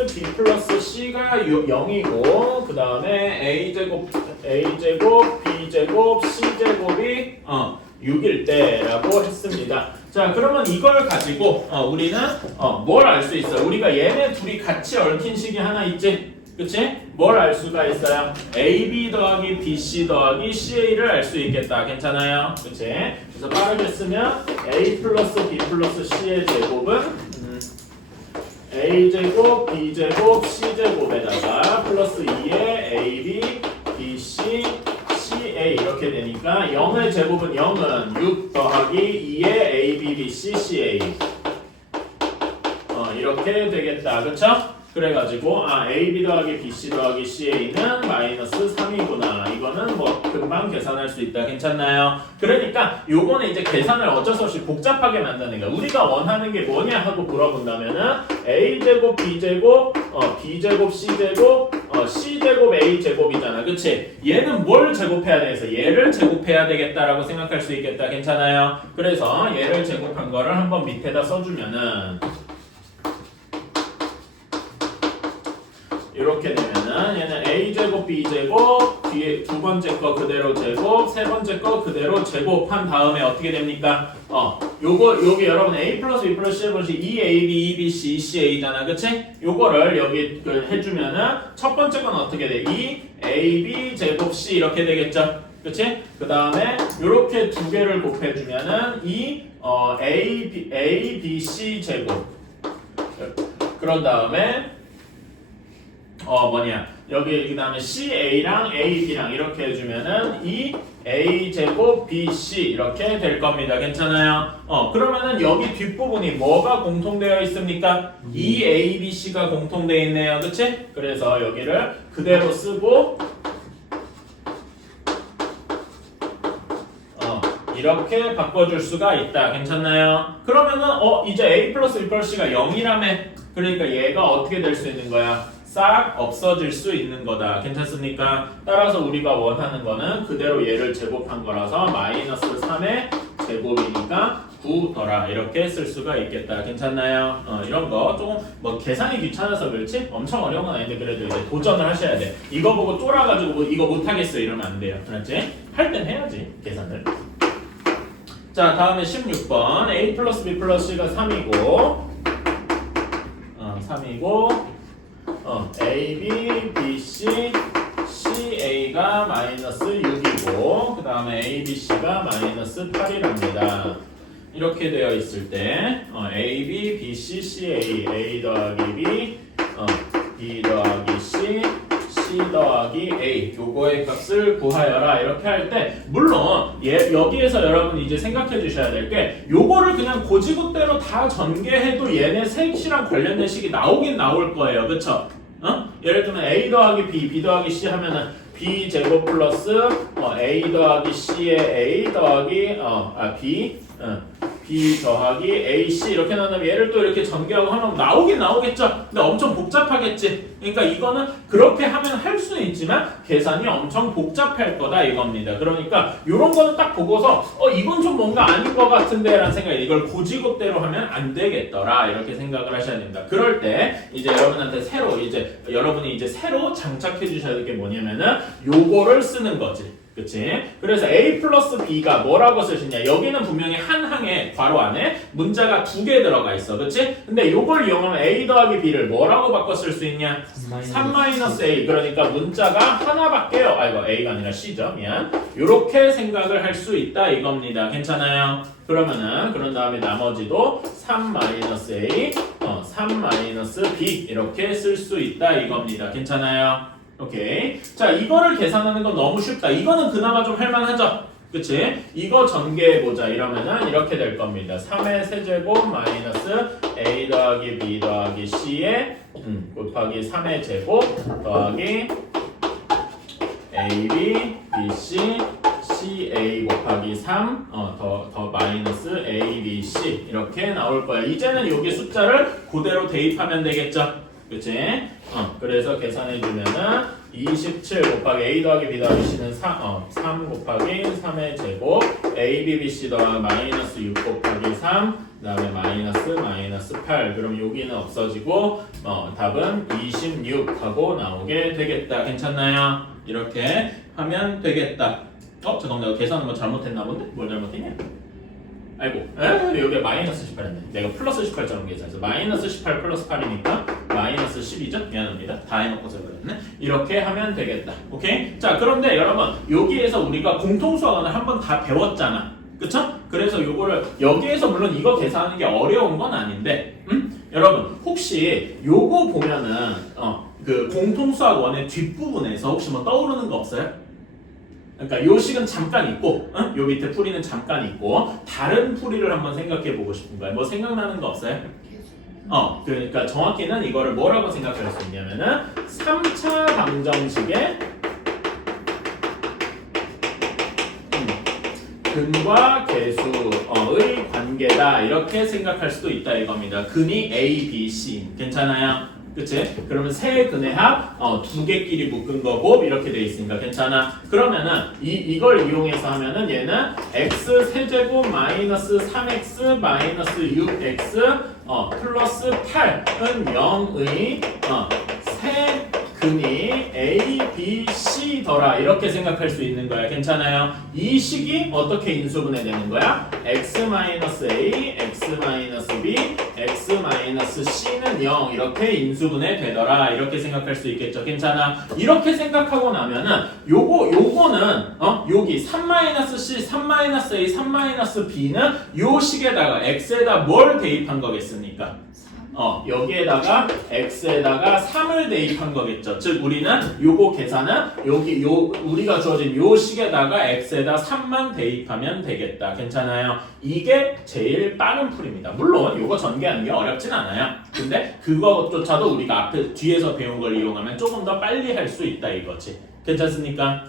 플러스 B 플러스 C가 0이고 그 다음에 A제곱 B제곱 C제곱이 6일 때라고 했습니다. 자, 그러면 이걸 가지고 우리는 뭘 알 수 있어? 우리가 얘네 둘이 같이 얽힌 식이 하나 있지? 그치? 뭘 알 수가 있어요? AB 더하기 BC 더하기 CA를 알 수 있겠다. 괜찮아요? 그치? 그래서 빠르게 쓰면 A 플러스 B 플러스 C의 제곱은 A제곱 B제곱 C제곱에다가 플러스 2의 AB BC CA 이렇게 되니까 0의 제곱은 0은 6 더하기 2의 AB BC CA 이렇게 되겠다. 그쵸? 그래가지고 AB 더하기 BC 더하기 CA는 마이너스 3이구나. 이거는 뭐 금방 계산할 수 있다. 괜찮나요? 그러니까 요거는 이제 계산을 어쩔 수 없이 복잡하게 만드는 거야. 우리가 원하는 게 뭐냐 하고 물어본다면은 A제곱 B제곱 B제곱 C제곱 C제곱 A제곱이잖아. 그치? 얘는 뭘 제곱해야 돼서 얘를 제곱해야 되겠다라고 생각할 수 있겠다. 괜찮아요? 그래서 얘를 제곱한 거를 한번 밑에다 써주면은 이렇게 되면은 얘는 A제곱 B제곱 뒤에 두 번째 거 그대로 제곱 세 번째 거 그대로 제곱한 다음에 어떻게 됩니까? 여기 여러분 A 플러스 B 플러스 C 플러스 2AB, 2BC, 2CA잖아. 그치? 요거를 여기 해주면은 첫 번째 건 어떻게 돼? 2AB 제곱 C 이렇게 되겠죠? 그치? 그 다음에 요렇게 두 개를 곱해주면은 A, B, C 제곱 그런 다음에 여기 그 다음에 CA랑 AB랑 이렇게 해주면은 A제곱 BC 이렇게 될 겁니다. 괜찮아요? 그러면은 여기 뒷부분이 뭐가 공통되어 있습니까? ABC가 공통되어 있네요. 그치? 그래서 여기를 그대로 쓰고 이렇게 바꿔줄 수가 있다. 괜찮나요? 그러면은 이제 A 플러스 B 플러스 C가 0이라며 그러니까 얘가 어떻게 될 수 있는 거야? 싹 없어질 수 있는 거다. 괜찮습니까? 따라서 우리가 원하는 거는 그대로 얘를 제곱한 거라서 마이너스 3의 제곱이니까 9 더라 이렇게 쓸 수가 있겠다. 괜찮나요? 이런 거 조금 뭐 계산이 귀찮아서 그렇지 엄청 어려운 건 아닌데 그래도 이제 도전을 하셔야 돼. 이거 보고 쫄아가지고 뭐 이거 못하겠어 이러면 안 돼요. 그렇지? 할 땐 해야지 계산을. 자, 다음에 16번 A 플러스 B 플러스 C가 3이고 3이고 A, B, B, C, C, A가 마이너스 6이고 그 다음에 A, B, C가 마이너스 8이랍니다. 이렇게 되어 있을 때 A, B, B, C, C, A 더하기 B, B 더하기 C, C 더하기 A 요거의 값을 구하여라 이렇게 할 때 물론 여기에서 여러분이 이제 생각해 주셔야 될 게 요거를 그냥 고지고대로 다 전개해도 얘네 셋이랑 관련된 식이 나오긴 나올 거예요. 그쵸? 예를 들면 A 더하기 B, B 더하기 C 하면은 B 제곱 플러스 A 더하기 C의 A 더하기 B 더하기 AC 이렇게 나오면 얘를 또 이렇게 전개하고 하면 나오긴 나오겠죠. 근데 엄청 복잡하겠지. 그러니까 이거는 그렇게 하면 할 수는 있지만 계산이 엄청 복잡할 거다 이겁니다. 그러니까 이런 거는 딱 보고서 이건 좀 뭔가 아닌 것 같은데 라는 생각이 이걸 고지고대로 하면 안 되겠더라 이렇게 생각을 하셔야 됩니다. 그럴 때 이제 여러분이 이제 새로 장착해 주셔야 될 게 뭐냐면은 요거를 쓰는 거지. 그치? 그래서 A 플러스 B가 뭐라고 쓰시냐? 여기는 분명히 한 항에 괄호 안에 문자가 두 개 들어가 있어. 그치? 근데 요걸 이용하면 A 더하기 B를 뭐라고 바꿔 쓸 수 있냐? 3-A. 그러니까 문자가 하나밖에요. 이거 A가 아니라 C죠. 미안. 요렇게 생각을 할 수 있다 이겁니다. 괜찮아요? 그러면은 그런 다음에 나머지도 3-A, 3-B 이렇게 쓸 수 있다 이겁니다. 괜찮아요? 오케이. 자, 이거를 계산하는 건 너무 쉽다. 이거는 그나마 좀 할만하죠? 그치? 이거 전개해보자. 이러면은 이렇게 될 겁니다. 3의 세제곱 마이너스 A 더하기 B 더하기 C의 곱하기 3의 제곱 더하기 AB, BC, CA 곱하기 3 더 마이너스 A, B, C 이렇게 나올 거야. 이제는 여기 숫자를 그대로 대입하면 되겠죠? 그치? 그래서 계산해주면은 27 곱하기 A 더하기 B 더하기 C는 3 곱하기 3의 제곱 A, B, B, C 더하기 마이너스 6 곱하기 3 그 다음에 마이너스 8 그럼 여기는 없어지고 답은 26 하고 나오게 되겠다. 괜찮나요? 이렇게 하면 되겠다. 잠깐만 내가 계산한 거 잘못했나 본데? 뭘 잘못했냐? 아이고 여기 마이너스 18 했네. 내가 플러스 18처럼 계산해서 마이너스 18 플러스 8이니까 마이너스 12죠? 미안합니다. 다 해놓고서 그랬네. 이렇게 하면 되겠다. 오케이? 자 그런데 여러분 여기에서 우리가 공통수학원을 한번 다 배웠잖아. 그쵸? 그래서 요거를 여기에서 물론 이거 계산하는 게 어려운 건 아닌데 여러분 혹시 요거 보면은 그 공통수학원의 뒷부분에서 혹시 뭐 떠오르는 거 없어요? 그러니까 요 식은 잠깐 있고, 요 밑에 풀이는 잠깐 있고, 다른 풀이를 한번 생각해 보고 싶은 거예요. 뭐 생각나는 거 없어요? 그러니까 정확히는 이거를 뭐라고 생각할 수 있냐면은 3차 방정식의 근과 계수의 관계다 이렇게 생각할 수도 있다 이겁니다. 근이 A, B, C 괜찮아요? 그치? 그러면 세 근의 합 두 개끼리 묶은 거고 이렇게 돼 있으니까 괜찮아. 그러면은 이걸 이용해서 하면은 얘는 x 세제곱 마이너스 3x 마이너스 6x 플러스 8은 0의 세 근이 A, B, C 더라 이렇게 생각할 수 있는 거야. 괜찮아요? 이 식이 어떻게 인수분해 되는 거야? x-a, x-b, x-c는 0 이렇게 인수분해 되더라 이렇게 생각할 수 있겠죠. 괜찮아? 이렇게 생각하고 나면은 요거는 여기 3-c, 3-a, 3-b는 요 식에다가 x에다 뭘 대입한 거겠습니까? 여기에다가 x에다가 3을 대입한 거겠죠. 즉 우리는 요거 계산은 우리가 주어진 요 식에다가 x에다 3만 대입하면 되겠다. 괜찮아요? 이게 제일 빠른 풀입니다. 물론 요거 전개하는 게 어렵진 않아요. 근데 그것조차도 우리가 뒤에서 배운 걸 이용하면 조금 더 빨리 할 수 있다 이거지. 괜찮습니까?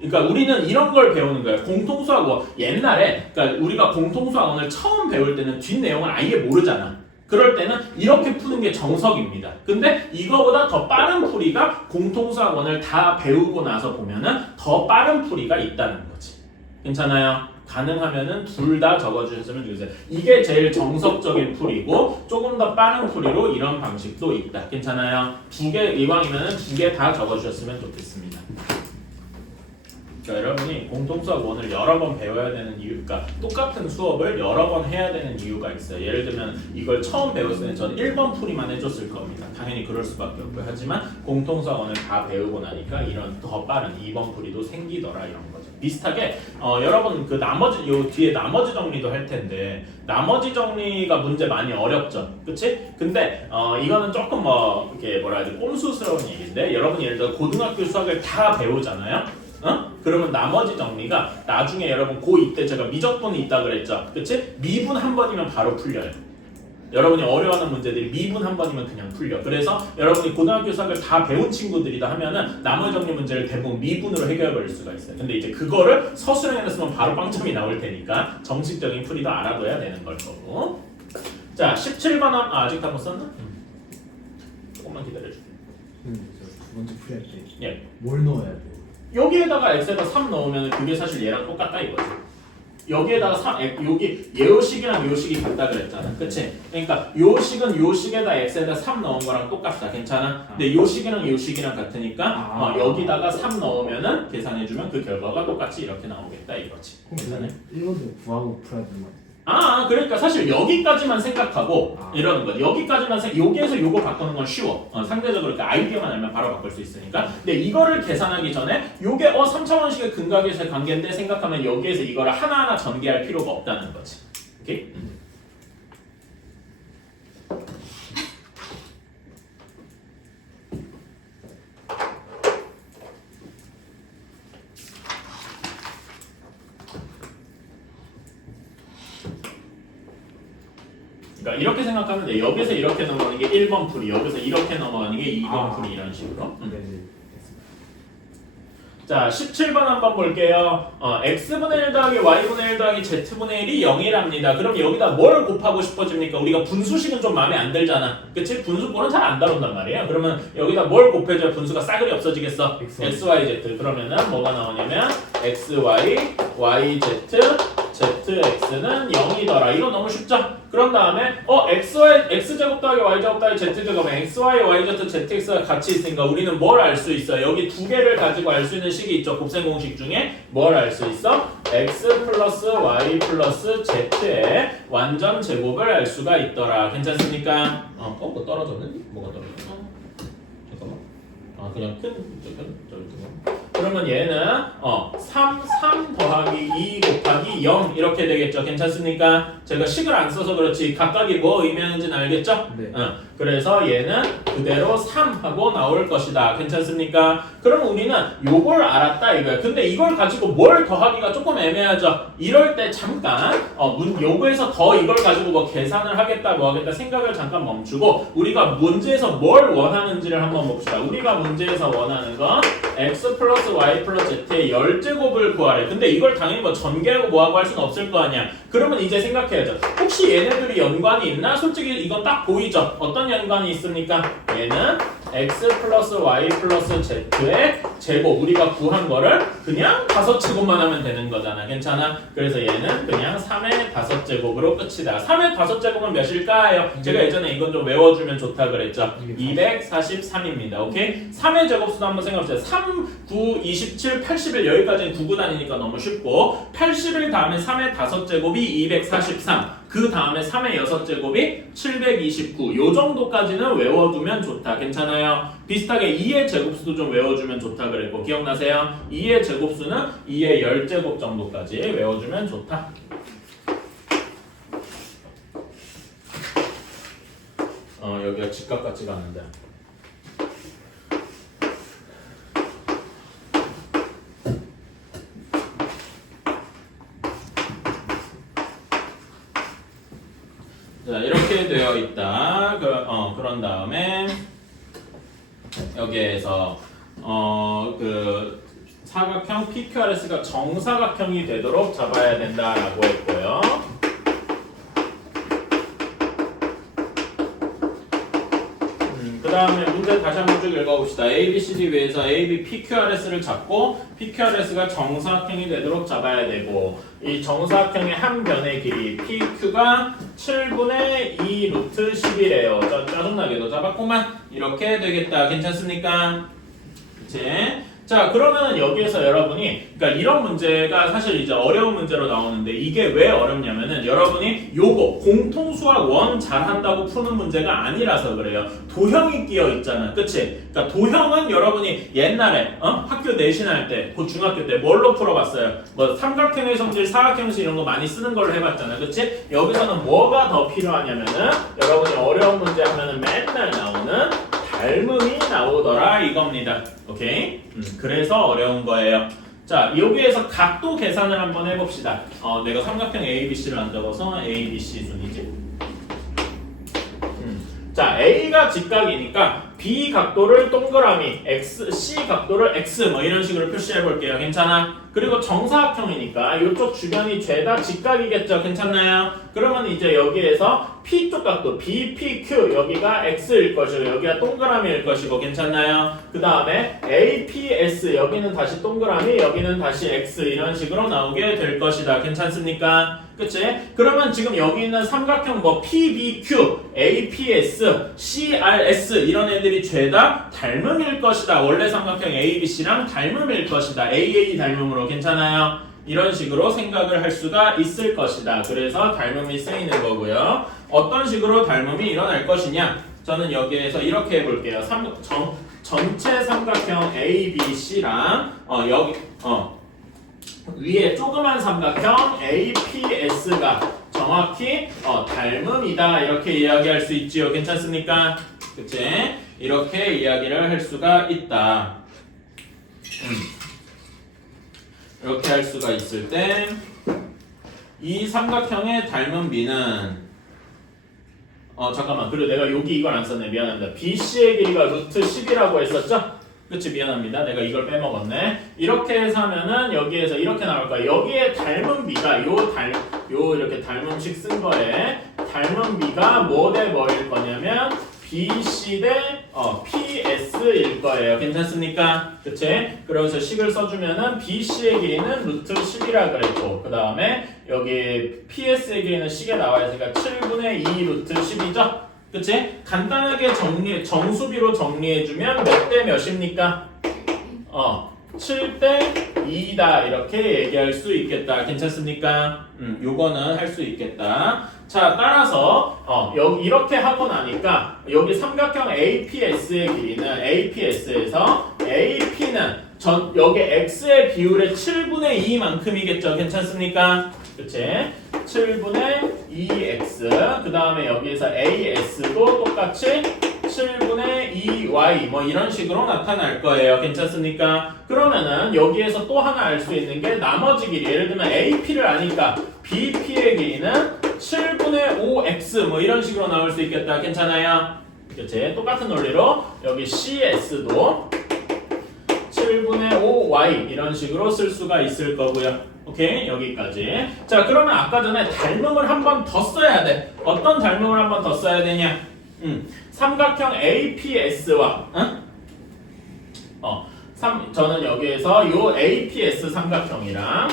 그러니까 우리는 이런 걸 배우는 거예요. 공통수학원 옛날에 그러니까 우리가 공통수학원을 처음 배울 때는 뒷 내용을 아예 모르잖아. 그럴 때는 이렇게 푸는 게 정석입니다. 근데 이거보다 더 빠른 풀이가 공통수학원을 다 배우고 나서 보면은 더 빠른 풀이가 있다는 거지. 괜찮아요? 가능하면은 둘 다 적어주셨으면 좋겠어요. 이게 제일 정석적인 풀이고 조금 더 빠른 풀이로 이런 방식도 있다. 괜찮아요? 이왕이면은 두 개 다 적어주셨으면 좋겠습니다. 그러니까 여러분이 공통수학 1을 여러 번 배워야 되는 이유가 똑같은 수업을 여러 번 해야 되는 이유가 있어요. 예를 들면 이걸 처음 배웠을 때 저는 1번 풀이만 해줬을 겁니다. 당연히 그럴 수밖에 없고요. 하지만 공통수학 1을 다 배우고 나니까 이런 더 빠른 2번 풀이도 생기더라 이런 거죠. 비슷하게 여러분 그 나머지 요 뒤에 나머지 정리도 할 텐데 나머지 정리가 문제 많이 어렵죠. 그치? 근데 이거는 조금 이렇게 뭐라 해야 지 꼼수스러운 얘기인데 여러분이 예를 들어 고등학교 수학을 다 배우잖아요. 그러면 나머지 정리가 나중에 여러분 고2 때 제가 미적분이 있다 그랬죠. 그치? 미분 한 번이면 바로 풀려요. 여러분이 어려워하는 문제들이 미분 한 번이면 그냥 풀려. 그래서 여러분이 고등학교 수학을 다 배운 친구들이다 하면은 나머지 정리 문제를 대부분 미분으로 해결해 버릴 수가 있어요. 근데 이제 그거를 서술형에 쓰면 바로 빵점이 나올 테니까 정식적인 풀이도 알아둬야 되는 걸 거고. 자, 17번 아직 다 못 썼나? 조금만 기다려주세요. 두 번째 풀이할 때 예. 뭘 넣어야 돼? 여기에다가 x에다 3 넣으면 그게 사실 얘랑 똑같다 이거지. 여기에다가 3, 여기 요식이랑 요식이 같다 그랬잖아. 그치? 그러니까 요식은 요식에다 x에다 3 넣은 거랑 똑같다. 괜찮아? 근데 요식이랑 요식이랑 같으니까 여기다가 3 넣으면은 계산해주면 그 결과가 똑같이 이렇게 나오겠다 이거지. 괜찮아요? 1번도 구하고 풀어야 되는 거 같아. 그러니까 사실 여기까지만 생각하고 이러는 거지. 여기까지만 여기에서 요거 바꾸는 건 쉬워. 상대적으로 이렇게 아이디어만 알면 바로 바꿀 수 있으니까. 근데 이거를 계산하기 전에 요게 3차원식의 근각에서의 관계인데 생각하면 여기에서 이거를 하나하나 전개할 필요가 없다는 거지. 오케이? 그러니까 이렇게 생각하면 돼. 여기서 이렇게 넘어가는 게 1번 풀이, 여기서 이렇게 넘어가는 게 2번 풀이 이런 식으로. 네. 자, 17번 한번 볼게요. x분의 1 더하기 y분의 1 더하기 z분의 1이 0이랍니다. 그럼 여기다 뭘 곱하고 싶어집니까? 우리가 분수식은 좀 마음에 안 들잖아. 그치? 분수꼴은 잘 안 다룬단 말이에요. 그러면 여기다 뭘 곱해줘야 분수가 싸그리 없어지겠어? x, y, z. 그러면은 뭐가 나오냐면 x, y, y, z, zx는 0이더라. 이거 너무 쉽죠? 그런 다음에 x제곱 더하기 y제곱 더하기 z제곱은 xy, yz, zx가 같이 있으니까 우리는 뭘 알 수 있어? 여기 두 개를 가지고 알 수 있는 식이 있죠. 곱셈 공식 중에 뭘 알 수 있어? x 플러스 y 플러스 z의 완전 제곱을 알 수가 있더라. 괜찮습니까? 뭐 떨어졌네? 뭐가 떨어졌어? 잠깐만. 그냥 그러면 얘는 3 더하기 2 곱하기 0 이렇게 되겠죠. 괜찮습니까? 제가 식을 안 써서 그렇지 각각이 뭐 의미하는지는 알겠죠? 네. 그래서 얘는 그대로 3하고 나올 것이다. 괜찮습니까? 그럼 우리는 요걸 알았다 이거야. 근데 이걸 가지고 뭘 더하기가 조금 애매하죠. 이럴 때 잠깐 요거에서 더 이걸 가지고 뭐 계산을 하겠다 뭐 하겠다 생각을 잠깐 멈추고 우리가 문제에서 뭘 원하는지를 한번 봅시다. 우리가 문제에서 원하는 건 x 플러스 y 플러스 z의 10제곱을 구하래. 근데 이걸 당연히 뭐 전개하고 뭐하고 할 수는 없을 거 아니야. 그러면 이제 생각해야죠. 혹시 얘네들이 연관이 있나? 솔직히 이건 딱 보이죠? 어떤 연관이 있습니까? 얘는 x 플러스 y 플러스 z의 제곱 우리가 구한 거를 그냥 5제곱만 하면 되는 거잖아. 괜찮아? 그래서 얘는 그냥 3의 5제곱으로 끝이다. 3의 5제곱은 몇일까요? 제가 예전에 이건 좀 외워주면 좋다 그랬죠. 243입니다. 오케이? 3의 제곱수도 한번 생각해보세요. 3, 9, 27, 81 여기까지는 9구 다니니까 너무 쉽고 81 다음에 3의 5제곱이 243 그 다음에 3의 6제곱이 729 요 정도까지는 외워두면 좋다. 괜찮아요? 비슷하게 2의 제곱수도 좀 외워주면 좋다 그랬고 기억나세요? 2의 제곱수는 2의 10제곱 정도까지 외워주면 좋다. 여기가 직각 같지가 않은데 자 이렇게 되어 있다. 그런 다음에 여기에서 그 사각형 PQRS가 정사각형이 되도록 잡아야 된다라고 했고요. 그 다음에 문제 다시 한번 쭉 읽어봅시다. A, B, C, D 위에서 A, B, PQRS를 잡고 PQRS가 정사각형이 되도록 잡아야 되고 이 정사각형의 한 변의 길이 PQ가 7분의 2 루트 10이래요. 짜증나게도 잡았구만. 이렇게 되겠다. 괜찮습니까? 그치? 자 그러면 여기에서 여러분이 그러니까 이런 문제가 사실 이제 어려운 문제로 나오는데 이게 왜 어렵냐면은 여러분이 요거 공통수학 원 잘한다고 푸는 문제가 아니라서 그래요. 도형이 끼어 있잖아. 그치? 그러니까 도형은 여러분이 옛날에 학교 내신할 때 그 중학교 때 뭘로 풀어봤어요? 뭐 삼각형의 성질, 사각형식 이런 거 많이 쓰는 걸로 해봤잖아. 그치? 여기서는 뭐가 더 필요하냐면은 여러분이 어려운 문제 하면은 맨날 나오는 닮음이 나오더라 이겁니다. 오케이? 그래서 어려운 거예요. 자, 여기에서 각도 계산을 한번 해봅시다. 내가 삼각형 ABC를 안 적어서 ABC 순이지. 자, A가 직각이니까 B 각도를 동그라미, C 각도를 X 뭐 이런 식으로 표시해 볼게요. 괜찮아? 그리고 정사각형이니까 이쪽 주변이 죄다 직각이겠죠. 괜찮나요? 그러면 이제 여기에서 P 쪽 각도 BPQ 여기가 X일 것이고 여기가 동그라미일 것이고 괜찮나요? 그 다음에 APS 여기는 다시 동그라미 여기는 다시 X 이런 식으로 나오게 될 것이다. 괜찮습니까? 그치? 그러면 지금 여기 있는 삼각형 뭐 PBQ, APS, CRS 이런 애들이 죄다 닮음일 것이다. 원래 삼각형 ABC랑 닮음일 것이다. AA 닮음으로 괜찮아요? 이런 식으로 생각을 할 수가 있을 것이다. 그래서 닮음이 쓰이는 거고요. 어떤 식으로 닮음이 일어날 것이냐? 저는 여기에서 이렇게 해볼게요. 전체 삼각형 ABC랑 여기 위에 조그만 삼각형 APS가 정확히 닮음이다 이렇게 이야기할 수 있지요. 괜찮습니까? 그치? 이렇게 이야기를 할 수가 있다. 이렇게 할 수가 있을 때 이 삼각형의 닮은 B는 잠깐만 그리고 내가 여기 이걸 안 썼네. 미안합니다. BC의 길이가 루트 10이라고 했었죠? 그치 미안합니다. 내가 이걸 빼먹었네. 이렇게 해서 하면은 여기에서 이렇게 나올 거야. 여기에 닮은 비가 요 이렇게 닮음식 쓴 거에 닮은 비가 뭐 대 뭐일 거냐면 BC 대 PS일 거예요. 괜찮습니까? 그치? 그래서 식을 써주면은 BC의 길이는 루트 10이라 그랬고 그 다음에 여기 PS의 길이는 식에 나와 있으니까 7분의 2 루트 10이죠? 그치? 간단하게 정수비로 정리해주면 몇 대 몇입니까? 7대 2다 이렇게 얘기할 수 있겠다. 괜찮습니까? 요거는 할 수 있겠다. 자, 따라서 여기 이렇게 하고 나니까 여기 삼각형 APS의 길이는 APS에서 AP는 여기 X의 비율의 7분의 2만큼이겠죠. 괜찮습니까? 그치? 7분의 2X 그 다음에 여기에서 AS도 똑같이 7분의 2Y 뭐 이런 식으로 나타날 거예요. 괜찮습니까? 그러면은 여기에서 또 하나 알 수 있는 게 나머지 길이 예를 들면 AP를 아니까 BP의 길이는 7분의 5X 뭐 이런 식으로 나올 수 있겠다. 괜찮아요? 그치? 똑같은 논리로 여기 CS도 7분의 5Y 이런 식으로 쓸 수가 있을 거고요. 오케이? 여기까지. 자, 그러면 아까 전에 닮음을 한 번 더 써야 돼. 어떤 닮음을 한 번 더 써야 되냐? 삼각형 APS와 저는 여기에서 요 APS 삼각형이랑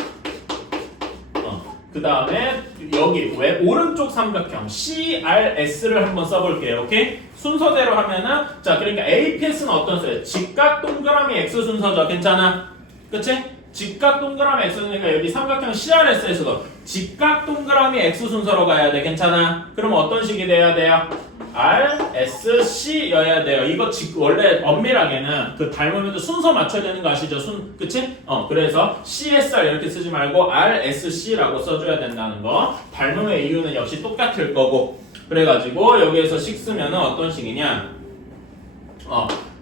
그 다음에 여기 왜 오른쪽 삼각형 CRS를 한번 써볼게요. 오케이? 순서대로 하면은 자 그러니까 APS는 어떤 수예요? 직각 동그라미 X 순서죠. 괜찮아? 그치? 직각 동그라미 X 순서니까 여기 삼각형 CRS에서도 직각 동그라미 X 순서로 가야 돼. 괜찮아? 그럼 어떤 식이 돼야 돼요? RSC여야 돼요. 이거 원래 엄밀하게는 그 닮으면 순서 맞춰야 되는 거 아시죠? 그치? 그래서 CSR 이렇게 쓰지 말고 RSC라고 써줘야 된다는 거. 닮음의 이유는 역시 똑같을 거고. 그래가지고 여기에서 식 쓰면은 어떤 식이냐?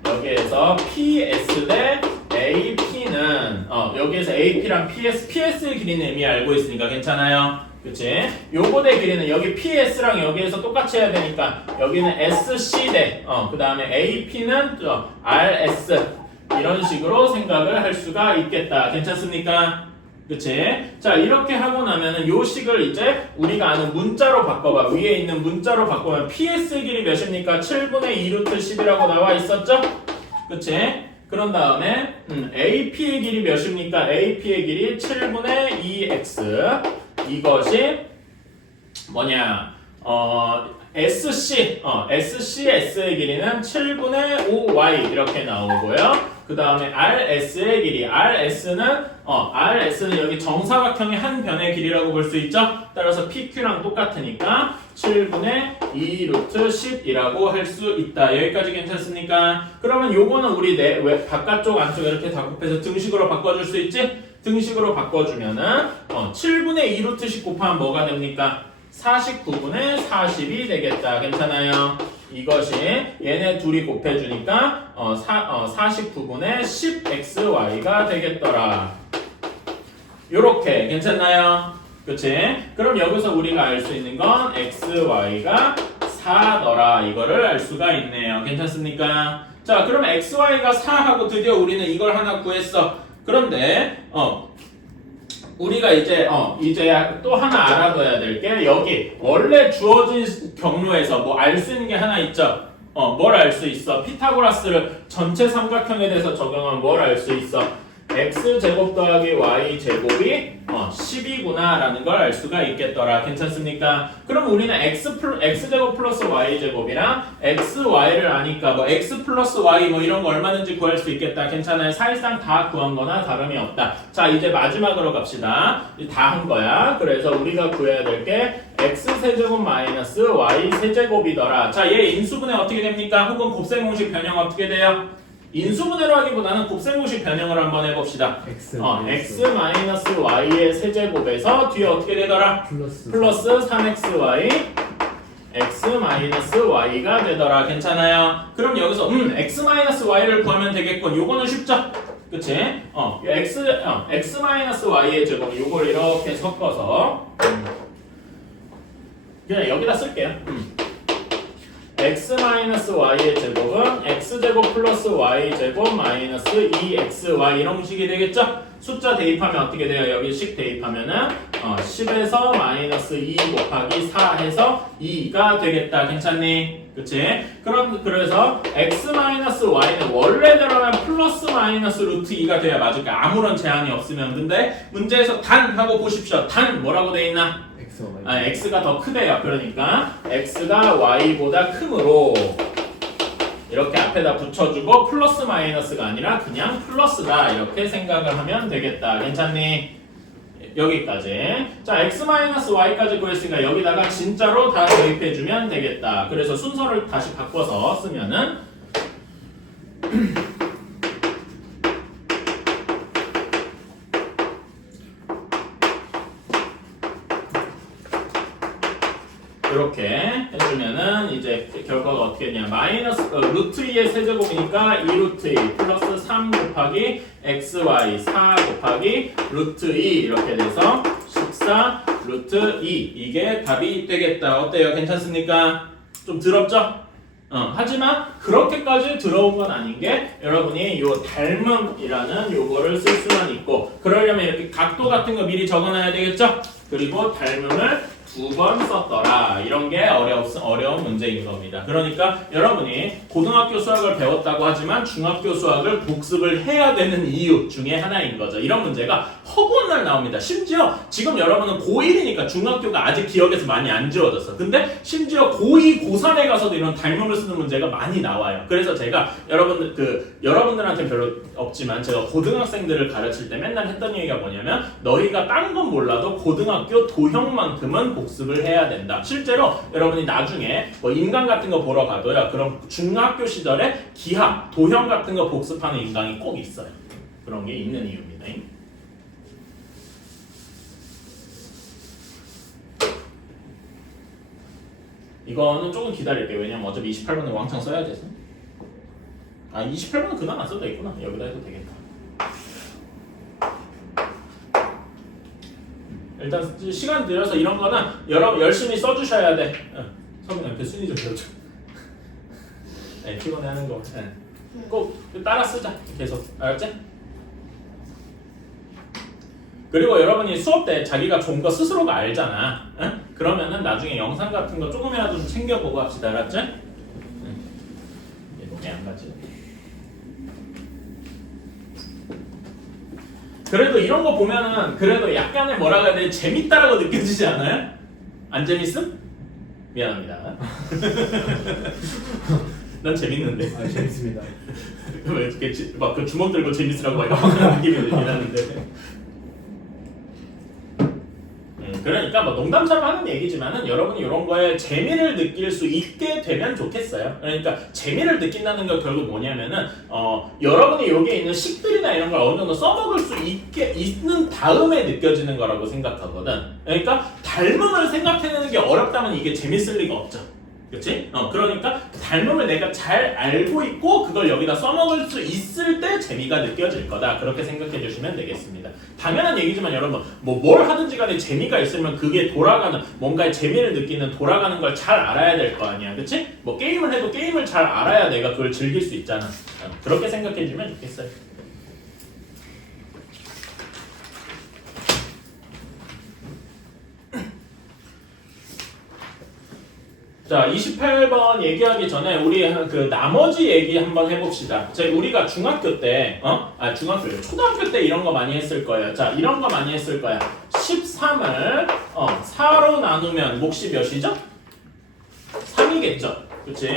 여기에서 PS 대 AP는 여기에서 AP랑 PS의 길이는 이미 알고 있으니까 괜찮아요? 그치? 요거의 길이는 여기 PS랑 여기에서 똑같이 해야 되니까 여기는 SC 대 그 다음에 AP는 RS 이런 식으로 생각을 할 수가 있겠다. 괜찮습니까? 그치? 자 이렇게 하고 나면은 요 식을 이제 우리가 아는 문자로 바꿔봐. 위에 있는 문자로 바꾸면 PS 길이 몇입니까? 7분의 2 루트 10이라고 나와 있었죠? 그치? 그런 다음에 AP의 길이 몇입니까? AP의 길이 7분의 2x 이것이 뭐냐 SCS의 길이는 7분의 5y 이렇게 나오고요. 그 다음에 RS의 길이 RS는 여기 정사각형의 한 변의 길이라고 볼 수 있죠. 따라서 PQ랑 똑같으니까 7분의 2 루트 10이라고 할 수 있다. 여기까지 괜찮습니까? 그러면 요거는 우리 왜 바깥쪽 안쪽 이렇게 다 곱해서 등식으로 바꿔줄 수 있지? 등식으로 바꿔주면은 7분의 2 루트 10 곱하면 뭐가 됩니까? 49분의 40이 되겠다. 괜찮아요? 이것이 얘네 둘이 곱해주니까 49분의 10xy가 되겠더라. 요렇게 괜찮나요? 그치? 그럼 여기서 우리가 알 수 있는 건 xy가 4더라. 이거를 알 수가 있네요. 괜찮습니까? 자, 그럼 xy가 4하고 드디어 우리는 이걸 하나 구했어. 그런데 우리가 이제 또 하나 알아둬야 될 게 여기 원래 주어진 경로에서 뭐 알 수 있는 게 하나 있죠. 뭘 알 수 있어? 피타고라스를 전체 삼각형에 대해서 적용하면 뭘 알 수 있어? x제곱 더하기 y제곱이 10이구나 라는 걸 알 수가 있겠더라. 괜찮습니까? 그럼 우리는 x제곱 플러스 y제곱이랑 xy를 아니까 뭐 x 플러스 y 뭐 이런 거 얼마든지 구할 수 있겠다. 괜찮아요? 사실상 다 구한 거나 다름이 없다. 자 이제 마지막으로 갑시다. 다 한 거야. 그래서 우리가 구해야 될 게 x세제곱 마이너스 y세제곱이더라. 자 얘 인수분해 어떻게 됩니까? 혹은 곱셈 공식 변형 어떻게 돼요? 인수분해로 하기보다는 곱셈공식 변형을 한번 해봅시다. x 마이너스 y의 세제곱에서 뒤에 어떻게 되더라? 플러스 3xy x 마이너스 y가 되더라. 괜찮아요? 그럼 여기서 x 마이너스 y를 구하면 되겠군. 요거는 쉽죠? 그치? x 마이너스 y의 제곱 요걸 이렇게 섞어서 그냥 여기다 쓸게요. x 마이너스 y의 제곱은 x x제곱 플러스 y제곱 마이너스 2xy 이런 식이 되겠죠? 숫자 대입하면 어떻게 돼요? 여기 식 대입하면은 10에서 마이너스 2 곱하기 4 해서 2가 되겠다. 괜찮니? 그치? 그래서 x-y는 원래대로면 플러스 마이너스 루트 2가 돼야 맞을까? 아무런 제한이 없으면. 근데 문제에서 단 하고 보십시오. 단 뭐라고 돼 있나? x가 더 크대요. 그러니까 x가 y보다 크므로 이렇게 앞에다 붙여주고 플러스 마이너스가 아니라 그냥 플러스다 이렇게 생각을 하면 되겠다. 괜찮니? 여기까지. 자, x-y까지 구했으니까 여기다가 진짜로 다 대입해주면 되겠다. 그래서 순서를 다시 바꿔서 쓰면은 이렇게 해주면은 이제 결과가 어떻게 되냐. 마이너스 루트 2의 세제곱이니까 2루트 2 플러스 3 곱하기 xy 4 곱하기 루트 2 이렇게 돼서 14 루트 2 이게 답이 되겠다. 어때요? 괜찮습니까? 좀 더럽죠? 하지만 그렇게까지 더러운 건 아닌 게 여러분이 요 닮음이라는 요거를 쓸 수만 있고 그러려면 이렇게 각도 같은 거 미리 적어놔야 되겠죠? 그리고 닮음을 2번 썼더라. 이런 게 어려운 문제인 겁니다. 그러니까 여러분이 고등학교 수학을 배웠다고 하지만 중학교 수학을 복습을 해야 되는 이유 중에 하나인 거죠. 이런 문제가 허구한 나옵니다. 심지어 지금 여러분은 고1이니까 중학교가 아직 기억에서 많이 안 지워졌어. 근데 심지어 고2, 고3에 가서도 이런 닮음을 쓰는 문제가 많이 나와요. 그래서 제가 여러분들한테 별로 없지만 제가 고등학생들을 가르칠 때 맨날 했던 얘기가 뭐냐면 너희가 딴 건 몰라도 고등학교 도형만큼은 복습을 해야 된다. 실제로 여러분이 나중에 뭐 인강 같은 거 보러 가도요. 그럼 중학교 시절에 기하, 도형 같은 거 복습하는 인강이 꼭 있어요. 그런 게 있는 이유입니다. 이거는 조금 기다릴게요. 왜냐면 어차피 28번은 왕창 써야 돼서. 28번은 그냥 안 써도 되겠구나. 여기다 해도 되겠다. 일단 시간 들여서 이런 거는 여러분 열심히 써주셔야 돼. 성민아 이렇게 순위 좀 배워줘. 네, 피곤해하는 거. 네. 꼭 따라 쓰자. 계속. 알았지? 그리고 여러분이 수업 때 자기가 좋은 거 스스로가 알잖아. 응? 그러면은 나중에 영상 같은 거 조금이라도 좀 챙겨보고 합시다. 알았지? 몸에 안 가지. 그래도 이런 거 보면은 그래도 약간의 뭐라고 해야 돼? 재밌다라고 느껴지지 않아요? 안 재밌음? 미안합니다. 난 재밌는데. 재밌습니다. 왜 이렇게 막 그 주먹 들고 재밌으라고 하는 느낌이 들긴 하는데. 그러니까 뭐 농담처럼 하는 얘기지만은 여러분이 이런 거에 재미를 느낄 수 있게 되면 좋겠어요. 그러니까 재미를 느낀다는 건 결국 뭐냐면은 여러분이 여기에 있는 식들이나 이런 걸 어느 정도 써먹을 수 있는 다음에 느껴지는 거라고 생각하거든. 그러니까 닮음을 생각해내는 게 어렵다면 이게 재밌을 리가 없죠. 그렇지? 그러니까 닮음을 내가 잘 알고 있고 그걸 여기다 써먹을 수 있을 때 재미가 느껴질 거다. 그렇게 생각해 주시면 되겠습니다. 당연한 얘기지만 여러분 뭘 하든지 간에 재미가 있으면 그게 돌아가는 뭔가의 재미를 느끼는 돌아가는 걸 잘 알아야 될 거 아니야. 그렇지? 뭐 게임을 해도 게임을 잘 알아야 내가 그걸 즐길 수 있잖아. 그렇게 생각해 주면 좋겠어요. 자, 28번 얘기하기 전에 우리 그 나머지 얘기 한번 해봅시다. 우리가 중학교 때, 초등학교 때 이런 거 많이 했을 거예요. 자, 이런 거 많이 했을 거야. 13을 4로 나누면 몫이 몇이죠? 3이겠죠? 그치?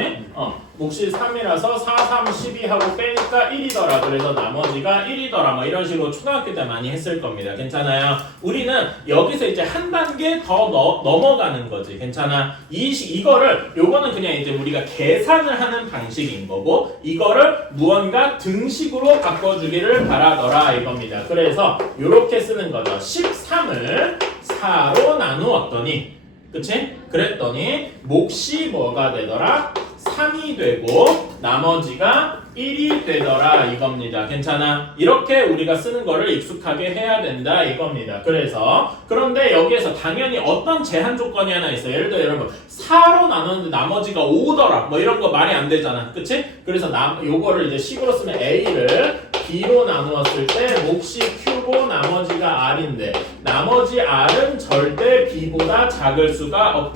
몫이 3이라서 4, 3, 12 하고 빼니까 1이더라. 그래서 나머지가 1이더라. 뭐 이런 식으로 초등학교 때 많이 했을 겁니다. 괜찮아요? 우리는 여기서 이제 한 단계 더 넘어가는 거지. 괜찮아? 요거는 그냥 이제 우리가 계산을 하는 방식인 거고, 이거를 무언가 등식으로 바꿔주기를 바라더라. 이겁니다. 그래서 요렇게 쓰는 거죠. 13을 4로 나누었더니, 그치? 그랬더니 몫이 뭐가 되더라? 3이 되고 나머지가 1이 되더라 이겁니다. 괜찮아? 이렇게 우리가 쓰는 거를 익숙하게 해야 된다 이겁니다. 그래서 그런데 여기에서 당연히 어떤 제한 조건이 하나 있어요. 예를 들어 여러분 4로 나눴는데 나머지가 5더라 뭐 이런 거 말이 안 되잖아. 그치? 그래서 요거를 이제 식으로 쓰면 A를 B로 나누었을 때 몫이 Q고 나머지가 R인데 나머지 R은 절대 B보다 작을 수가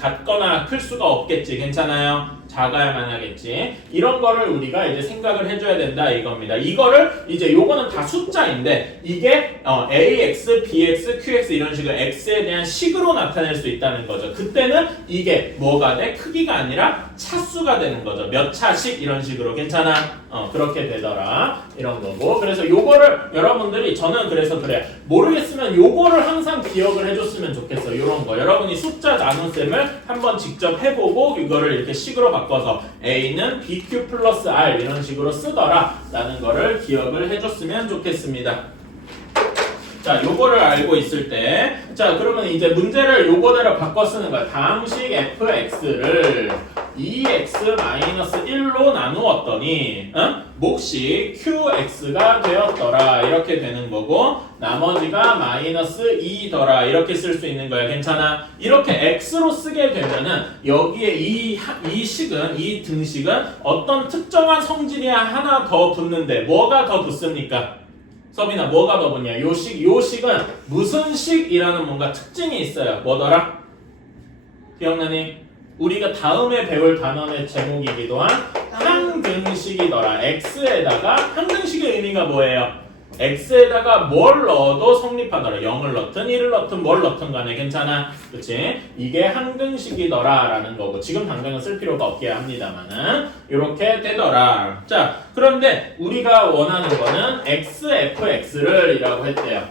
같거나 클 수가 없겠지. 괜찮아요? 작아야만 하겠지. 이런 거를 우리가 이제 생각을 해줘야 된다 이겁니다. 이거를 이제 요거는 다 숫자인데 이게 AX, BX, QX 이런 식으로 X에 대한 식으로 나타낼 수 있다는 거죠. 그때는 이게 뭐가 돼? 크기가 아니라 차수가 되는 거죠. 몇 차씩 이런 식으로. 괜찮아? 그렇게 되더라. 이런 거고. 그래서 요거를 여러분들이 저는 그래서 그래. 모르겠으면 요거를 항상 기억을 해줬으면 좋겠어. 요런 거. 여러분이 숫자 나눗셈을 한번 직접 해보고 이거를 이렇게 식으로 바꿔서 A는 BQ 플러스 R 이런 식으로 쓰더라 라는 거를 기억을 해줬으면 좋겠습니다. 자, 요거를 알고 있을 때, 자, 그러면 이제 문제를 요거대로 바꿔 쓰는 거야. 다음식 fx를 2x-1로 나누었더니, 몫이 qx가 되었더라. 이렇게 되는 거고, 나머지가 마이너스 2더라. 이렇게 쓸 수 있는 거야. 괜찮아? 이렇게 x로 쓰게 되면은, 여기에 이 식은, 이 등식은 어떤 특정한 성질이 하나 더 붙는데, 뭐가 더 붙습니까? 서빈아 뭐가 더 붙냐? 요 식은 무슨 식이라는 뭔가 특징이 있어요. 뭐더라? 기억나니? 우리가 다음에 배울 단원의 제목이기도 한 항등식이더라. x에다가 항등식의 의미가 뭐예요? x에다가 뭘 넣어도 성립하더라. 0을 넣든 1을 넣든 뭘 넣든 간에 괜찮아. 그치? 이게 항등식이더라 라는 거고 지금 당장은 쓸 필요가 없게 합니다만은 이렇게 되더라. 자, 그런데 우리가 원하는 거는 xfx를 이라고 했대요.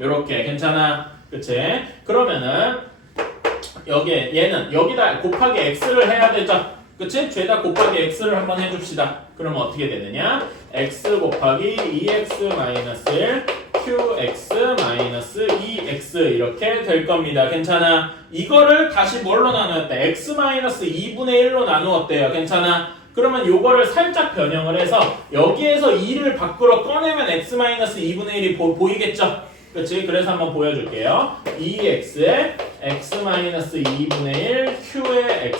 요렇게 괜찮아. 그치? 그러면은 얘는 여기다 곱하기 x를 해야 되죠. 그치? 죄다 곱하기 x를 한번 해줍시다. 그러면 어떻게 되느냐? x 곱하기 2x-1 qx-2x 이렇게 될 겁니다. 괜찮아? 이거를 다시 뭘로 나누었대? x-2분의 1로 나누었대요. 괜찮아? 그러면 요거를 살짝 변형을 해서 여기에서 2를 밖으로 꺼내면 x-2분의 1이 보이겠죠? 그치? 그래서 한번 보여줄게요. 2x에 x-2분의 1 q에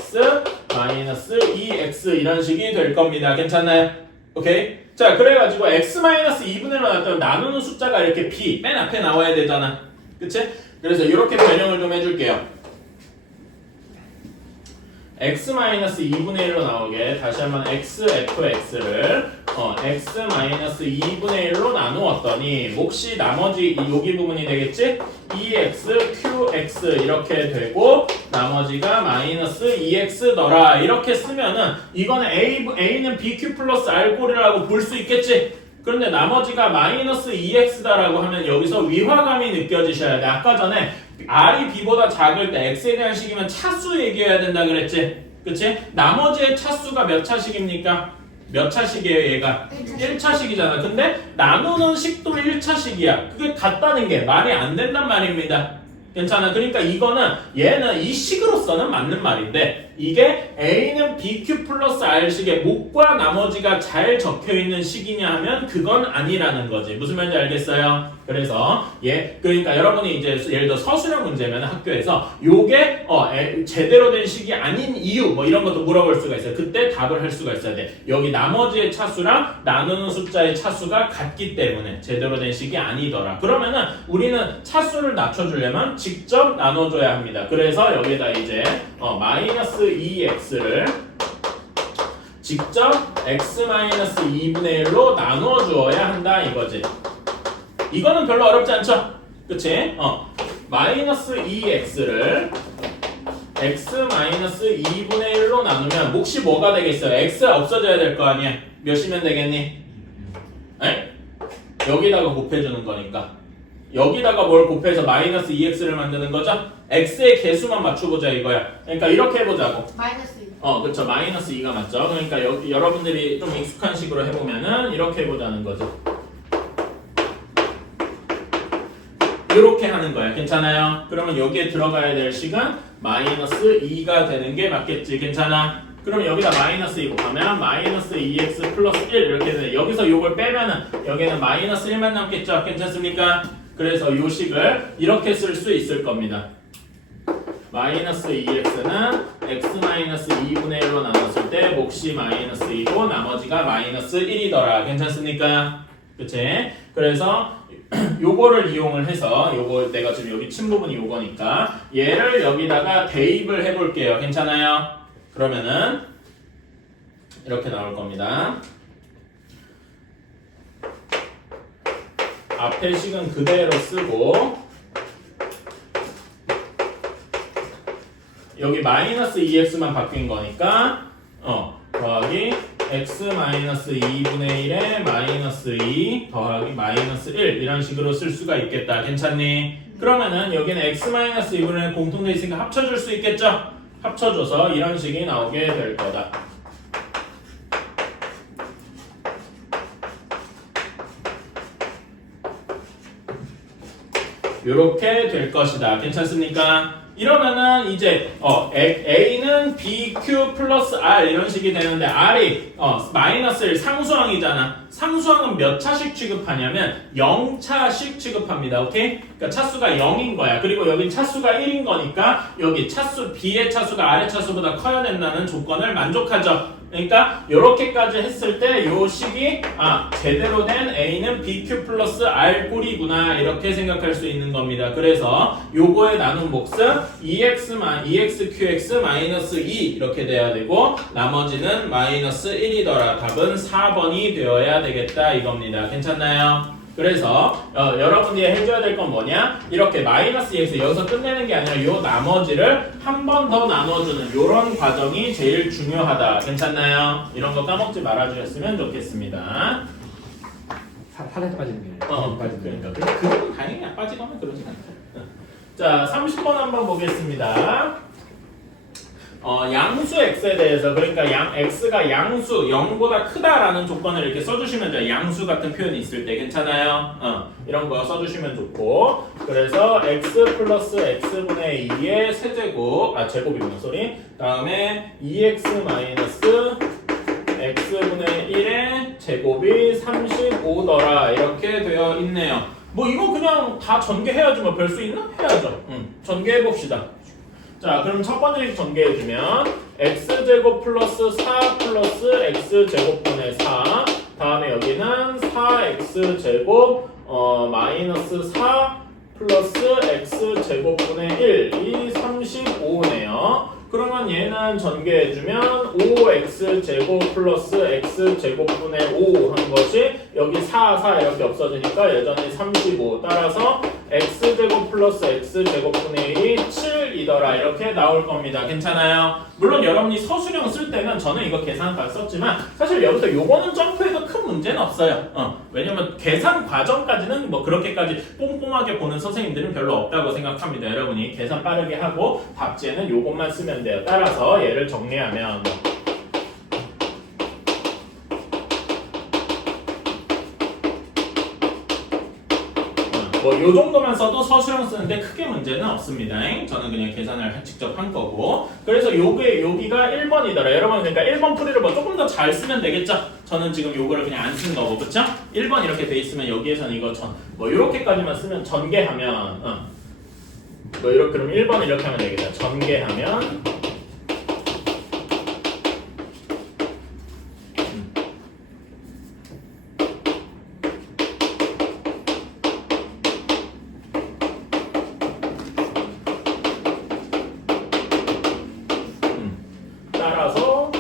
x-2x 이런 식이 될 겁니다. 괜찮나요? 오케이? 자, 그래가지고 x-2분의 1로 나왔다면 나누는 숫자가 이렇게 b 맨 앞에 나와야 되잖아. 그치? 그래서 이렇게 변형을 좀 해줄게요. x-2분의 1로 나오게 다시 한번 xfx를 x-2분의 1로 나누었더니 몫이 나머지 여기 부분이 되겠지? 2x, qx 이렇게 되고 나머지가 마이너스 2x더라 이렇게 쓰면은 이거는 a는 bq 플러스 r꼴이라고 볼 수 있겠지? 그런데 나머지가 마이너스 2x다라고 하면 여기서 위화감이 느껴지셔야 돼. 아까 전에 r이 b보다 작을 때 x에 대한 식이면 차수 얘기해야 된다 그랬지? 그치? 나머지의 차수가 몇 차식입니까? 몇 차식이에요 얘가? 1차식이잖아. 근데 나누는 식도 1차식이야. 그게 같다는 게 말이 안 된단 말입니다. 괜찮아? 그러니까 이거는 얘는 이 식으로서는 맞는 말인데 이게 A는 BQ 플러스 R식의 몫과 나머지가 잘 적혀있는 식이냐 하면 그건 아니라는 거지. 무슨 말인지 알겠어요? 그래서 그러니까 여러분이 이제 예를 들어 서술형 문제면 학교에서 요게 제대로 된 식이 아닌 이유 뭐 이런 것도 물어볼 수가 있어요. 그때 답을 할 수가 있어야 돼. 여기 나머지의 차수랑 나누는 숫자의 차수가 같기 때문에 제대로 된 식이 아니더라. 그러면은 우리는 차수를 낮춰주려면 직접 나눠줘야 합니다. 그래서 여기다 이제 마이너스 2x를 직접 x-2분의 1로 나누어 주어야 한다 이거지. 이거는 별로 어렵지 않죠? 그치? 마이너스 2x를 x-2분의 1로 나누면 몫이 뭐가 되겠어요? x 없어져야 될 거 아니야? 몇이면 되겠니? 에? 여기다가 곱해주는 거니까 여기다가 뭘 곱해서 마이너스 2x를 만드는 거죠? x의 개수만 맞춰보자 이거야. 그러니까 이렇게 해보자고. 마이너스 2. 그쵸. 마이너스 2가 맞죠. 그러니까 여러분들이 좀 익숙한 식으로 해보면은 이렇게 해보자는 거죠. 이렇게 하는 거야. 괜찮아요? 그러면 여기에 들어가야 될 식은 마이너스 2가 되는 게 맞겠지. 괜찮아? 그럼 여기다 마이너스 2 곱하면 마이너스 2x 플러스 1 이렇게 되네. 여기서 요걸 빼면은 여기는 마이너스 1만 남겠죠. 괜찮습니까? 그래서 요 식을 이렇게 쓸 수 있을 겁니다. 마이너스 2x는 x 마이너스 2분의 1로 나눴을 때 몫이 마이너스 2고 나머지가 마이너스 1이더라. 괜찮습니까? 그치? 그래서 요거를 이용을 해서 요거 내가 지금 여기 친 부분이 요거니까 얘를 여기다가 대입을 해볼게요. 괜찮아요? 그러면은 이렇게 나올 겁니다. 앞에 식은 그대로 쓰고 여기 마이너스 2x만 바뀐 거니까 더하기 x 마이너스 2분의 1에 마이너스 2 더하기 마이너스 1 이런 식으로 쓸 수가 있겠다. 괜찮니? 그러면은 여기는 x 마이너스 2분의 1 공통돼 있으니까 합쳐줄 수 있겠죠? 합쳐줘서 이런 식이 나오게 될 거다. 요렇게 될 것이다. 괜찮습니까? 이러면은 이제 A는 BQ 플러스 R 이런 식이 되는데 R이 마이너스 1 상수항이잖아. 상수항은 몇 차씩 취급하냐면 0차씩 취급합니다. 오케이? 그러니까 차수가 0인 거야. 그리고 여기 차수가 1인 거니까 여기 차수 B의 차수가 R의 차수보다 커야 된다는 조건을 만족하죠. 그러니까 이렇게까지 했을 때 요 식이 제대로 된 A는 BQ 플러스 R 꼴이구나 이렇게 생각할 수 있는 겁니다. 그래서 요거의 나눈 몫은 2xqx 마이너스 2 이렇게 돼야 되고 나머지는 마이너스 1이더라. 답은 4번이 되어야 되겠다 이겁니다. 괜찮나요? 그래서 여러분들이 해줘야 될 건 뭐냐? 이렇게 마이너스 2x 여기서 끝내는 게 아니라 요 나머지를 한 번 더 나눠주는 요런 과정이 제일 중요하다. 괜찮나요? 이런 거 까먹지 말아주셨으면 좋겠습니다. 살에 빠지는 게 아니라 그러니까 그건 다행히 안 빠지거나 그러진 않다. 자, 30번 한번 보겠습니다. 양수 x에 대해서 그러니까 x가 양수 0보다 크다라는 조건을 이렇게 써주시면 돼요. 양수 같은 표현이 있을 때 괜찮아요. 이런 거 써주시면 좋고 그래서 x 플러스 x분의 2의 세제곱 제곱이구나 소리 다음에 2x 마이너스 x분의 1의 제곱이 35더라 이렇게 되어 있네요. 뭐 이거 그냥 다 전개해야지 뭐 별 수 있나? 해야죠. 전개해봅시다. 자, 그럼 첫 번째 전개해주면 x제곱 플러스 4 플러스 x제곱분의 4 다음에 여기는 4x제곱 마이너스 4 플러스 x제곱분의 1이 35네요. 그러면 얘는 전개해주면 5x제곱 플러스 x제곱분의 5 한 것이 여기 4 이렇게 없어지니까 여전히 35 따라서 x제곱 플러스 x제곱분의 1이 7이더라 이렇게 나올 겁니다. 괜찮아요? 물론 여러분이 서술형 쓸 때는 저는 이거 계산까지 썼지만 사실 여기서 요거는 점프해도 큰 문제는 없어요. 왜냐면 계산 과정까지는 뭐 그렇게까지 꼼꼼하게 보는 선생님들은 별로 없다고 생각합니다. 여러분이 계산 빠르게 하고 답지에는 요것만 쓰면 돼요. 따라서 얘를 정리하면 요 정도만 써도 서술형 쓰는데 크게 문제는 없습니다. 저는 그냥 계산을 직접 한 거고 그래서 여기가 1번이더라. 여러분 그러니까 1번 풀이를 뭐 조금 더 잘 쓰면 되겠죠? 저는 지금 요거를 그냥 안 쓴 거고 그쵸? 1번 이렇게 돼 있으면 여기에서는 이거 뭐 요렇게까지만 쓰면 전개하면 뭐 이렇게 그럼 1번을 이렇게 하면 되겠다. 전개하면 따라서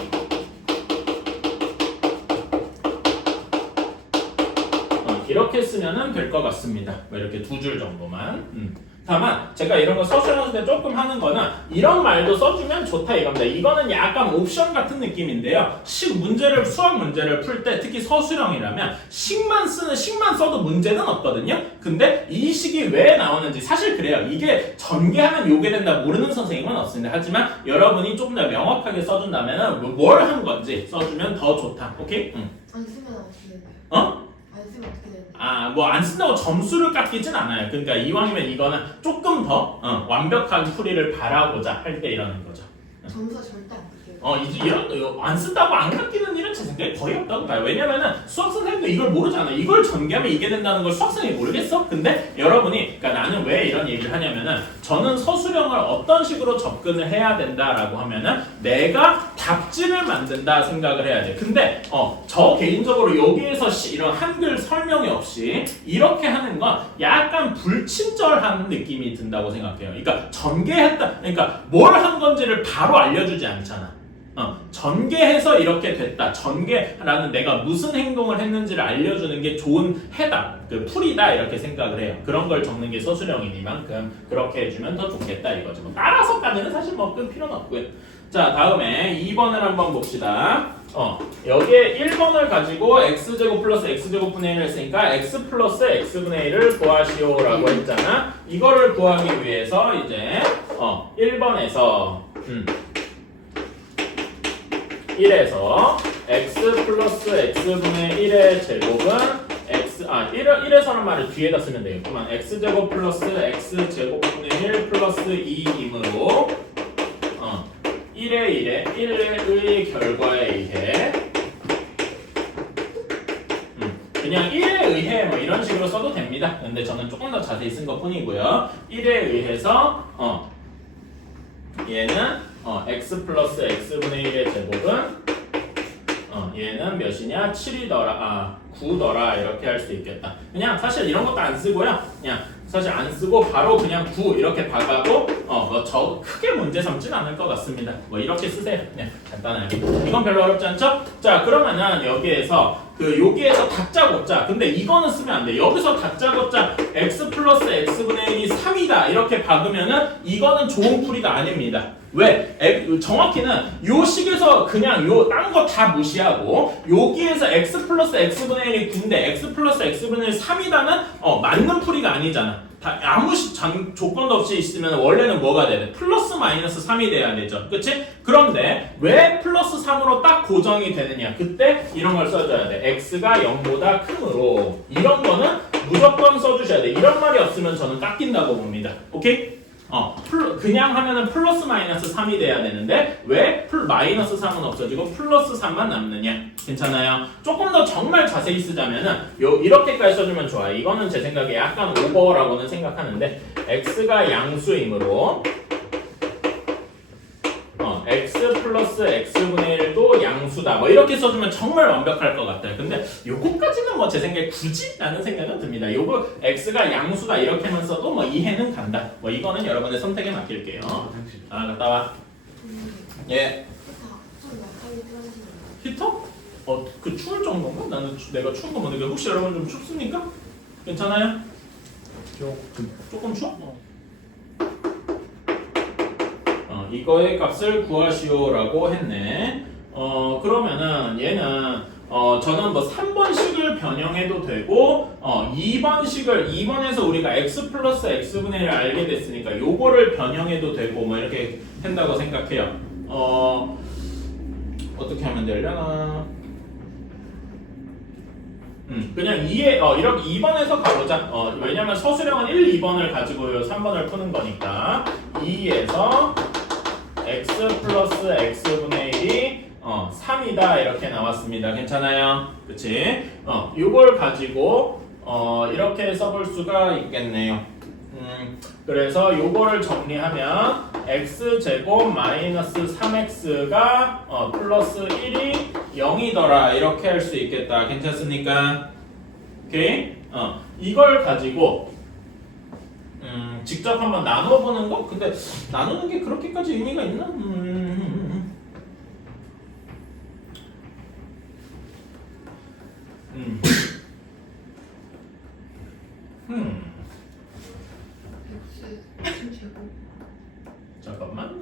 이렇게 쓰면은 될 것 같습니다. 뭐 이렇게 두 줄 정도만. 다만 제가 이런 거 서술형 쓸 때 조금 하는 거는 이런 말도 써주면 좋다 이겁니다. 이거는 약간 옵션 같은 느낌인데요. 수학 문제를 풀 때 특히 서술형이라면 식만 써도 문제는 없거든요. 근데 이 식이 왜 나오는지 사실 그래요. 이게 전개하면 요게 된다 모르는 선생님은 없습니다. 하지만 여러분이 조금 더 명확하게 써준다면 뭘 한 건지 써주면 더 좋다. 오케이? 안 쓰면 어떻게 돼요? 안 안 쓰면 어떻게 되는데? 뭐 안 쓴다고 점수를 깎이진 않아요. 그러니까 이왕이면 이거는 조금 더 완벽한 풀이를 바라고자 할 때 이러는 거죠. 점수가 절대 안 바뀌어요. 이런 안 쓴다고 안 깎이는 일은 제 생각에 거의 없다고 봐요. 왜냐면은 수학 선생님도 이걸 모르잖아. 이걸 전개하면 이게 된다는 걸 수학 선생님이 모르겠어? 근데 여러분이, 그러니까 나는 왜 이런 얘기를 하냐면은 저는 서술형을 어떤 식으로 접근을 해야 된다라고 하면은 내가 답지를 만든다 생각을 해야 돼. 근데 저 개인적으로 여기에서 이런 한글 설명이 없이 이렇게 하는 건 약간 불친절한 느낌이 든다고 생각해요. 그러니까 전개했다, 그러니까 뭘 한 건지를 바로 알려주지 않잖아. 전개해서 이렇게 됐다. 전개라는 내가 무슨 행동을 했는지를 알려주는 게 좋은 해답, 그 풀이다 이렇게 생각을 해요. 그런 걸 적는 게 서술형이니만큼 그렇게 해주면 더 좋겠다 이거죠. 뭐 따라서까지는 사실 뭐 끌 필요는 없고요. 자, 다음에 2번을 한번 봅시다. 여기에 1번을 가지고 x제곱 플러스 x제곱분의 1을 했으니까 x 플러스 x분의 1을 구하시오라고 했잖아. 이거를 구하기 위해서 이제 1번에서 1에서 x 플러스 x분의 1의 제곱은 1에서는 말을 뒤에다 쓰면 되겠구만. x제곱 플러스 x제곱분의 1 플러스 2이므로 1의 결과에 의해 그냥 1에 의해 뭐 이런 식으로 써도 됩니다. 근데 저는 조금 더 자세히 쓴 것 뿐이고요. 1에 의해서 얘는 x 플러스 x분의 1의 제곱은 얘는 몇이냐? 7이더라, 9더라 이렇게 할 수 있겠다. 그냥 사실 이런 것도 안 쓰고요. 그냥 사실 안 쓰고 바로 그냥 9 이렇게 박아도 저 크게 문제 삼지는 않을 것 같습니다. 뭐 이렇게 쓰세요. 그냥 간단하게. 이건 별로 어렵지 않죠? 자, 그러면은 여기에서 여기에서 다짜고짜, 근데 이거는 쓰면 안 돼. 여기서 다짜고짜 x 플러스 x분의 1이 3이다 이렇게 박으면은 이거는 좋은 풀이가 아닙니다. 왜? 정확히는 요 식에서 그냥 딴 거 다 무시하고 여기에서 x 플러스 x분의 1이 9인데 x 플러스 x분의 1 3이다는 맞는 풀이가 아니잖아. 아무 조건도 없이 있으면 원래는 뭐가 돼야 돼? 플러스 마이너스 3이 돼야 되죠. 그치? 그런데 왜 플러스 3으로 딱 고정이 되느냐? 그때 이런 걸 써줘야 돼. x가 0보다 크므로 이런 거는 무조건 써주셔야 돼. 이런 말이 없으면 저는 깎인다고 봅니다. 오케이? 그냥 하면은 플러스 마이너스 3이 돼야 되는데 왜 마이너스 3은 없어지고 플러스 3만 남느냐? 괜찮아요? 조금 더 정말 자세히 쓰자면은 이렇게까지 써주면 좋아요. 이거는 제 생각에 약간 오버라고는 생각하는데 x가 양수이므로 x 플러스 x분의 1도 양수다. 뭐 이렇게 써주면 정말 완벽할 것 같아요. 근데 요거까지는 뭐 제 생각에 굳이 라는 생각은 듭니다. 요거 x가 양수다 이렇게만 써도 뭐 이해는 간다. 뭐 이거는 여러분의 선택에 맡길게요. 갔다 와. 예. 좀 약하게 틀어주시면 히터? 그 추울 정도인가? 나는 내가 추운 거 모르겠는데 혹시 여러분 좀 춥습니까? 괜찮아요? 조금 추워? 이거의 값을 구하시오라고 했네. 그러면은 얘는 저는 뭐 3번식을 변형해도 되고 2번에서 우리가 x 플러스 x분의 1을 알게 됐으니까 요거를 변형해도 되고 뭐 이렇게 한다고 생각해요. 어떻게 하면 되려나? 그냥 2에 이렇게 2번에서 가보자. 왜냐면 서술형은 1, 2번을 가지고 3번을 푸는 거니까 2에서 x 플러스 x분의 1이 3이다 이렇게 나왔습니다. 괜찮아요? 그치? 이걸 가지고 이렇게 써볼 수가 있겠네요. 그래서 요거를 정리하면 x제곱 마이너스 3x가 플러스 1이 0이더라 이렇게 할 수 있겠다. 괜찮습니까? 오케이? 이걸 가지고 직접 한번 나눠보는 거? 근데 나누는 게 그렇게까지 의미가 있나? x 제곱 잠깐만.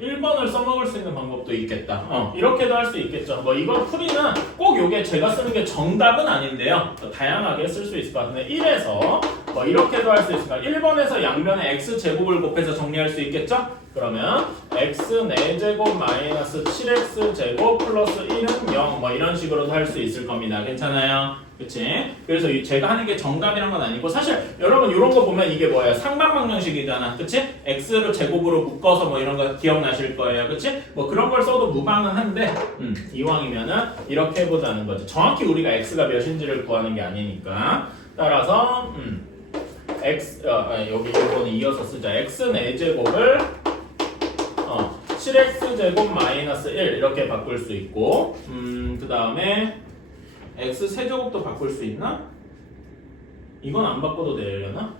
1번을 써먹을 수 있는 방법도 있겠다. 이렇게도 할 수 있겠죠. 뭐 이거 풀이는 꼭 요게 제가 쓰는 게 정답은 아닌데요. 다양하게 쓸 수 있을 것 같은데 1에서 뭐 이렇게도 할 수 있으니까 1번에서 양변에 x제곱을 곱해서 정리할 수 있겠죠? 그러면 x 4제곱 마이너스 7x제곱 플러스 1은 0 뭐 이런 식으로도 할 수 있을 겁니다. 괜찮아요? 그치? 그래서 제가 하는 게 정답이란 건 아니고 사실 여러분 이런 거 보면 이게 뭐예요? 상반방정식이잖아. 그치? x를 제곱으로 묶어서 뭐 이런 거 기억나실 거예요. 그치? 뭐 그런 걸 써도 무방은 한데 이왕이면은 이렇게 해보자는 거죠. 정확히 우리가 x가 몇인지를 구하는 게 아니니까 따라서 여기 이거는 이어서 쓰자. x 4제곱을 7x제곱 마이너스 1 이렇게 바꿀 수 있고 그 다음에 x 세제곱도 바꿀 수 있나? 이건 안 바꿔도 되려나?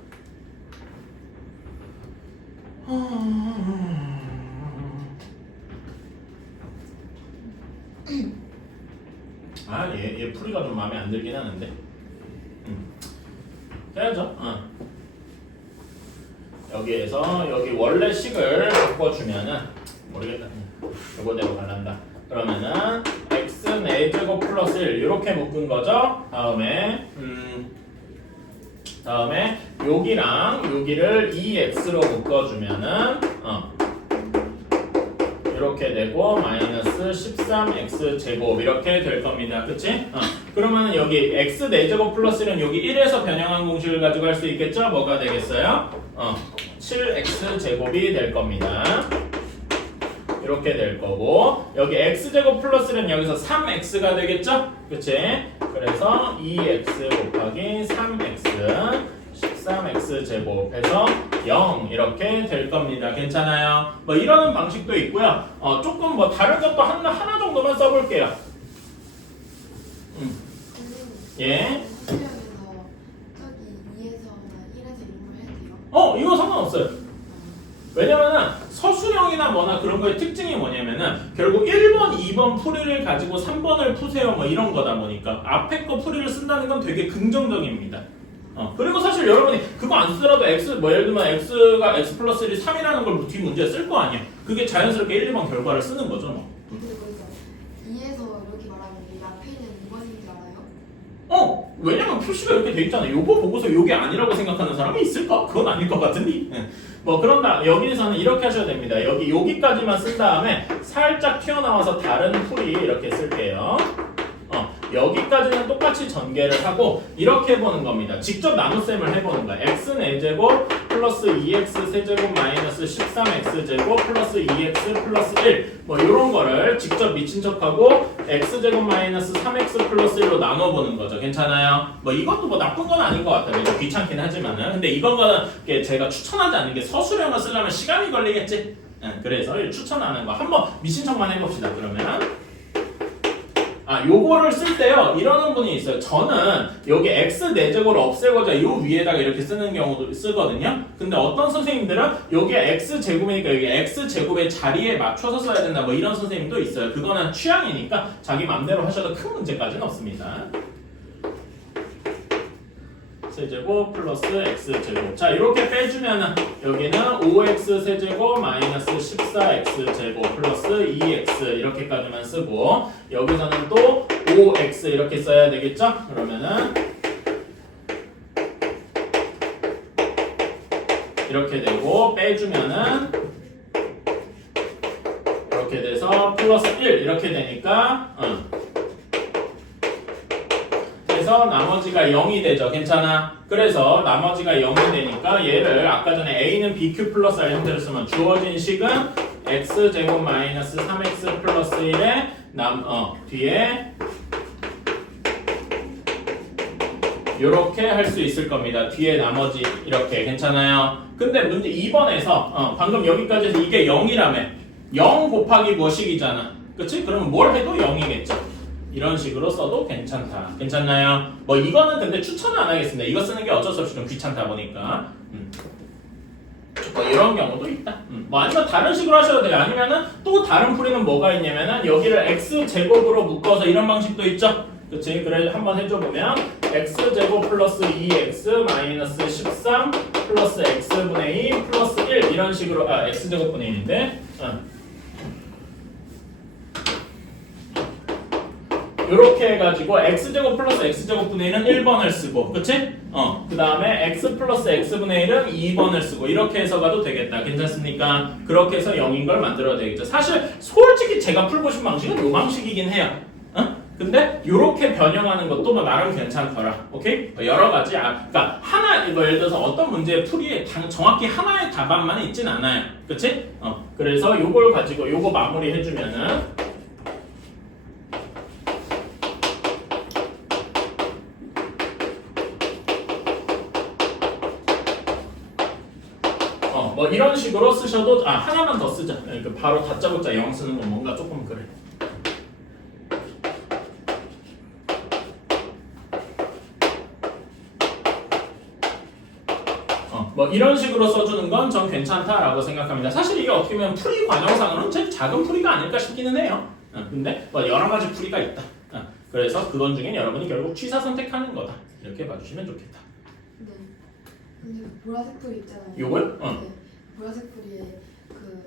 얘 풀이가 좀 마음에 안 들긴 하는데 해야죠. 여기에서 여기 원래 식을 바꿔주면은 모르겠다. 요거대로 갈란다. 그러면은 x 4제곱 플러스 1 이렇게 묶은 거죠. 다음에 여기랑 여기를 2x로 묶어주면은 이렇게 되고 마이너스 13x 제곱 이렇게 될 겁니다. 그치? 그러면 여기 x 4제곱 플러스 1은 여기 1에서 변형한 공식을 가지고 할 수 있겠죠? 뭐가 되겠어요? 7x 제곱이 될 겁니다. 이렇게 될 거고 여기 x제곱 플러스 1은 여기서 3x가 되겠죠? 그치? 그래서 2x 곱하기 3x 13x 제곱해서 0 이렇게 될 겁니다. 괜찮아요? 뭐 이러는 방식도 있고요. 조금 뭐 다른 것도 하나 정도만 써볼게요. 예. 수령에서 저기 2에서나 1에서 이런 걸 해도 돼요? 이거 상관없어요. 왜냐면은 서술형이나 뭐나 그런 거의 특징이 뭐냐면은 결국 1번, 2번 풀이를 가지고 3번을 푸세요 뭐 이런 거다 보니까 앞에 거 풀이를 쓴다는 건 되게 긍정적입니다. 그리고 사실 여러분이 그거 안 쓰더라도 x 뭐 예를 들면 x가 x 플러스 1이 3이라는 걸 뒤 문제에 쓸 거 아니야. 그게 자연스럽게 1, 2번 결과를 쓰는 거죠 뭐. 근데 거기서 2에서 이렇게 말하면 이 앞에 있는 2번인 줄 알아요? 왜냐면 표시가 이렇게 돼 있잖아. 요거 보고서 요게 아니라고 생각하는 사람이 있을까? 그건 아닐 것 같은데. 뭐 그런다. 여기서는 이렇게 하셔야 됩니다. 여기까지만 쓴 다음에 살짝 튀어나와서 다른 풀이 이렇게 쓸게요. 여기까지는 똑같이 전개를 하고 이렇게 해보는 겁니다. 직접 나눗셈을 해보는 거야. x 4제곱 플러스 2x 세제곱 마이너스 13x제곱 플러스 2x 플러스 1 뭐 이런 거를 직접 미친 척하고 x제곱 마이너스 3x 플러스 1로 나눠보는 거죠. 괜찮아요? 뭐 이것도 뭐 나쁜 건 아닌 것 같아요. 귀찮긴 하지만은. 근데 이거는 제가 추천하지 않는 게 서술형을 쓰려면 시간이 걸리겠지? 그래서 추천하는 거 한번 미친 척만 해봅시다. 그러면 요거를 쓸 때요 이러는 분이 있어요. 저는 여기 x 4제곱을 없애고자 요 위에다가 이렇게 쓰는 경우도 쓰거든요. 근데 어떤 선생님들은 여기에 x 제곱이니까 여기 x 제곱의 자리에 맞춰서 써야 된다 뭐 이런 선생님도 있어요. 그거는 취향이니까 자기 맘대로 하셔도 큰 문제까지는 없습니다. 세제곱 플러스 x제곱. 자 이렇게 빼주면은 여기는 5x 세제곱 마이너스 14x제곱 플러스 2x 이렇게까지만 쓰고 여기서는 또 5x 이렇게 써야 되겠죠? 그러면은 이렇게 되고 빼주면은 이렇게 돼서 플러스 1 이렇게 되니까 그래서 나머지가 0이 되죠. 괜찮아? 그래서 나머지가 0이 되니까 얘를 아까 전에 a는 bq 플러스 r 형태로 쓰면 주어진 식은 x제곱 마이너스 3x 플러스 1에 뒤에 이렇게 할 수 있을 겁니다. 뒤에 나머지 이렇게 괜찮아요? 근데 문제 2번에서 방금 여기까지에서 이게 0이라며 0 곱하기 뭐식이잖아. 그치? 그러면 뭘 해도 0이겠죠. 이런 식으로 써도 괜찮다. 괜찮나요? 뭐 이거는 근데 추천은 안 하겠습니다. 이거 쓰는 게 어쩔 수 없이 좀 귀찮다 보니까 뭐 이런 경우도 있다. 뭐 아니면 다른 식으로 하셔도 돼요. 아니면은 또 다른 풀이는 뭐가 있냐면은 여기를 x 제곱으로 묶어서 이런 방식도 있죠. 그치? 그래 한번 해줘보면 x 제곱 플러스 2x 마이너스 13 플러스 x분의 2 플러스 1 이런 식으로 x 제곱분의 1인데 요렇게 해가지고 x제곱 플러스 x제곱분의 1은 1번을 쓰고 그치? 그 다음에 x 플러스 x분의 1은 2번을 쓰고 이렇게 해서 가도 되겠다. 괜찮습니까? 그렇게 해서 0인 걸 만들어야 되겠죠. 사실 솔직히 제가 풀고 싶은 방식은 요 방식이긴 해요. 근데 요렇게 변형하는 것도 뭐 나름 괜찮더라. 오케이? 여러 가지 그러니까 하나 뭐 예를 들어서 어떤 문제의 풀이에 정확히 하나의 답안만 있진 않아요. 그치? 그래서 요걸 가지고 요거 마무리 해주면은 뭐 이런 식으로 쓰셔도 하나만 더 쓰자. 그러니까 바로 다짜고짜 0 쓰는 건 뭔가 조금 그래. 뭐 이런 식으로 써주는 건 전 괜찮다라고 생각합니다. 사실 이게 어떻게 보면 풀이 과정상으로는 제일 작은 풀이가 아닐까 싶기는 해요. 근데 뭐 여러 가지 풀이가 있다. 그래서 그건 중에 여러분이 결국 취사 선택하는 거다. 이렇게 봐주시면 좋겠다. 네. 근데 보라색 풀 있잖아요. 요거요? 네. 보라색 풀이 그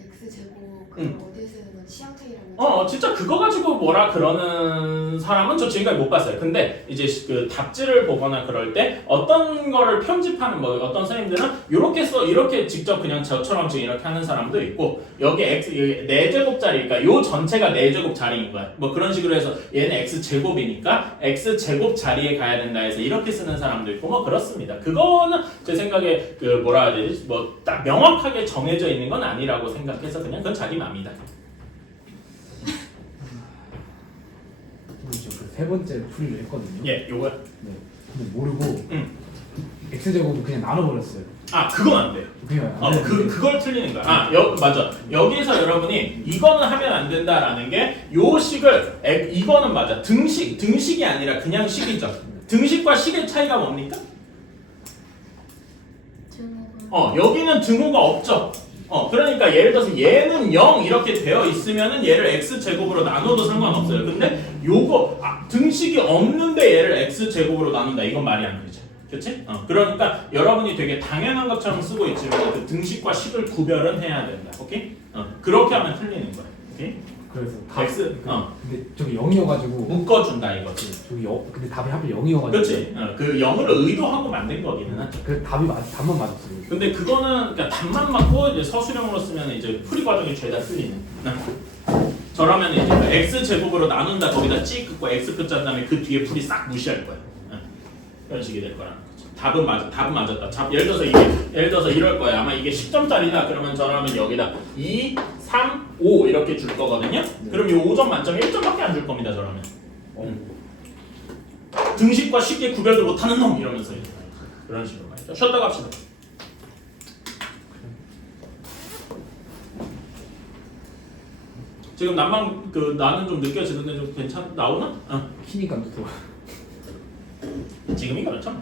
x 제곱 그걸 어디에 쓰는 건 취향책이라면. 진짜 그거 가지고 뭐라 그러는 사람은 저 지금까지 못 봤어요. 근데 이제 그 답지를 보거나 그럴 때 어떤 거를 편집하는 뭐 어떤 선생님들은 이렇게 직접 그냥 저처럼 지금 이렇게 하는 사람도 있고 여기 x 4제곱짜리니까 요 전체가 4제곱짜리인 거야. 뭐 그런 식으로 해서 얘는 x 제곱이니까 x 제곱 자리에 가야 된다 해서 이렇게 쓰는 사람도 있고 뭐 그렇습니다. 그거는 제 생각에 그 뭐라 해야 되지? 뭐 딱 명확하게 정해져 있는 건 아니라고 생각해서 그냥 그건 자기 맘이다. 우리 지금 세 번째 풀이를 했거든요. 예, 요거야. 네. 근데 모르고 x제곱을 그냥 나눠버렸어요. 그건 안 돼요. 그냥 그걸 틀리는 거야. 맞아. 여기서 여러분이 이거는 하면 안 된다라는 게 요 식을 이거는 맞아. 등식이 아니라 그냥 식이죠. 등식과 식의 차이가 뭡니까? 여기는 등호가 없죠. 그러니까 예를 들어서 얘는 0 이렇게 되어 있으면은 얘를 x제곱으로 나눠도 상관없어요. 근데 요거 등식이 없는데 얘를 x제곱으로 나눈다. 이건 말이 안 되죠. 그치? 그러니까 여러분이 되게 당연한 것처럼 쓰고 있지만 그 등식과 식을 구별은 해야 된다. 오케이? 그렇게 하면 틀리는 거야. 오케이? 그래서 x 근데 저기 0이어가지고 묶어준다 이거지. 저기 근데 답이 하필 0이어가지고 그렇지. 그 0을 의도하고 만든 거기는 하죠. 그 답만 맞았어요. 근데 그거는 그러니까 답만 맞고 이제 서술형으로 쓰면 이제 풀이 과정이 죄다 틀리는. 저라면 이제 x 제곱으로 나눈다 거기다 찍 긋고 x 표 다음에 그 뒤에 풀이 싹 무시할 거야. 이런 식이 될 거라는 거죠. 답은 맞았다. 예를 들어서 이럴 거야. 아마 이게 10점짜리다. 그러면 저라면 여기다 2, 3, 5 이렇게 줄 거거든요. 그럼 이 5점 만점에 1점밖에 안 줄 겁니다. 저라면. 등식과 쉽게 구별도 못하는 놈 이러면서 그런 식으로 말이죠. 쉬었다 갑시다. 지금 나는 좀 느껴지는데 좀 나오나? 키니까 또 들어와. 지금이 그렇죠.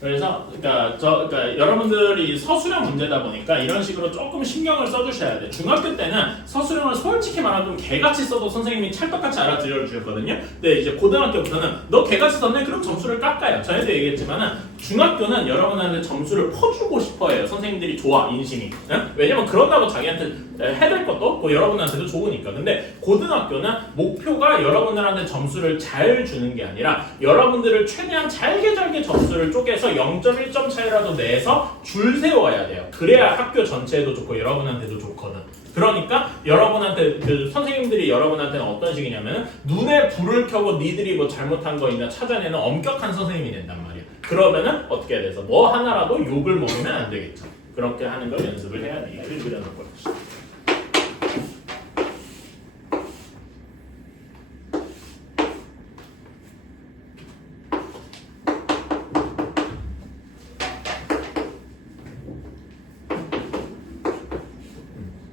그래서 그러니까 여러분들이 서술형 문제다 보니까 이런 식으로 조금 신경을 써주셔야 돼. 중학교 때는 서술형을 솔직히 말하면 개같이 써도 선생님이 찰떡같이 알아들여 주셨거든요. 근데 이제 고등학교부터는 너 개같이 썼네? 그럼 점수를 깎아요. 전에도 얘기했지만은 중학교는 여러분한테 점수를 퍼주고 싶어해요. 선생님들이 좋아 인심이. 왜냐면 그런다고 자기한테 해될 것도 없고 여러분한테도 좋으니까. 근데 고등학교는 목표가 여러분들한테 점수를 잘 주는 게 아니라 여러분들을 최대한 잘게 점수를 쪼개서 0.1점 차이라도 내서 줄 세워야 돼요. 그래야 학교 전체에도 좋고 여러분한테도 좋거든. 그러니까 여러분한테 선생님들이 여러분한테는 어떤 식이냐면 눈에 불을 켜고 니들이 뭐 잘못한 거 있나 찾아내는 엄격한 선생님이 된단 말이야. 그러면은 어떻게 해야 돼서 뭐 하나라도 욕을 먹으면 안 되겠죠. 그렇게 하는 걸 연습을 해야 돼. 이걸 그려놓을 거야.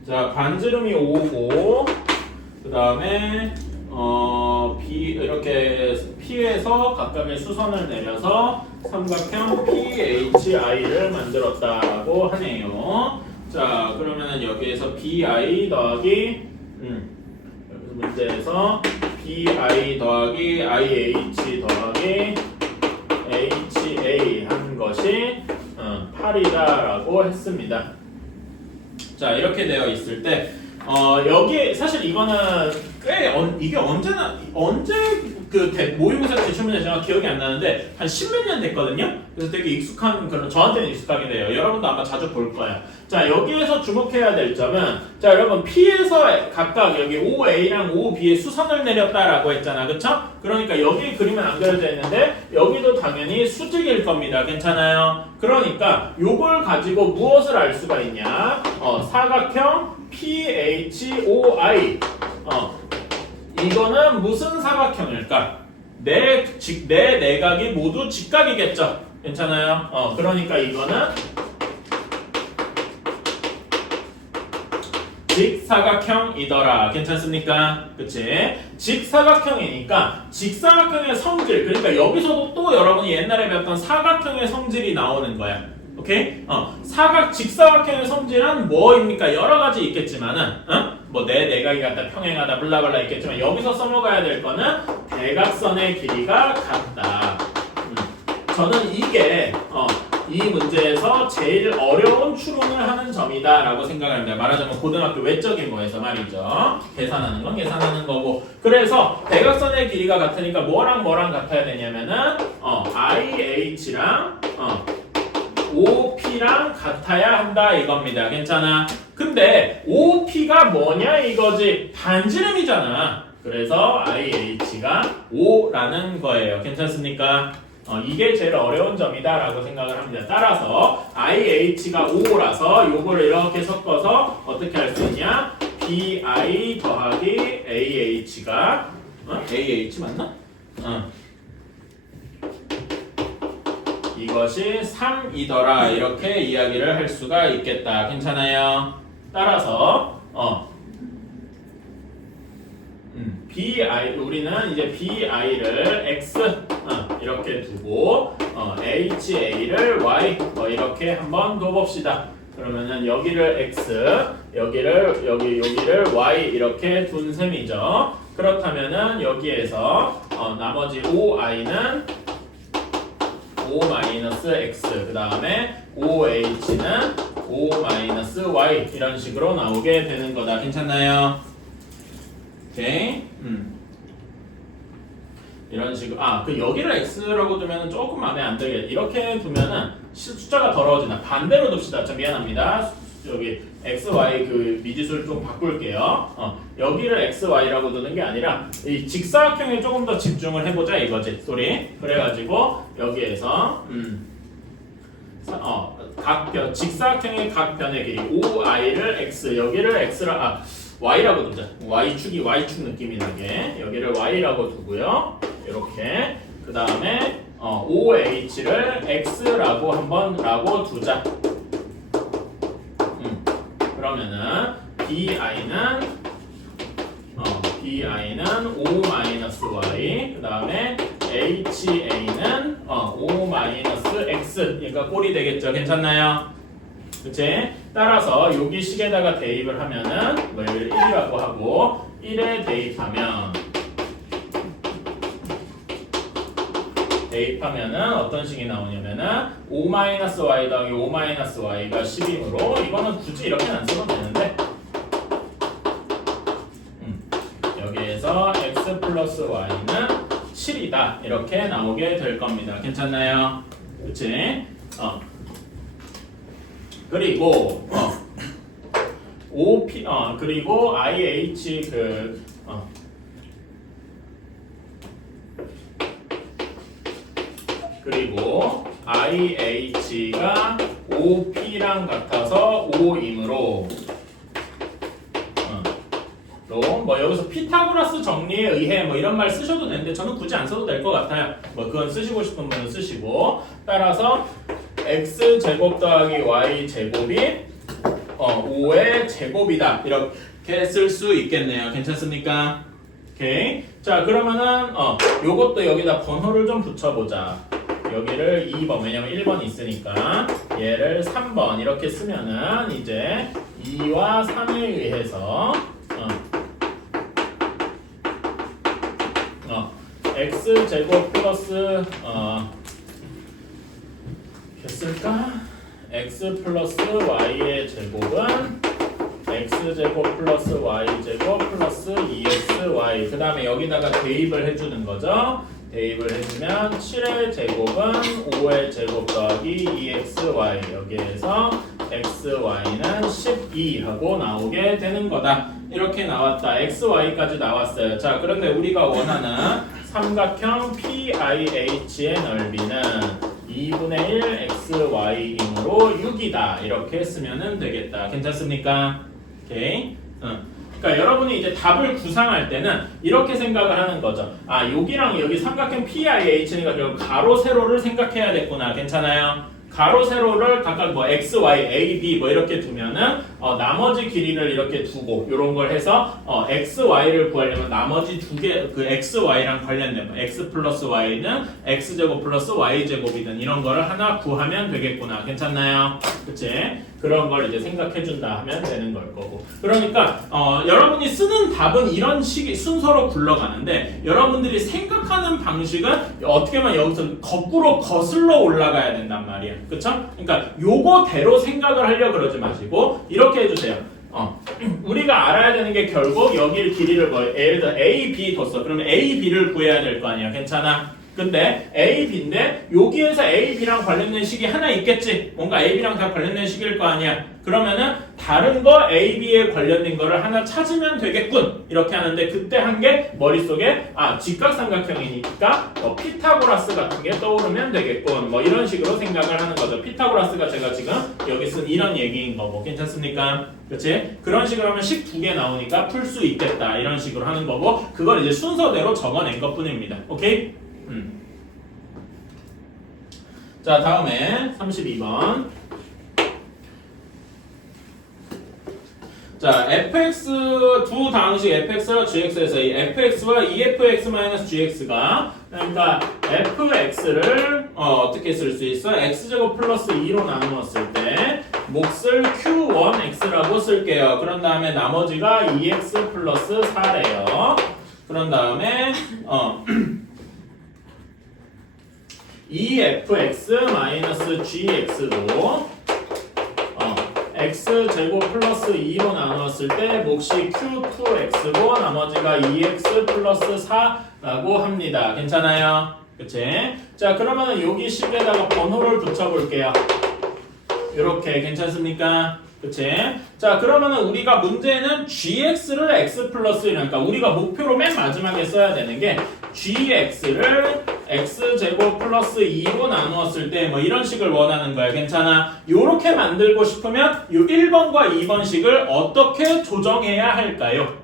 자, 반지름이 5고 그 다음에 이렇게 P에서 각각의 수선을 내려서 삼각형 PHI를 만들었다고 하네요. 자, 그러면은 여기에서 BI 더하기 여기서 문제에서 BI 더하기 IH 더하기 HA 한 것이 8이다라고 했습니다. 자, 이렇게 되어 있을 때 여기 사실 이거는 이게 언제 그 모의고사 제출문제 제가 기억이 안 나는데 한 십몇 년 됐거든요. 그래서 되게 익숙한 그런 저한테는 익숙하게 돼요. 여러분도 아마 자주 볼 거예요. 자, 여기에서 주목해야 될 점은 자, 여러분 P에서 각각 여기 OA랑 OB에 수선을 내렸다라고 했잖아. 그쵸? 그러니까 여기 그림은 안 그려져 있는데 여기도 당연히 수직일 겁니다. 괜찮아요? 그러니까 요걸 가지고 무엇을 알 수가 있냐? 사각형 PHOI. 이거는 무슨 사각형일까? 내 내각이 모두 직각이겠죠. 괜찮아요? 그러니까 이거는 직사각형이더라. 괜찮습니까? 그치? 직사각형이니까 직사각형의 성질, 그러니까 여기서도 또 여러분이 옛날에 배웠던 사각형의 성질이 나오는 거야. 오케이? 직사각형의 성질은 뭐입니까? 여러 가지 있겠지만은, 뭐 내 내각이 같다, 평행하다, 블라블라 있겠지만 여기서 써먹어야 될 거는 대각선의 길이가 같다. 저는 이게 이 문제에서 제일 어려운 추론을 하는 점이다라고 생각합니다. 말하자면 고등학교 외적인 거에서 말이죠. 계산하는 건 계산하는 거고. 그래서 대각선의 길이가 같으니까 뭐랑 같아야 되냐면은 IH랑 OP랑 같아야 한다 이겁니다. 괜찮아? 근데 OP가 뭐냐 이거지. 반지름이잖아. 그래서 IH가 5라는 거예요. 괜찮습니까? 이게 제일 어려운 점이다 라고 생각을 합니다. 따라서 IH가 5라서 요거를 이렇게 섞어서 어떻게 할 수 있냐? BI 더하기 AH가 AH 맞나? 이것이 3이더라 이렇게 이야기를 할 수가 있겠다. 괜찮아요? 따라서 BI 우리는 이제 BI를 X 이렇게 두고 HA를 Y 이렇게 한번 둬봅시다. 그러면은 여기를 X 여기를 Y 이렇게 둔 셈이죠. 그렇다면은 여기에서 나머지 OI는 O-X 그 다음에 OH는 O-Y 이런 식으로 나오게 되는 거다. 괜찮나요? 오케이. 이런 식으로 그 여기를 x라고 두면은 조금 마음에 안 들게 이렇게 두면은 숫자가 더러워진다. 반대로 둡시다. 참 미안합니다. 여기 x, y 그 미지수를 좀 바꿀게요. 여기를 x, y라고 두는 게 아니라 이 직사각형에 조금 더 집중을 해보자 이거지. 소리. 그래가지고 여기에서 직사각형의 각 변의 길이 OI를 x 여기를 x라 y라고 두자. y축이 y축 느낌이 나게 여기를 y라고 두고요. 이렇게 그 다음에 OH를 x라고 한번 라고 두자. 그러면은 BI는 O-Y 그 다음에 HA는 O-X 그러니까 꼴이 되겠죠. 괜찮나요? 그치? 따라서 여기 식에다가 대입을 하면은 1이라고 하고 1에 대입하면은 어떤 식이 나오냐면은 O-Y 더하기 O-Y가 10이므로 이거는 굳이 이렇게는 안 써도 되는데 여기에서 X 플러스 Y는 7이다 이렇게 나오게 될 겁니다. 괜찮나요? 그치? 그리고 OP 그리고 IH 그리고 IH가 OP랑 같아서 5이므로 뭐 여기서 피타고라스 정리에 의해 뭐 이런 말 쓰셔도 되는데 저는 굳이 안 써도 될 것 같아요. 뭐 그건 쓰시고 싶은 분은 쓰시고 따라서 x 제곱 더하기 y 제곱이 5의 제곱이다 이렇게 쓸 수 있겠네요. 괜찮습니까? 오케이. 자 그러면은 요것도 여기다 번호를 좀 붙여보자. 여기를 2번 왜냐면 1번 있으니까 얘를 3번 이렇게 쓰면은 이제 2와 3에 의해서 x 제곱 플러스 됐을까? x 플러스 y의 제곱은 x제곱 플러스 y제곱 플러스 2xy 그 다음에 여기다가 대입을 해주는 거죠. 대입을 해주면 7의 제곱은 5의 제곱 더하기 2xy 여기에서 xy는 12 하고 나오게 되는 거다. 이렇게 나왔다. xy까지 나왔어요. 자, 그런데 우리가 원하는 삼각형 PIH의 넓이는 2분의 1 xy이므로 6이다. 이렇게 쓰면 되겠다. 괜찮습니까? 오케이. 그러니까 여러분이 이제 답을 구상할 때는 이렇게 생각을 하는 거죠. 아, 여기랑 여기 삼각형 PIH니까 결국 가로 세로를 생각해야 됐구나. 괜찮아요? 가로 세로를 각각 뭐 x, y, a, b 뭐 이렇게 두면은 나머지 길이를 이렇게 두고 이런 걸 해서 x, y를 구하려면 나머지 두 개 그 x, y랑 관련된 거 x 플러스 y는 x 제곱 플러스 y 제곱이든 이런 거를 하나 구하면 되겠구나. 괜찮나요? 그치? 그런 걸 이제 생각해 준다 하면 되는 걸 거고. 그러니까 여러분이 쓰는 답은 이런 식의 순서로 굴러가는데 여러분들이 생각하는 방식은 어떻게 보면 여기서 거꾸로 거슬러 올라가야 된단 말이야. 그쵸? 그러니까 요거대로 생각을 하려고 그러지 마시고 이렇게 해주세요. 우리가 알아야 되는 게 결국 여기 길이를 뭐 예를 들어 A, B 뒀어. 그러면 A, B를 구해야 될 거 아니야. 괜찮아? 근데 A, B인데 여기에서 A, B랑 관련된 식이 하나 있겠지. 뭔가 A, B랑 다 관련된 식일 거 아니야. 그러면은 다른 거 A, B에 관련된 거를 하나 찾으면 되겠군. 이렇게 하는데 그때 한 게 머릿속에 직각삼각형이니까 피타고라스 같은 게 떠오르면 되겠군. 뭐 이런 식으로 생각을 하는 거죠. 피타고라스가 제가 지금 여기 쓴 이런 얘기인 거고. 괜찮습니까? 그렇지? 그런 식으로 하면 식 두 개 나오니까 풀 수 있겠다. 이런 식으로 하는 거고 그걸 이제 순서대로 적어낸 것 뿐입니다. 오케이? 자, 다음에 32번. 자, fx 두 다항식 fx와 gx에서 이 fx와 efx-gx가 그러니까 fx를 어떻게 쓸 수 있어? x제곱 플러스 2로 나누었을 때 몫을 q1x라고 쓸게요. 그런 다음에 나머지가 2x 플러스 4래요. 그런 다음에 2fx-gx도 x제곱 플러스 2로 나누었을 때 몫이 q2x고 나머지가 2x 플러스 4라고 합니다. 괜찮아요? 그치? 자, 그러면은 여기 식에다가 번호를 붙여볼게요. 이렇게 괜찮습니까? 그치? 자, 그러면은 우리가 문제는 gx를 x 플러스 1, 그러니까 우리가 목표로 맨 마지막에 써야 되는 게 gx를 x제곱 플러스 2로 나누었을 때 뭐 이런 식을 원하는 거야. 괜찮아? 요렇게 만들고 싶으면 요 1번과 2번 식을 어떻게 조정해야 할까요?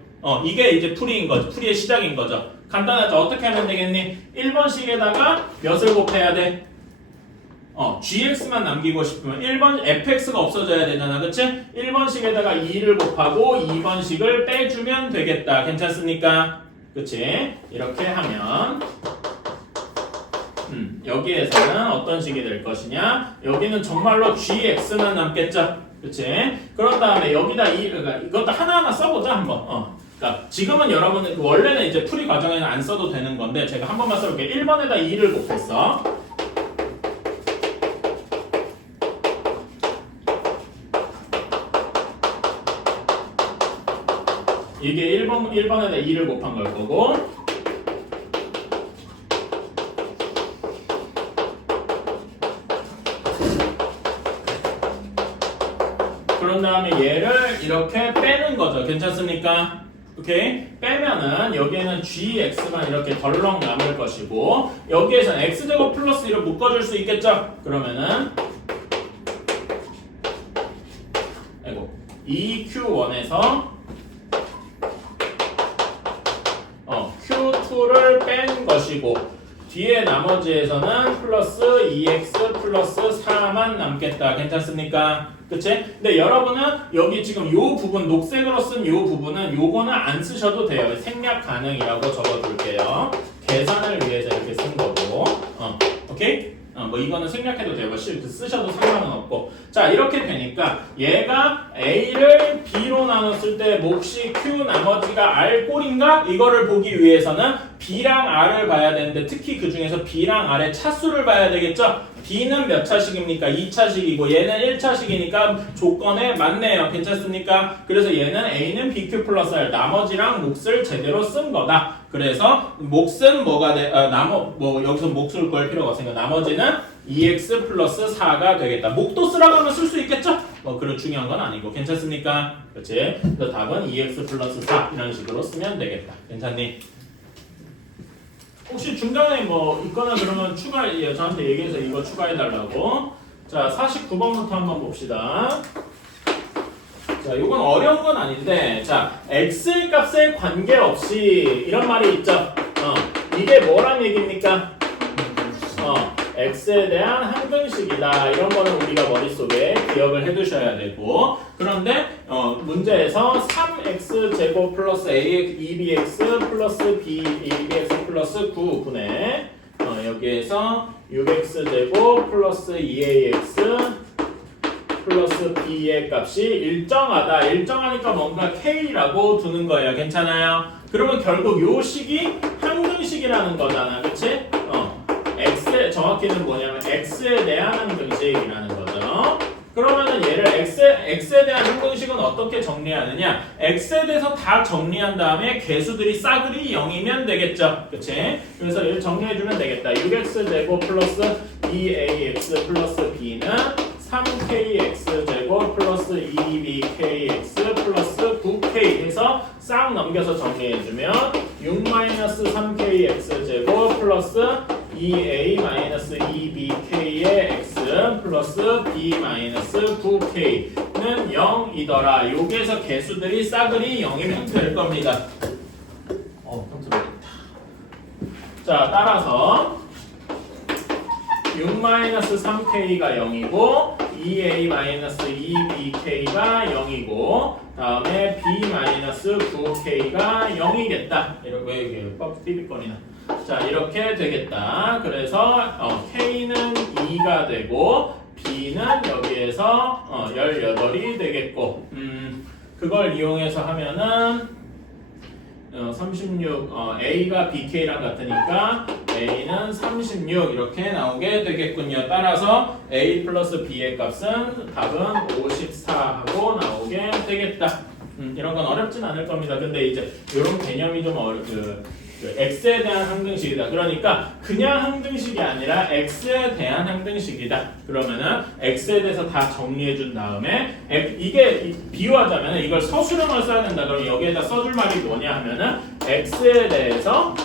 이게 이제 풀이인 거죠. 풀이의 시작인 거죠. 간단하죠? 어떻게 하면 되겠니? 1번 식에다가 몇을 곱해야 돼? gx만 남기고 싶으면 1번 fx가 없어져야 되잖아. 그치? 1번식에다가 2를 곱하고 2번식을 빼주면 되겠다. 괜찮습니까? 그치? 이렇게 하면 여기에서는 어떤 식이 될 것이냐? 여기는 정말로 gx만 남겠죠? 그치? 그런 다음에 여기다 그러니까 이것도 하나하나 써보자 한번. 그러니까 지금은 여러분은 원래는 이제 풀이 과정에는 안 써도 되는 건데 제가 한 번만 써볼게요. 1번에다 2를 곱했어. 이게 1번에다 2를 곱한 걸 거고 그런 다음에 얘를 이렇게 빼는 거죠. 괜찮습니까? 오케이? 빼면은 여기에는 gx만 이렇게 덜렁 남을 것이고 여기에서는 x제곱 플러스 1을 묶어줄 수 있겠죠? 그러면은 2q1에서 q2를 뺀 것이고 뒤에 나머지에서는 플러스 2x 플러스 4만 남겠다. 괜찮습니까? 그치? 근데 여러분은 여기 지금 요 부분 녹색으로 쓴 요 부분은 요거는 안 쓰셔도 돼요. 생략 가능이라고 적어둘게요. 계산을 위해서 이렇게 쓴 거고 오케이? 뭐 이거는 생략해도 되고 쓰셔도 상관은 없고 자 이렇게 되니까 얘가 A를 B로 나눴을 때 몫이 Q 나머지가 R 꼴인가? 이거를 보기 위해서는 B랑 R을 봐야 되는데 특히 그 중에서 B랑 R의 차수를 봐야 되겠죠? B는 몇 차식입니까? 2차식이고 얘는 1차식이니까 조건에 맞네요. 괜찮습니까? 그래서 얘는 A는 BQ 플러스 R 나머지랑 몫을 제대로 쓴 거다. 그래서 몫은 뭐가 돼? 여기서 몫을 구할 필요가 없으니까 나머지는 2x 플러스 4가 되겠다. 몫도 쓰라고 하면 쓸 수 있겠죠? 그런 중요한 건 아니고 괜찮습니까? 그렇지? 그래서 답은 2x 플러스 4 이런 식으로 쓰면 되겠다. 괜찮니? 혹시 중간에 뭐 있거나 그러면 저한테 얘기해서 이거 추가해달라고. 자, 49번부터 한번 봅시다. 자, 이건 어려운 건 아닌데, 자, x의 값에 관계없이 이런 말이 있죠. 이게 뭐란 얘기입니까? x에 대한 항등식이다. 이런 거는 우리가 머릿속에 기억을 해두셔야 되고, 그런데 문제에서 3x 제곱 플러스 ax 2bx 플러스 bx 플러스 9분의 여기에서 6x 제곱 플러스 2ax 플러스 b의 값이 일정하다. 일정하니까 뭔가 k라고 두는 거예요. 괜찮아요? 그러면 결국 요 식이 항등식이라는 거잖아. 그치? 정확히는 뭐냐면 x에 대한 항등식이라는 거죠. 그러면은 얘를 x에 대한 항등식은 어떻게 정리하느냐? x에 대해서 다 정리한 다음에 개수들이 싸그리 0이면 되겠죠. 그치? 그래서 얘를 정리해주면 되겠다. 6x 제곱 플러스 2ax 플러스 b는 3kx 제곱 플러스 2bkx 플러스 9k 해서 싹 넘겨서 정리해주면 6-3kx 제곱 플러스 2a-2bk의 x 플러스 b-9k는 0이더라. 여기에서 개수들이 싸그리 0이면 될 겁니다. 자, 따라서 6-3k가 0이고 2a-2bk가 0이고 다음에 b-9k가 0이겠다. 이렇게 삐삐거리나. 자, 이렇게 되겠다. 그래서 K는 2가 되고 B는 여기에서 18이 되겠고 그걸 이용해서 하면은 36 A가 BK랑 같으니까 A는 36 이렇게 나오게 되겠군요. 따라서 A 플러스 B의 값은 답은 54 하고 나오게 되겠다. 이런 건 어렵진 않을 겁니다. 근데 이제 이런 개념이 좀 x에 대한 항등식이다. 그러니까 그냥 항등식이 아니라 x에 대한 항등식이다. 그러면은 x에 대해서 다 정리해 준 다음에 이게 비유하자면 이걸 서술형을 써야 된다. 그럼 여기에다 써줄 말이 뭐냐 하면은 x에 대해서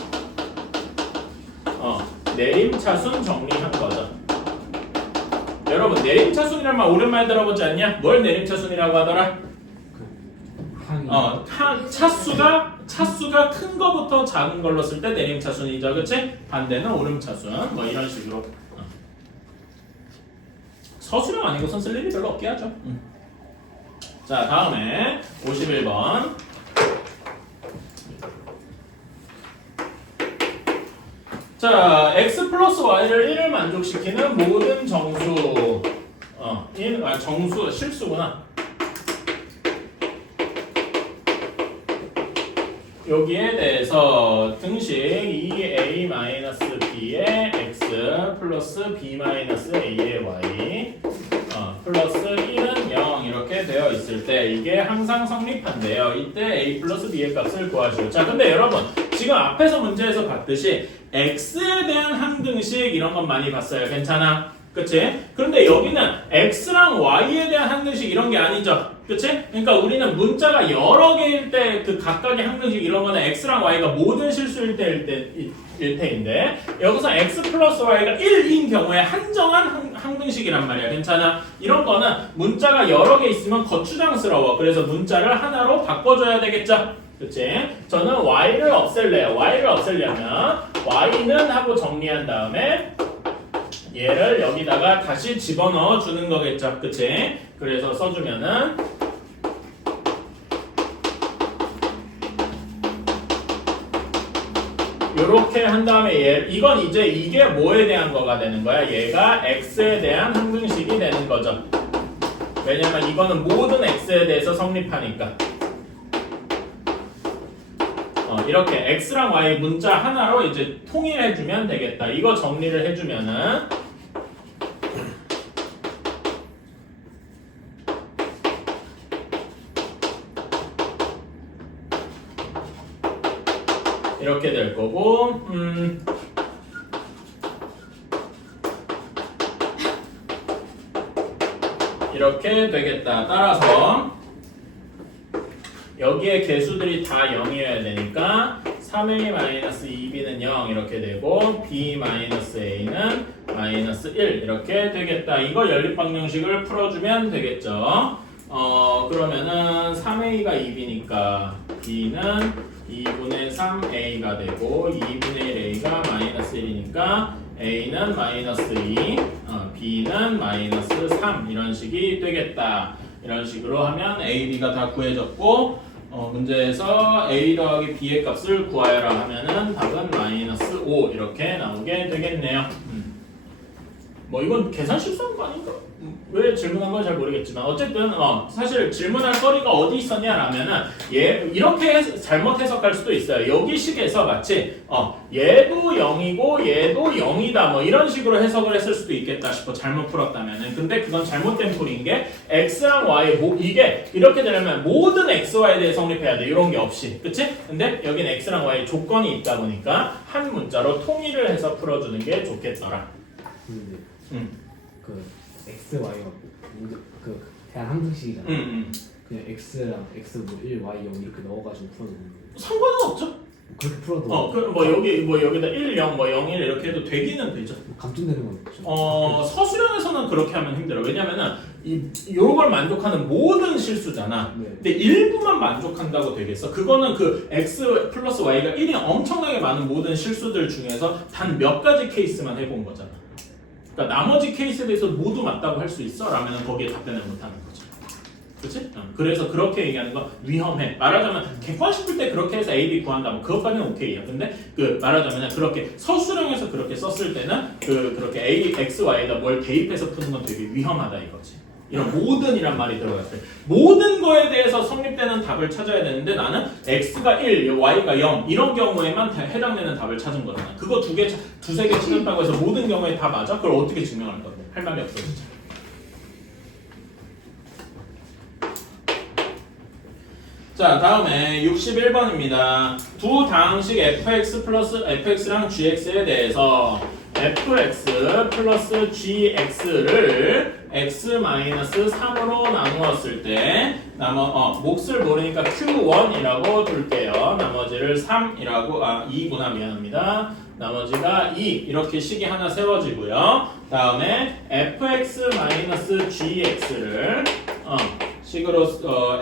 내림차순 정리한 거죠. 여러분 내림차순이란 말 오랜만에 들어보지 않냐? 뭘 내림차순이라고 하더라? 차수가 큰 거부터 작은 걸로 쓸 때 내림차순이죠. 그치? 반대는 오름차순. 뭐 이런 식으로. 서술형 아니고선 쓸 일이 별로 없게 하죠. 자, 다음에 51번. 자, x 플러스 y를 1을 만족시키는 모든 정수. 정수, 실수구나. 여기에 대해서 등식 2a-b의 x 플러스 b-a의 y 플러스 1은 0 이렇게 되어 있을 때 이게 항상 성립한대요. 이때 a 플러스 b의 값을 구하시오. 자, 근데 여러분 지금 앞에서 문제에서 봤듯이 x에 대한 항등식 이런 건 많이 봤어요. 괜찮아? 그치? 그런데 여기는 x랑 y에 대한 항등식 이런 게 아니죠. 그치? 그러니까 우리는 문자가 여러 개일 때 그 각각의 항등식 이런 거는 x랑 y가 모든 실수일 때인데 여기서 x 플러스 y가 1인 경우에 한정한 항등식이란 말이야. 괜찮아? 이런 거는 문자가 여러 개 있으면 거추장스러워. 그래서 문자를 하나로 바꿔줘야 되겠죠? 그치? 저는 y를 없앨래요. y를 없애려면 y는 하고 정리한 다음에 얘를 여기다가 다시 집어넣어 주는 거겠죠. 그치? 그래서 써주면은 요렇게 한 다음에 이건 이제 이게 뭐에 대한 거가 되는 거야? 얘가 x에 대한 항등식이 되는 거죠. 왜냐면 이거는 모든 x에 대해서 성립하니까. 이렇게 x랑 y 문자 하나로 이제 통일해주면 되겠다. 이거 정리를 해주면은 이렇게 될 거고 이렇게 되겠다. 따라서 여기에 개수들이 다 0이어야 되니까 3a-2b는 0 이렇게 되고 b-a는 -1 이렇게 되겠다. 이거 연립방정식을 풀어주면 되겠죠. 그러면은 3a가 2b니까 b는 2분의 3a가 되고 2분의 1a가 -1이니까 a는 -2, b는 -3 이런 식이 되겠다. 이런 식으로 하면 a, b가 다 구해졌고 문제에서 a 더하기 b의 값을 구하여라 하면은 답은 -5 이렇게 나오게 되겠네요. 뭐 이건 계산 실수한 거 아닌가? 왜 질문한 건 잘 모르겠지만 어쨌든 사실 질문할 거리가 어디 있었냐라면은 얘 이렇게 잘못 해석할 수도 있어요. 여기 식에서 마치 얘도 0이고 얘도 0이다 뭐 이런 식으로 해석을 했을 수도 있겠다 싶어 잘못 풀었다면은. 근데 그건 잘못된 풀인 게 x랑 y 이게 이렇게 되려면 모든 xy에 대해 성립해야 돼. 이런 게 없이. 그치? 근데 여긴 x랑 y 조건이 있다 보니까 한 문자로 통일을 해서 풀어주는 게 좋겠더라. 그 x, y가 그 대한 항등식이잖아. 그냥 x랑 x 뭐 1, y 0 이렇게 넣어가지고 풀어도 되는 거예요. 상관은 없죠. 그렇게 풀어도 여기다 1, 0, 0, 1 이렇게 해도 되기는 되죠. 감점되는 건 없죠. 서술형에서는 그렇게 하면 힘들어. 왜냐면은 요걸 만족하는 모든 실수잖아. 네. 근데 일부만 만족한다고 되겠어? 그거는 그 x 플러스 y가 1이 엄청나게 많은 모든 실수들 중에서 단 몇 가지 케이스만 해본 거잖아. 그러니까 나머지 케이스에 대해서 모두 맞다고 할 수 있어? 라면 거기에 답변을 못하는 거죠. 그치? 그래서 그렇게 얘기하는 건 위험해. 말하자면 객관식 풀 때 그렇게 해서 A, B 구한다면 그것까지는 오케이야. 근데 그 말하자면 그렇게 서술형에서 그렇게 썼을 때는 그렇게 A, X, Y에다 뭘 대입해서 푸는 건 되게 위험하다 이거지. 이런 모든이란 말이 들어갔을 때 모든 거에 대해서 성립되는 답을 찾아야 되는데 나는 X가 1, Y가 0 이런 경우에만 해당되는 답을 찾은 거잖아. 그거 두세 개 찾았다고 해서 모든 경우에 다 맞아? 그걸 어떻게 증명할 건데? 할 말이 없어 진짜. 자, 다음에 61번입니다. 두 다항식 fx 플러스 fx랑 gx에 대해서 fx 플러스 gx를 x-3으로 나누었을 때 몫을 모르니까 q1이라고 둘게요. 나머지를 3이라고 2구나 미안합니다. 나머지가 2 이렇게 식이 하나 세워지고요. 다음에 fx-gx를 식으로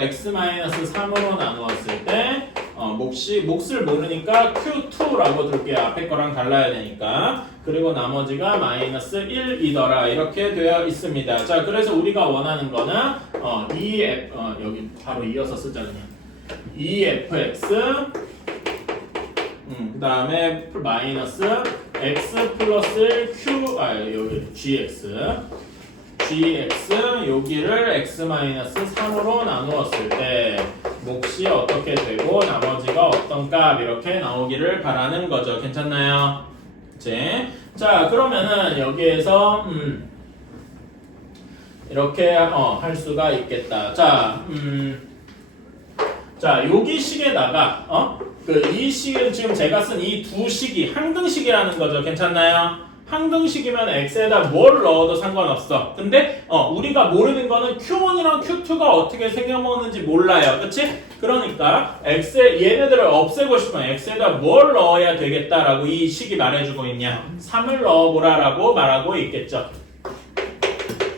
x-3으로 나누었을 때 몫을 모르니까 q2라고 둘게요. 앞에 거랑 달라야 되니까. 그리고 나머지가 -1이더라 이렇게 되어 있습니다. 자, 그래서 우리가 원하는 거는 여기 바로 이어서 쓰자 그냥 2fx 그 다음에 마이너스 x 플러스 q 여기 gx 여기를 x-3으로 나누었을 때 몫이 어떻게 되고 나머지가 어떤 값 이렇게 나오기를 바라는 거죠. 괜찮나요? 그치? 자, 그러면은 여기에서 이렇게 할 수가 있겠다. 자, 여기 식에다가 이 식은 지금 제가 쓴 이 두 식이 항등식이라는 거죠. 괜찮나요? 항등식이면 x에다 뭘 넣어도 상관없어. 근데 우리가 모르는 거는 q1이랑 q2가 어떻게 생겨먹는지 몰라요. 그치? 그러니까 얘네들을 없애고 싶으면 x에다 뭘 넣어야 되겠다라고 이 식이 말해주고 있냐. 3을 넣어보라 라고 말하고 있겠죠.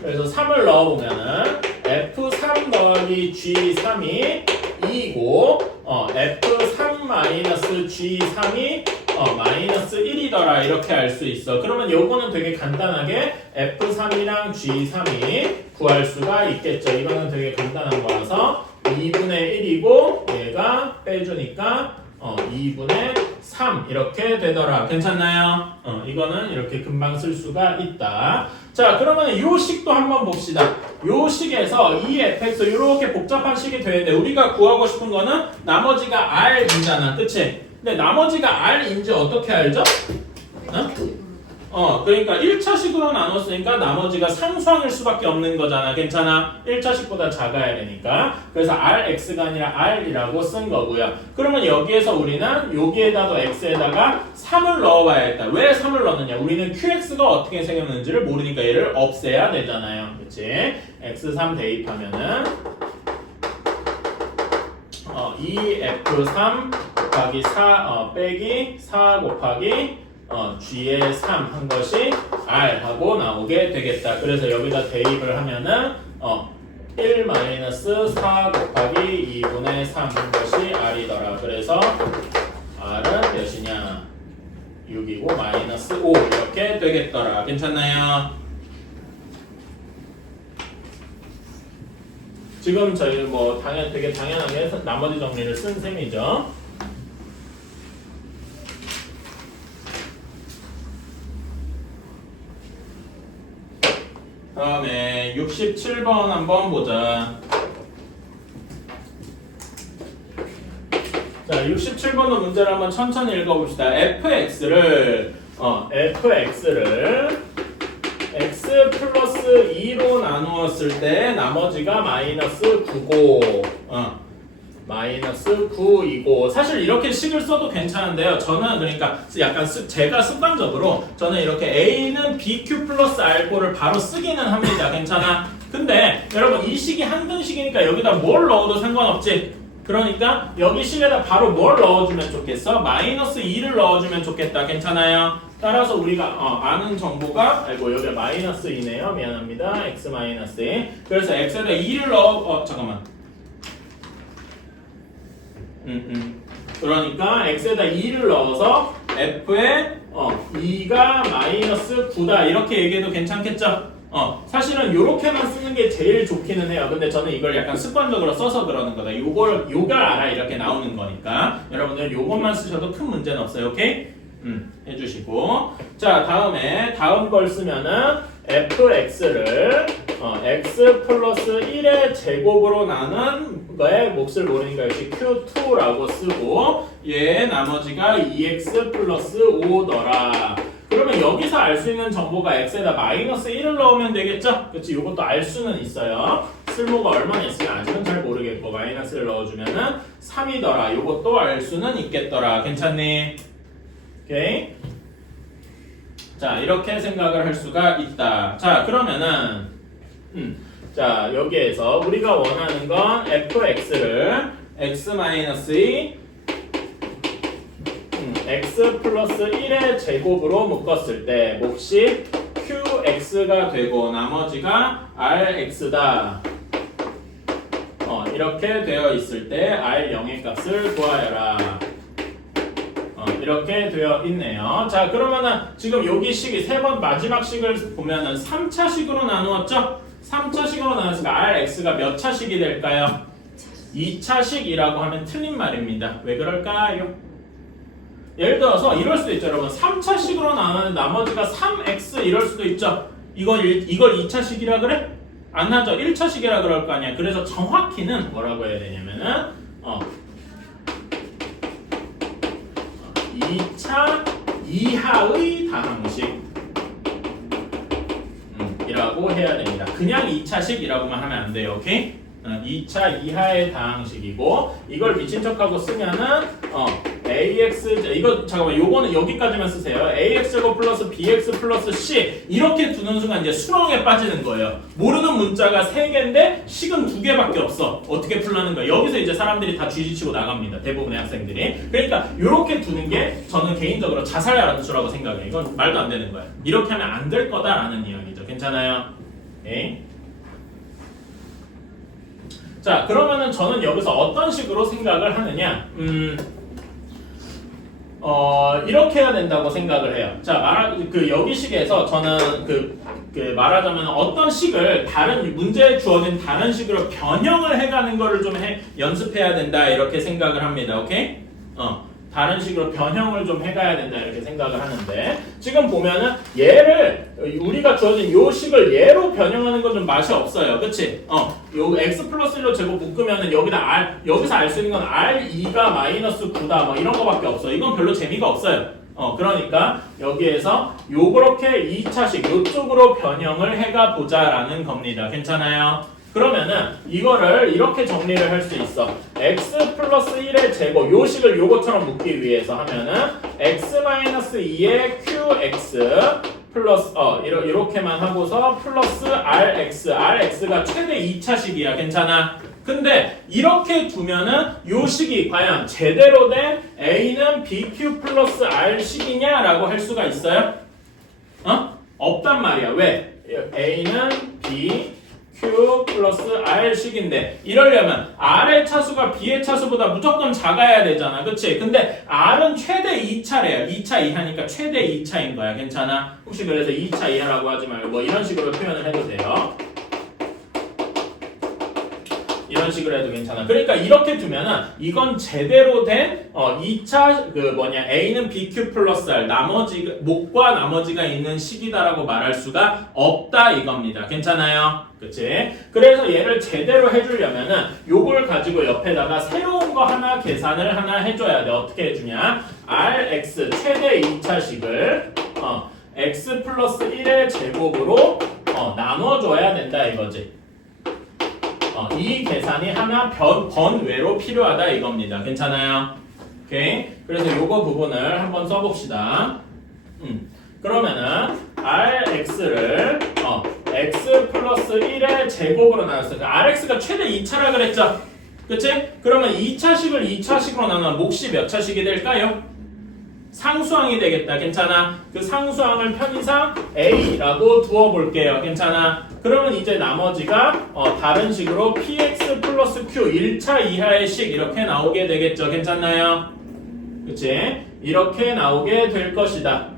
그래서 3을 넣어보면은 f3 더하기 g3이 2고 f3-g3이 -1이더라 이렇게 알 수 있어. 그러면 요거는 되게 간단하게 F3이랑 G3이 구할 수가 있겠죠. 이거는 되게 간단한 거라서 2분의 1이고 얘가 빼주니까 2분의 3 이렇게 되더라. 괜찮나요? 이거는 이렇게 금방 쓸 수가 있다. 자, 그러면 요 식도 한번 봅시다. 요 식에서 이 fx 이렇게 복잡한 식이 되는데 우리가 구하고 싶은 거는 나머지가 r이잖아. 그치? 근데 나머지가 r인지 어떻게 알죠? 그러니까 1차식으로 나눴으니까 나머지가 상수항일 수밖에 없는 거잖아. 괜찮아? 1차식보다 작아야 되니까. 그래서 Rx가 아니라 R이라고 쓴 거고요. 그러면 여기에서 우리는 여기에다도 x에다가 3을 넣어봐야겠다. 왜 3을 넣느냐? 우리는 qx가 어떻게 생겼는지를 모르니까 얘를 없애야 되잖아요. 그치? x3 대입하면은 2f3 곱하기 4 빼기 4 곱하기 g의 3 한 것이 r 하고 나오게 되겠다. 그래서 여기다 대입을 하면은 1-4 곱하기 2분의 3 한 것이 r이더라. 그래서 r은 몇이냐? 6이고 -5 이렇게 되겠더라. 괜찮나요? 지금 저희 뭐 되게 당연하게 해서 나머지 정리를 쓴 셈이죠. 다음에 67번 한번 보자. 자, 67번도 문제를 한번 천천히 읽어봅시다. fx를 x 플러스 2로 나누었을 때 나머지가 -9고 -9이고 사실 이렇게 식을 써도 괜찮은데요. 저는 그러니까 약간 제가 습관적으로 저는 이렇게 a는 bq 플러스 r고를 바로 쓰기는 합니다. 괜찮아? 근데 여러분 이 식이 한등식이니까 여기다 뭘 넣어도 상관없지. 그러니까 여기 식에다 바로 뭘 넣어주면 좋겠어? -2를 넣어주면 좋겠다. 괜찮아요? 따라서 우리가 아는 정보가 여기가 -2네요. 미안합니다. x-2. 그래서 x에다 2를 잠깐만. 그러니까 x에다 2를 넣어서 f에 2가 -9다 이렇게 얘기해도 괜찮겠죠? 사실은 요렇게만 쓰는 게 제일 좋기는 해요. 근데 저는 이걸 약간 습관적으로 써서 그러는 거다. 요걸 알아 이렇게 나오는 거니까 여러분들 요것만 쓰셔도 큰 문제는 없어요. 오케이? 해주시고 자 다음 걸 쓰면은 fx를 x 플러스 1의 제곱으로 나눈 거에 몫을 모르니까 역시 q2라고 쓰고 얘 나머지가 2x 플러스 5더라. 그러면 여기서 알 수 있는 정보가 x에다 -1을 넣으면 되겠죠? 그렇지? 이것도 알 수는 있어요. 쓸모가 얼마나 있으면 아직은 잘 모르겠고 -를 넣어주면은 3이더라. 이것도 알 수는 있겠더라. 괜찮니? 오케이? 자 이렇게 생각을 할 수가 있다. 자 그러면은 자 여기에서 우리가 원하는 건 fx를 x-2 x 플러스 1의 제곱으로 묶었을 때 몫이 qx가 되고 나머지가 rx다. 이렇게 되어 있을 때 r0의 값을 구하여라. 이렇게 되어 있네요. 자 그러면은 지금 여기 식이 세 번 마지막 식을 보면은 3차식으로 나누었죠? 3차식으로 나눴으니까 rx가 몇 차식이 될까요? 2차식이라고 하면 틀린 말입니다. 왜 그럴까요? 예를 들어서 이럴 수도 있죠. 여러분 3차식으로 나누는데 나머지가 3x 이럴 수도 있죠. 이걸 2차식이라 그래? 안 하죠. 1차식이라 그럴 거 아니야. 그래서 정확히는 뭐라고 해야 되냐면은 2차 이하의 다항식 이라고 해야 됩니다. 그냥 2차식이라고만 하면 안 돼요. 오케이? 2차 이하의 다항식이고 이걸 미친 척하고 쓰면은 ax 이거 잠깐만 요거는 여기까지만 쓰세요. ax 제곱 플러스 bx 플러스 c 이렇게 두는 순간 이제 수렁에 빠지는 거예요. 모르는 문자가 3개인데 식은 2개밖에 없어. 어떻게 풀라는 거야? 여기서 이제 사람들이 다 쥐지치고 나갑니다. 대부분의 학생들이. 그러니까 요렇게 두는 게 저는 개인적으로 자살 알아두라고 생각해요. 이건 말도 안 되는 거야. 이렇게 하면 안 될 거다라는 이야기죠. 괜찮아요? 오케이? 자 그러면은 저는 여기서 어떤 식으로 생각을 하느냐 이렇게 해야 된다고 생각을 해요. 자 여기 식에서 저는 말하자면 어떤 식을 다른 문제에 주어진 다른 식으로 변형을 해가는 거를 좀 연습해야 된다 이렇게 생각을 합니다. 오케이? 다른 식으로 변형을 좀 해가야 된다 이렇게 생각을 하는데 지금 보면은 얘를 우리가 주어진 요 식을 얘로 변형하는 건 좀 맛이 없어요. 그치? 요 x 플러스 1로 제곱 묶으면은 여기서 알 수 있는 건 r2가 -9다 뭐 이런 거밖에 없어. 이건 별로 재미가 없어요. 그러니까 여기에서 요렇게 2차식 요쪽으로 변형을 해가 보자라는 겁니다. 괜찮아요? 그러면은 이거를 이렇게 정리를 할 수 있어. x 플러스 1의 제곱 요 식을 요것처럼 묶기 위해서 하면은 x 마이너스 2의 qx 플러스 이렇게만 하고서 플러스 rx가 최대 2차식이야. 괜찮아? 근데 이렇게 두면은 요 식이 과연 제대로 된 a는 bq 플러스 r식이냐라고 할 수가 있어요? 없단 말이야. 왜? a는 b q 플러스 r식인데 이러려면 r의 차수가 b의 차수보다 무조건 작아야 되잖아. 그치? 근데 r은 최대 2차래요. 2차 이하니까 최대 2차인 거야. 괜찮아? 혹시 그래서 2차 이하라고 하지 말고 뭐 이런 식으로 표현을 해도 돼요. 이런 식으로 해도 괜찮아. 그러니까 이렇게 두면은 이건 제대로 된 2차 A는 BQ 플러스 R 목과 나머지가 있는 식이다라고 말할 수가 없다 이겁니다. 괜찮아요? 그치? 그래서 얘를 제대로 해주려면은 요걸 가지고 옆에다가 새로운 거 하나 계산을 하나 해줘야 돼. 어떻게 해주냐? Rx 최대 2차식을 x 플러스 1의 제곱으로 나눠줘야 된다 이거지. 이 계산이 하나 번외로 필요하다 이겁니다. 괜찮아요? 오케이. 그래서 요거 부분을 한번 써봅시다. 그러면은 rx를 x 플러스 1의 제곱으로 나눴어요. rx가 최대 2차라 그랬죠? 그치? 그러면 2차식을 2차식으로 나누면 몫이 몇 차식이 될까요? 상수항이 되겠다. 괜찮아? 그 상수항을 편의상 a라고 두어볼게요. 괜찮아? 그러면 이제 나머지가 다른 식으로 px 플러스 q 1차 이하의 식 이렇게 나오게 되겠죠. 괜찮나요? 그치? 이렇게 나오게 될 것이다.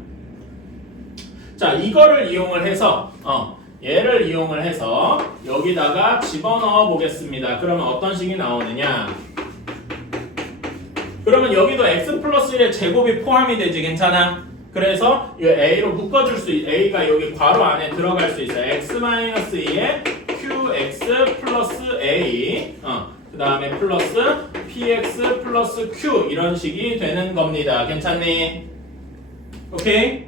자, 이거를 이용을 해서 얘를 이용을 해서 여기다가 집어넣어 보겠습니다. 그러면 어떤 식이 나오느냐? 그러면 여기도 x 플러스 1의 제곱이 포함이 되지. 괜찮아? 그래서 이 a로 묶어줄 수 a가 여기 괄호 안에 들어갈 수 있어요. x 마이너스 2의 qx 플러스 a 그 다음에 플러스 px 플러스 q 이런 식이 되는 겁니다. 괜찮니? 오케이?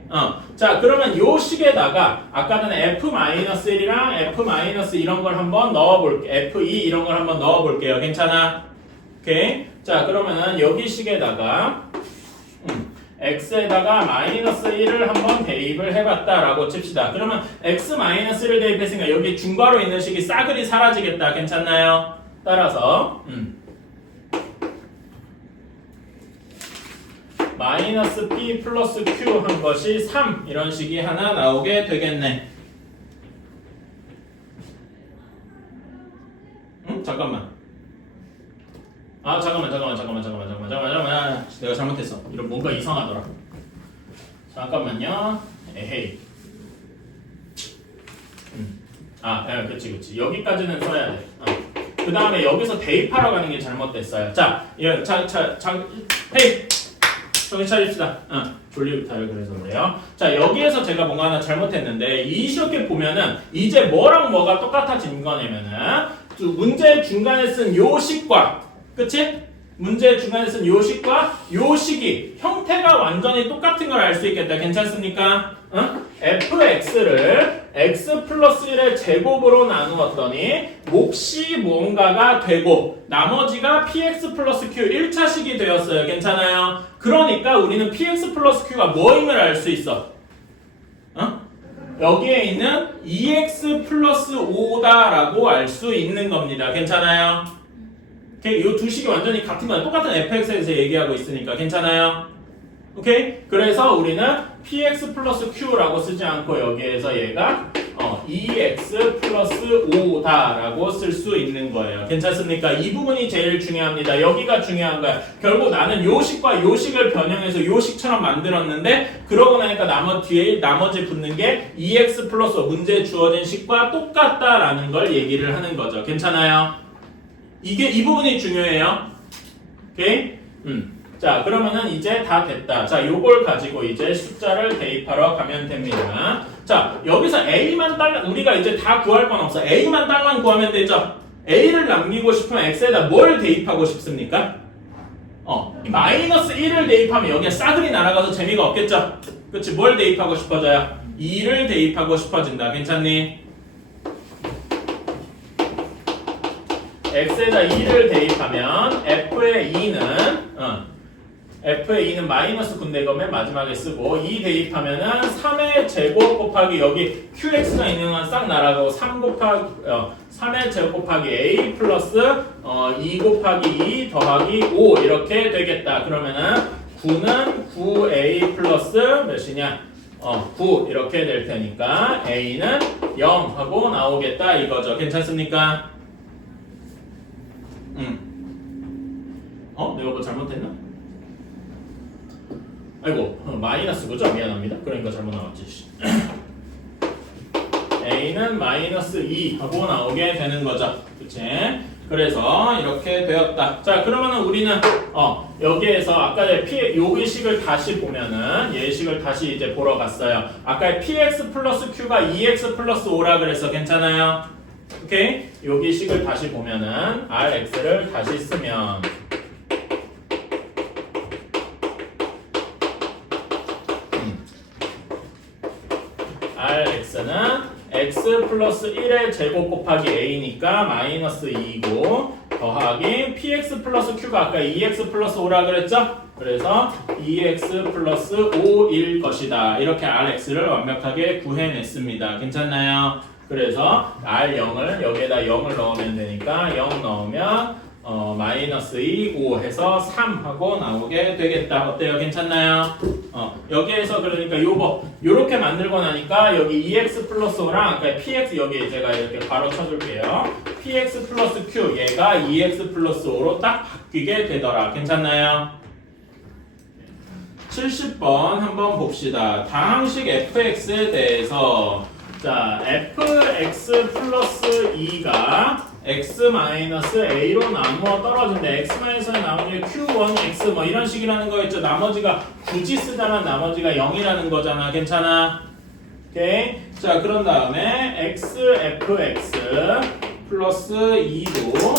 자, 그러면 요 식에다가 아까 전에 f-1이랑 f- 이런 걸 한번 넣어볼게요. f2 이런 걸 한번 넣어볼게요. 괜찮아? 오케이? 자, 그러면은 여기 식에다가 x에다가 마이너스 1을 한번 대입을 해봤다라고 칩시다. 그러면 x 마이너스 1을 대입했으니까 여기 중괄호 있는 식이 싸그리 사라지겠다. 괜찮나요? 따라서 마이너스 p 플러스 q 한 것이 3 이런 식이 하나 나오게 되겠네. 잠깐만. 잠깐만. 내가 잘못했어. 이런 뭔가 이상하더라. 잠깐만요. 에헤이. 그치. 여기까지는 써야 돼. 그 다음에 여기서 대입하러 가는 게 잘못됐어요. 자, 헤이! 정신 차립시다. 졸리부터요. 그래서 그래요. 자, 여기에서 제가 뭔가 하나 잘못했는데 이렇게 보면은 이제 뭐랑 뭐가 똑같아진 거냐면은 문제 중간에 쓴 요 식과 그치? 문제 중간에 쓴 요 식과 요 식이 형태가 완전히 똑같은 걸 알 수 있겠다. 괜찮습니까? fx를 x 플러스 1의 제곱으로 나누었더니 몫이 뭔가가 되고 나머지가 px 플러스 q 1차식이 되었어요. 괜찮아요? 그러니까 우리는 px 플러스 q가 뭐임을 알 수 있어. 여기에 있는 2x 플러스 5다라고 알 수 있는 겁니다. 괜찮아요? 오케이? 이 두 식이 완전히 같은 거야. 똑같은 fx에서 얘기하고 있으니까. 괜찮아요? 오케이? 그래서 우리는 px 플러스 q라고 쓰지 않고 여기에서 얘가 2x 플러스 5다라고 쓸 수 있는 거예요. 괜찮습니까? 이 부분이 제일 중요합니다. 여기가 중요한 거야. 결국 나는 요 식과 요 식을 변형해서 요 식처럼 만들었는데 그러고 나니까 나머지 붙는 게 2x 플러스 5 문제에 주어진 식과 똑같다라는 걸 얘기를 하는 거죠. 괜찮아요? 이 부분이 중요해요. 오케이? 자, 그러면은 이제 다 됐다. 자, 요걸 가지고 이제 숫자를 대입하러 가면 됩니다. 자, 여기서 A만 딸랑, 우리가 이제 다 구할 건 없어. A만 딸랑 구하면 되죠? A를 남기고 싶으면 X에다 뭘 대입하고 싶습니까? 이 마이너스 1을 대입하면 여기에 싸그리 날아가서 재미가 없겠죠? 그치? 뭘 대입하고 싶어져요? 2를 대입하고 싶어진다. 괜찮니? x에다 2를 대입하면 f의 2는 마이너스 군대가 맨 마지막에 쓰고 2 대입하면은 3의 제곱 곱하기 여기 qx가 있는 건 싹 날아가고 3의 제곱 곱하기 a 플러스 2 곱하기 2 더하기 5 이렇게 되겠다. 그러면은 9는 9a 플러스 몇이냐? 9 이렇게 될 테니까 a는 0 하고 나오겠다 이거죠. 괜찮습니까? 내가 뭐 잘못했나? 아이고 마이너스 그죠? 미안합니다. 그러니까 잘못 나왔지. a는 마이너스 2 하고 나오게 되는 거죠. 그치? 그래서 이렇게 되었다. 자 그러면은 우리는 여기에서 아까의 요의식을 다시 보면은 예식을 다시 이제 보러 갔어요. 아까의 px 플러스 q가 2x 플러스 5라 그래서 괜찮아요? 오케이? 여기 식을 다시 보면은 rx를 다시 쓰면 rx는 x 플러스 1의 제곱 곱하기 a니까 마이너스 2고 더하기 px 플러스 q가 아까 2x 플러스 5라 그랬죠? 그래서 2x 플러스 5일 것이다. 이렇게 rx를 완벽하게 구해냈습니다. 괜찮나요? 그래서 R0을 여기에다 0을 넣으면 되니까 0 넣으면 마이너스 2, 5 해서 3 하고 나오게 되겠다. 어때요? 괜찮나요? 여기에서 그러니까 요렇게 만들고 나니까 여기 2x 플러스 5랑 아까 px 여기 제가 이렇게 바로 쳐줄게요. px 플러스 q 얘가 2x 플러스 5로 딱 바뀌게 되더라. 괜찮나요? 70번 한번 봅시다. 다항식 fx에 대해서 자, fx 플러스 2가 x 마이너스 a로 나누어 떨어진대. x 마이너스 나머지 q1 x 뭐 이런 식이라는 거였죠. 나머지가 굳이 쓰자면 나머지가 0이라는 거잖아. 괜찮아? 오케이. 자, 그런 다음에 fx 플러스 2도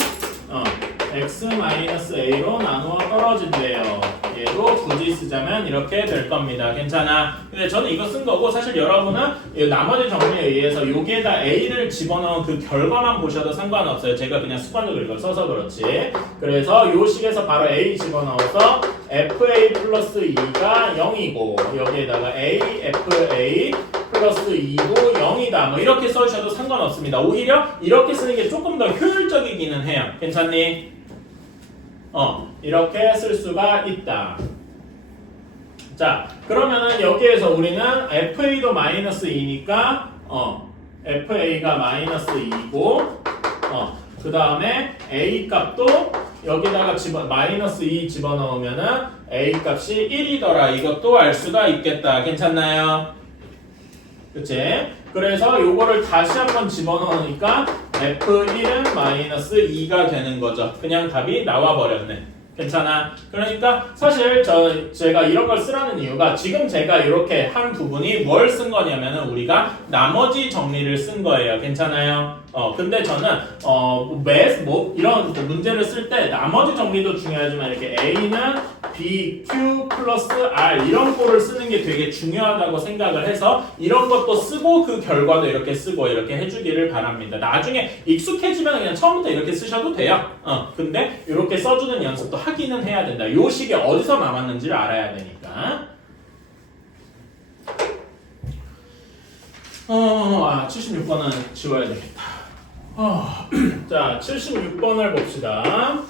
x 마이너스 a로 나누어 떨어진대요. 얘도 굳이 쓰자면 이렇게 될 겁니다. 괜찮아? 근데 저는 이거 쓴 거고 사실 여러분은 나머지 정리에 의해서 여기에다 a를 집어넣은 그 결과만 보셔도 상관없어요. 제가 그냥 습관적으로 이걸 써서 그렇지. 그래서 요 식에서 바로 a 집어넣어서 fa 플러스 2가 0이고 여기에다가 fa 플러스 2도 0이다. 뭐 이렇게 써주셔도 상관없습니다. 오히려 이렇게 쓰는 게 조금 더 효율적이기는 해요. 괜찮니? 이렇게 쓸 수가 있다. 자, 그러면은 여기에서 우리는 FA도 마이너스 2니까 FA가 마이너스 2고 그 다음에 A 값도 여기다가 마이너스 2 집어넣으면은 A 값이 1이더라. 이것도 알 수가 있겠다. 괜찮나요? 그치? 그래서 요거를 다시 한번 집어넣으니까 F1은 마이너스 2가 되는 거죠. 그냥 답이 나와버렸네. 괜찮아? 그러니까 사실 제가 이런 걸 쓰라는 이유가 지금 제가 이렇게 한 부분이 뭘 쓴 거냐면은 우리가 나머지 정리를 쓴 거예요. 괜찮아요? 근데 저는 이런 문제를 쓸 때 나머지 정리도 중요하지만 이렇게 A는 B, Q 플러스 R 이런 거를 쓰는 게 되게 중요하다고 생각을 해서 이런 것도 쓰고 그 결과도 이렇게 쓰고 이렇게 해주기를 바랍니다. 나중에 익숙해지면 그냥 처음부터 이렇게 쓰셔도 돼요. 근데 이렇게 써주는 연습도 하기는 해야 된다. 요 식이 어디서 남았는지를 알아야 되니까. 76번은 지워야 되겠다. 자, 76번을 봅시다.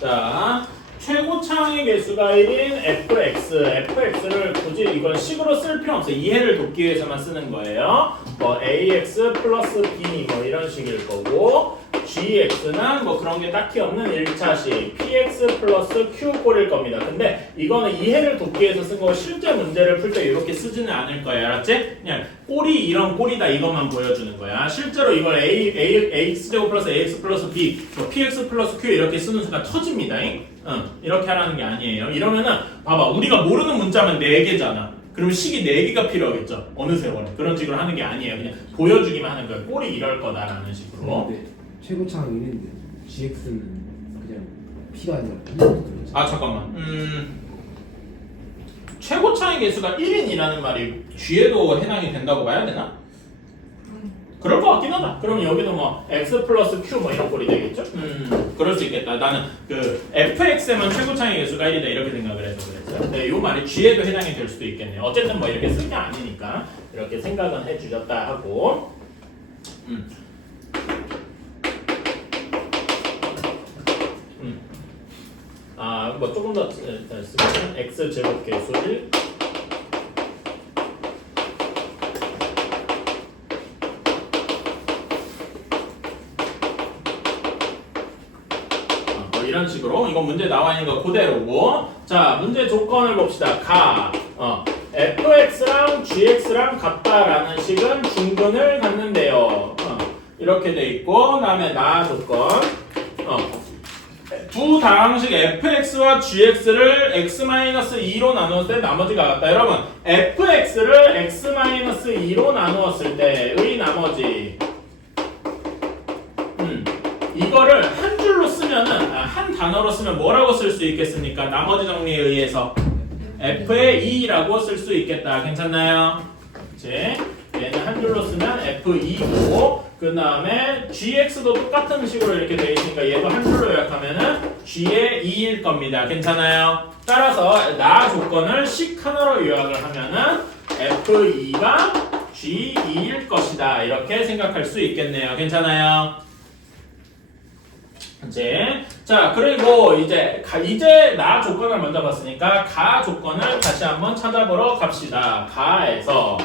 자, 최고차항의 개수가 1인 fx를 굳이 이건 식으로 쓸 필요 없어요. 이해를 돕기 위해서만 쓰는 거예요. 뭐 ax 플러스 b 뭐 이런 식일 거고 gx는 뭐 그런 게 딱히 없는 1차식 px 플러스 q 꼴일 겁니다. 근데 이거는 이해를 돕기 위해서 쓴 거고 실제 문제를 풀 때 이렇게 쓰지는 않을 거예요. 알았지? 그냥 꼴이 이런 꼴이다 이것만 보여주는 거야. 실제로 이걸 ax제곱 플러스 ax 플러스 b 뭐 px 플러스 q 이렇게 쓰는 순간 터집니다. 이렇게 하라는 게 아니에요. 이러면은 봐봐 우리가 모르는 문자면 4개잖아. 그러면 식이 4개가 필요하겠죠. 어느 세월에. 그런 식으로 하는 게 아니에요. 그냥 보여주기만 하는 거예요. 꼴이 이럴 거다라는 식으로. 최고차항 1인데 GX는 그냥 P가 아니라 P부터 들어있잖아. 아 잠깐만. 최고 차이 계수가 1인이라는 말이 G에도 해당이 된다고 봐야 되나? 그럴 것 같긴 하다. 그럼 여기도 뭐 x 플러스 q 뭐 이런 꼴이 되겠죠? 그럴 수 있겠다. 나는 그 fx에만 최고 차이 계수가 1이다 이렇게 생각을 해서 그랬어요. 네, 이 말이 G에도 해당이 될 수도 있겠네요. 어쨌든 뭐 이렇게 쓴 게 아니니까 이렇게 생각은 해주셨다 하고. 뭐 조금 더 쓰면 x 제곱 계수를 뭐 이런 식으로 이건 문제 나와 있는 거 그대로고. 자, 문제 조건을 봅시다. fx랑 gx랑 같다라는 식은 중근을 갖는데요. 이렇게 돼 있고, 그다음에 나 조건. 두 다항식 fx와 gx를 x-2로 나누었을 때 나머지가 같다. 여러분, fx를 x-2로 나누었을 때의 나머지. 이거를 한 줄로 쓰면은 한 단어로 쓰면 뭐라고 쓸 수 있겠습니까? 나머지 정리에 의해서 f의 2라고 쓸 수 있겠다. 괜찮나요? 그치? 얘는 한 줄로 쓰면 f2고 그 다음에 gx도 똑같은 식으로 이렇게 되어 있으니까 얘도 한 줄로 요약하면은 g의 2일 겁니다. 괜찮아요? 따라서 나 조건을 식 하나로 요약을 하면은 f2가 g2일 것이다. 이렇게 생각할 수 있겠네요. 괜찮아요? 이제 자 그리고 이제 나 조건을 먼저 봤으니까 가 조건을 다시 한번 찾아보러 갑시다. 가에서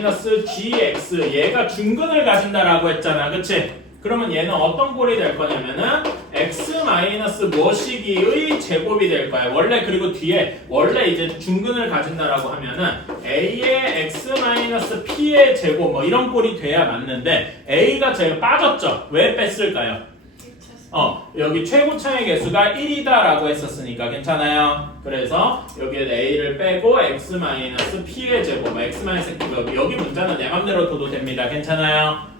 fx-gx 얘가 중근을 가진다라고 했잖아. 그치? 그러면 얘는 어떤 꼴이 될 거냐면은 x 무엇이기의 제곱이 될 거야. 원래 그리고 뒤에 원래 이제 중근을 가진다라고 하면은 a의 x-p의 제곱 뭐 이런 꼴이 돼야 맞는데 a가 제가 빠졌죠. 왜 뺐을까요? 여기 최고 차이 계수가 1이다라고 했었으니까 괜찮아요. 그래서 여기에 a를 빼고 x-p의 제곱, 여기 문자는 내 맘대로 둬도 됩니다. 괜찮아요.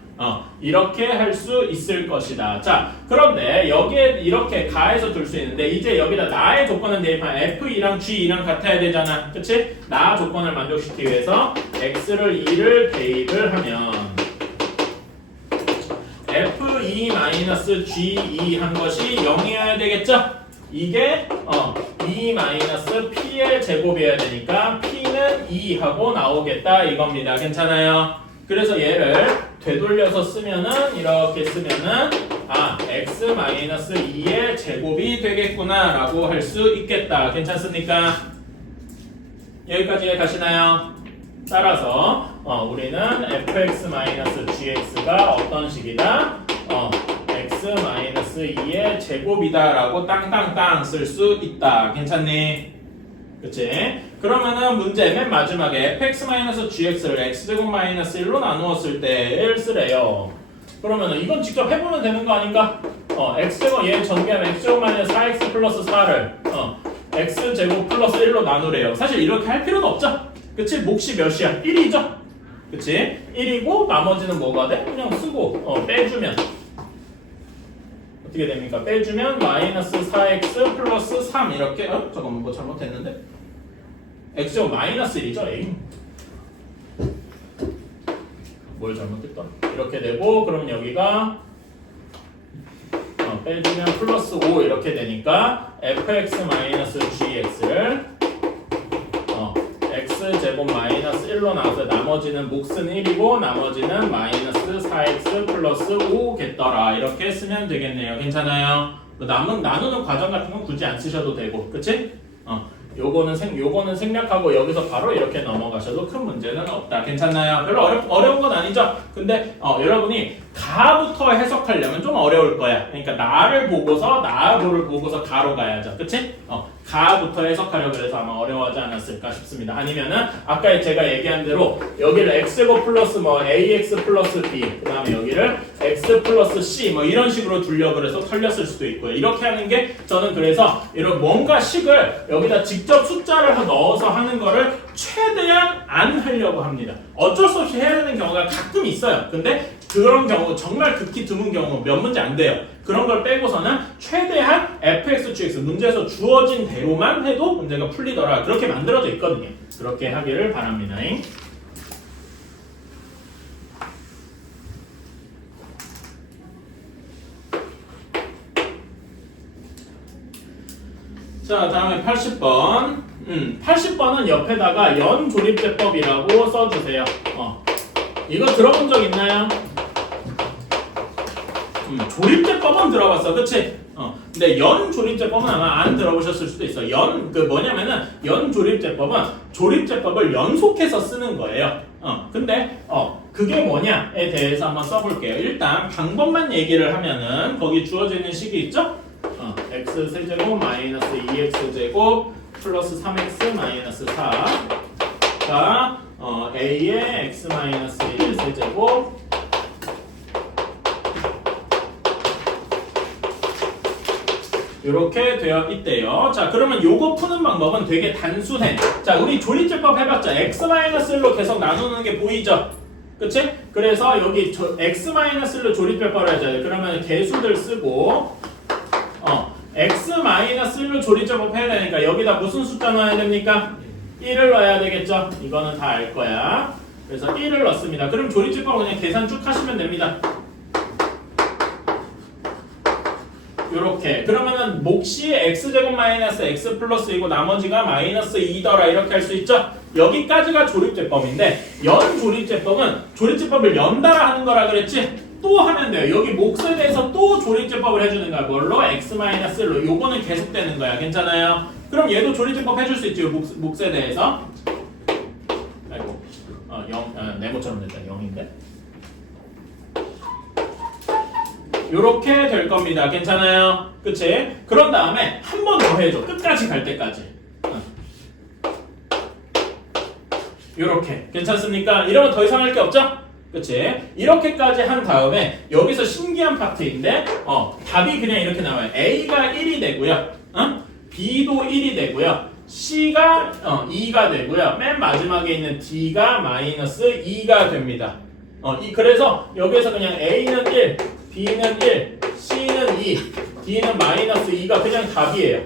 이렇게 할 수 있을 것이다. 자, 그런데 여기에 이렇게 가에서 둘 수 있는데 이제 여기다 나의 조건을 대입하면 f2랑 g2랑 같아야 되잖아. 그치? 나 조건을 만족시키기 위해서 x를 2를 대입을 하면 f2-g2 한 것이 0이어야 되겠죠? 이게 2-p의 제곱이어야 되니까 p는 2하고 나오겠다 이겁니다. 괜찮아요? 그래서 얘를 되돌려서 쓰면은 이렇게 쓰면은 x-2의 제곱이 되겠구나 라고 할 수 있겠다. 괜찮습니까? 여기까지 가시나요? 따라서 우리는 fx-gx가 어떤 식이다? x-2의 제곱이다 라고 땅땅땅 쓸 수 있다. 괜찮니? 그치? 그러면은 문제 맨 마지막에 fx-gx를 x제곱-1로 나누었을 때를 쓰래요. 그러면은 이건 직접 해보면 되는 거 아닌가? x제곱 얘 전개하면 x제곱-4x 플러스 4를 x제곱 플러스 1로 나누래요. 사실 이렇게 할 필요는 없죠? 그치? 몫이 몇이야? 1이죠? 그치? 1이고 나머지는 뭐가 돼? 그냥 쓰고 빼주면 어떻게 됩니까? 빼주면 마이너스 4x 플러스 3 이렇게 잠깐만 뭐 잘못했는데? x제곱 마이너스 1이죠? 에이. 뭘 잘못했다? 이렇게 되고 그럼 여기가 빼주면 플러스 5 이렇게 되니까 fx-gx를 x제곱 마이너스 1로 나와서 나머지는 몫은 1이고 나머지는 마이너스 4x 플러스 5겠더라 이렇게 쓰면 되겠네요. 괜찮아요? 남은 나누는 과정 같은 건 굳이 안 쓰셔도 되고 그치? 요거는 생략하고 여기서 바로 이렇게 넘어가셔도 큰 문제는 없다. 괜찮나요? 별로 어려운 건 아니죠? 근데 여러분이 가부터 해석하려면 좀 어려울 거야. 그러니까 나를 보고서 나하고를 보고서 가로 가야죠. 그치? 가부터 해석하려고 해서 아마 어려워하지 않았을까 싶습니다. 아니면은 아까 제가 얘기한 대로 여기를 x제곱 플러스 뭐 ax 플러스 b 그 다음에 여기를 x 플러스 c 뭐 이런 식으로 두려고 해서 털렸을 수도 있고요. 이렇게 하는 게 저는 그래서 이런 뭔가 식을 여기다 직접 숫자를 넣어서 하는 거를 최대한 안 하려고 합니다. 어쩔 수 없이 해야 되는 경우가 가끔 있어요. 근데 그런 경우 정말 극히 드문 경우 몇 문제 안 돼요. 그런 걸 빼고서는 최대한 fx, gx 문제에서 주어진 대로만 해도 문제가 풀리더라. 그렇게 만들어져 있거든요. 그렇게 하기를 바랍니다. 자, 다음에 80번. 80번은 옆에다가 연조립제법이라고 써주세요. 이거 들어본 적 있나요? 조립제법은 들어봤어, 그치? 근데 연조립제법은 아마 안 들어보셨을 수도 있어. 뭐냐면은 연조립제법은 조립제법을 연속해서 쓰는 거예요. 근데 그게 뭐냐에 대해서 한번 써볼게요. 일단 방법만 얘기를 하면은 거기 주어져 있는 식이 있죠? x 세제곱 마이너스 2x 제곱 플러스 3x 마이너스 4가 a의 x 마이너스 1 세제곱 이렇게 되어 있대요. 자, 그러면 요거 푸는 방법은 되게 단순해. 자, 우리 조립제법 해봤자 x-1로 계속 나누는 게 보이죠? 그치? 그래서 여기 x-1로 조립제법을 해줘야 돼. 그러면 개수들 쓰고 x-1로 조립제법 해야 되니까 여기다 무슨 숫자 넣어야 됩니까? 1을 넣어야 되겠죠? 이거는 다 알 거야. 그래서 1을 넣습니다. 그럼 조립제법 그냥 계산 쭉 하시면 됩니다. 요렇게. 그러면은 몫이 x제곱 마이너스 x 플러스이고 나머지가 마이너스 2더라 이렇게 할 수 있죠? 여기까지가 조립제법인데 연조립제법은 조립제법을 연달아 하는 거라 그랬지? 또 하면 돼요. 여기 몫에 대해서 또 조립제법을 해주는 거야. 뭘로? x-1로. 요거는 계속되는 거야. 괜찮아요? 그럼 얘도 조립제법 해줄 수 있죠. 몫에 대해서. 아이고. 네모처럼 됐다. 0인데. 요렇게 될 겁니다. 괜찮아요? 그치? 그런 다음에 한 번 더 해줘. 끝까지 갈 때까지. 요렇게. 괜찮습니까? 이러면 더 이상 할 게 없죠? 그치? 이렇게까지 한 다음에 여기서 신기한 파트인데 답이 그냥 이렇게 나와요. A가 1이 되고요. B도 1이 되고요. C가 2가 되고요. 맨 마지막에 있는 D가 마이너스 2가 됩니다. 그래서 여기서 그냥 A는 1, B는 1, C는 2, D는 마이너스 2가 그냥 답이에요.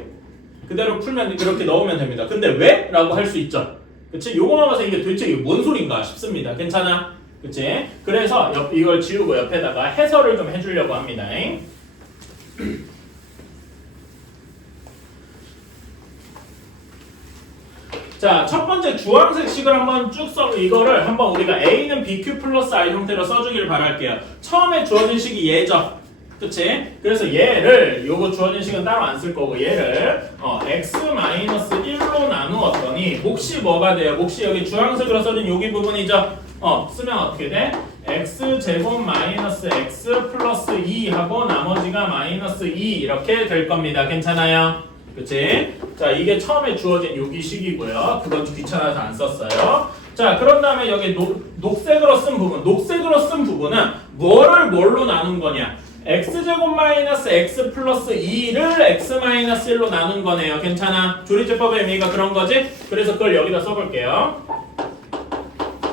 그대로 풀면 그렇게 넣으면 됩니다. 근데 왜? 라고 할 수 있죠. 그치? 요거만 봐서 이게 도대체 이게 뭔 소린가 싶습니다. 괜찮아? 그치? 그래서 이걸 지우고 옆에다가 해설을 좀 해주려고 합니다. 자, 첫 번째 주황색 식을 한번 쭉 이거를 한번 우리가 A는 BQ 플러스 I 형태로 써주길 바랄게요. 처음에 주어진 식이 얘죠. 그치? 그래서 얘를 요거 주어진 식은 따로 안 쓸 거고 얘를 x-1로 나누었더니 몫이 뭐가 돼요? 몫이 여기 주황색으로 써진 여기 부분이죠? 쓰면 어떻게 돼? x제곱 마이너스 x 플러스 2 하고 나머지가 마이너스 2 이렇게 될 겁니다. 괜찮아요? 그치? 자, 이게 처음에 주어진 여기식이고요. 그건 귀찮아서 안 썼어요. 자, 그런 다음에 여기 녹색으로 쓴 부분은 뭐를 뭘로 나눈 거냐? x제곱 마이너스 x 플러스 2를 x 마이너스 1로 나눈 거네요. 괜찮아? 조립제법의 의미가 그런 거지? 그래서 그걸 여기다 써볼게요.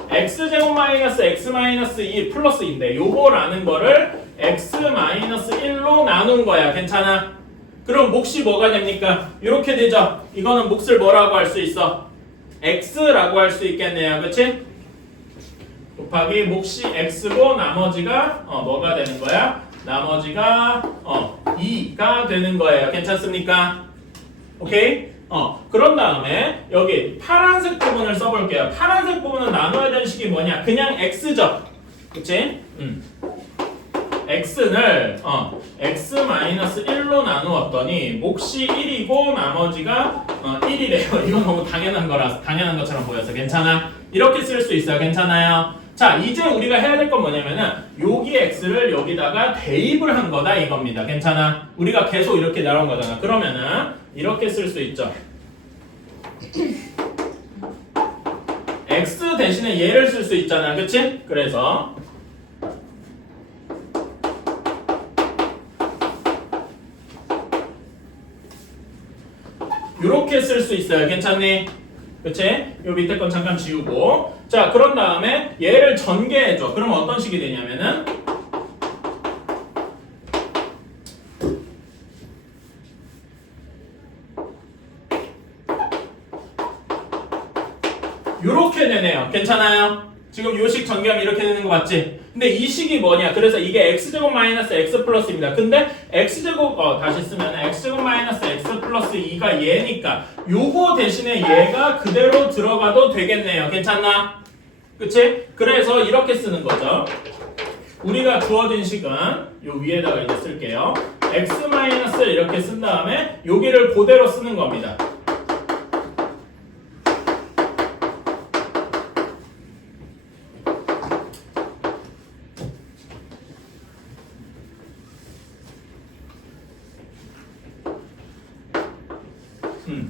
x제곱 마이너스 x 마이너스 2 플러스 2인데 요거라는 거를 x 마이너스 1로 나눈 거야. 괜찮아? 그럼 몫이 뭐가 됩니까? 이렇게 되죠? 이거는 몫을 뭐라고 할 수 있어? x라고 할 수 있겠네요. 그치? 곱하기 몫이 x고 나머지가 뭐가 되는 거야? 나머지가 2가 되는 거예요. 괜찮습니까? 오케이? 그런 다음에 여기 파란색 부분을 써볼게요. 파란색 부분은 나눠야 되는 식이 뭐냐? 그냥 x죠. 그치? x를 x-1로 나누었더니 몫이 1이고 나머지가 1이래요. 이건 너무 당연한 것처럼 보여서 괜찮아? 이렇게 쓸 수 있어요. 괜찮아요? 자, 이제 우리가 해야 될 건 뭐냐면은 여기 x를 여기다가 대입을 한 거다 이겁니다. 괜찮아? 우리가 계속 이렇게 나온 거잖아. 그러면은 이렇게 쓸 수 있죠. x 대신에 얘를 쓸 수 있잖아. 그치? 그래서 이렇게 쓸 수 있어요. 괜찮니? 그치? 요 밑에 건 잠깐 지우고 자, 그런 다음에 얘를 전개해줘. 그럼 어떤 식이 되냐면은 요렇게 되네요. 괜찮아요? 지금 요식 전개하면 이렇게 되는 거 맞지? 근데 이 식이 뭐냐? 그래서 이게 x제곱 마이너스 x 플러스입니다. 근데 x제곱 다시 쓰면 x제곱 마이너스 x 플러스 2가 얘니까 요거 대신에 얘가 그대로 들어가도 되겠네요. 괜찮나? 그치? 그래서 이렇게 쓰는 거죠. 우리가 주어진 식은 요 위에다가 이제 쓸게요. x 마이너스 이렇게 쓴 다음에 여기를 그대로 쓰는 겁니다.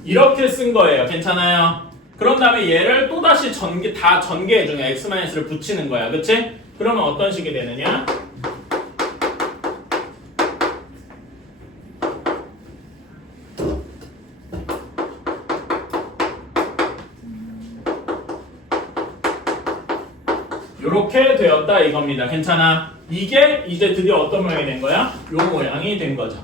이렇게 쓴 거예요. 괜찮아요? 그런 다음에 얘를 또다시 다 전개해 주는 x-를 붙이는 거야. 그치? 그러면 어떤 식이 되느냐? 요렇게 되었다 이겁니다. 괜찮아? 이게 이제 드디어 어떤 모양이 된 거야? 요 모양이 된 거죠.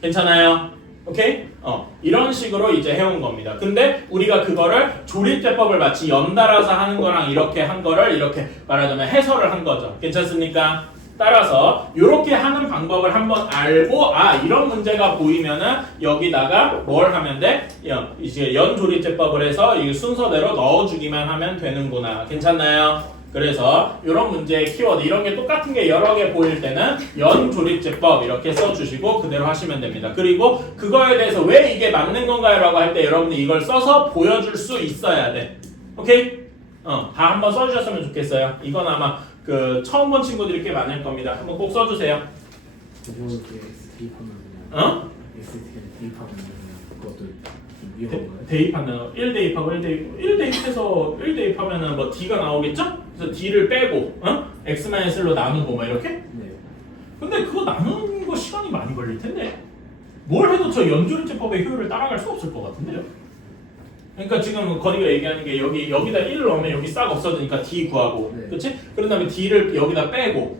괜찮아요? 오케이? 이런 식으로 이제 해온 겁니다. 근데 우리가 그거를 조립대법을 마치 연달아서 하는 거랑 이렇게 한 거를 이렇게 말하자면 해설을 한 거죠. 괜찮습니까? 따라서 이렇게 하는 방법을 한번 알고 이런 문제가 보이면은 여기다가 뭘 하면 돼? 이제 연조립제법을 해서 이 순서대로 넣어주기만 하면 되는구나. 괜찮나요? 그래서 이런 문제의 키워드 이런 게 똑같은 게 여러 개 보일 때는 연조립제법 이렇게 써주시고 그대로 하시면 됩니다. 그리고 그거에 대해서 왜 이게 맞는 건가요? 라고 할 때 여러분들 이걸 써서 보여줄 수 있어야 돼. 오케이? 다 한번 써주셨으면 좋겠어요. 이건 아마 그 처음 본 친구들이 꽤 많을 겁니다. 한번 꼭 써주세요. 그거 X 대입하면 그냥 X 대입하면 그냥 그것도 좀 위험한가요? 대입하면 1 대입하고 1 대입해서 1 대입하면은 뭐 D가 나오겠죠? 그래서 D를 빼고 X-1로 나누고 뭐 이렇게? 네. 근데 그거 나누는 거 시간이 많이 걸릴 텐데 뭘 해도 저 연조립제법의 효율을 따라갈 수 없을 것 같은데요? 그러니까 지금 거리가 얘기하는 게 여기다 1을 넣으면 여기 싹 없어지니까 D 구하고 네. 그치? 그런 다음에 D를 여기다 빼고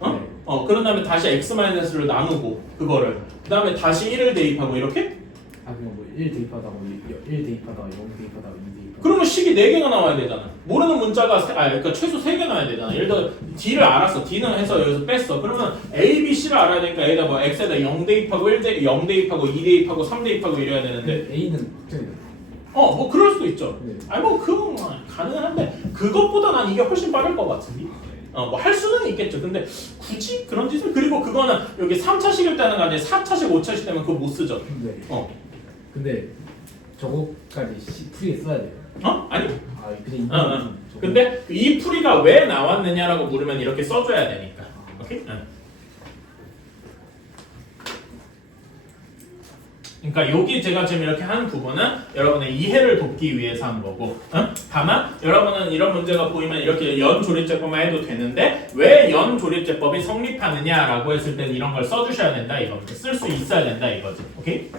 네. 그런 다음에 다시 X-를 나누고 그거를 그 다음에 다시 1을 대입하고 이렇게? 그냥 뭐 1 대입하다가 1 대입하다가 0 대입하다가 2 대입하다가 그러면 식이 4개가 나와야 되잖아. 모르는 문자가 그러니까 최소 3개 나와야 되잖아. 예를 들어 D를 알았어. D는 해서 여기서 뺐어. 그러면 A, B, C를 알아야 되니까 A다 뭐 X에다 0 대입하고 0 대입하고 2 대입하고 3 대입하고 이래야 되는데 A는 확정이 돼요. 뭐 그럴 수도 있죠. 네. 그건 가능한데 그것보다 난 이게 훨씬 빠를 것 같은데. 뭐 할 수는 있겠죠. 근데 굳이 그런 짓을 그리고 그거는 여기 3차식일 때는 아니라 4차식, 5차식 되면 그거 못 쓰죠. 네. 근데 저거까지 풀이에 써야 돼요. 아니. 그냥 근데 이 풀이가 왜 나왔느냐라고 물으면 이렇게 써줘야 되니까. 오케이? 그러니까 여기 제가 지금 이렇게 하는 부분은 여러분의 이해를 돕기 위해서 한 거고 다만 여러분은 이런 문제가 보이면 이렇게 연조립제법만 해도 되는데 왜 연조립제법이 성립하느냐라고 했을 때는 이런 걸 써주셔야 된다 이겁니다. 쓸 수 있어야 된다 이거지. 오케이?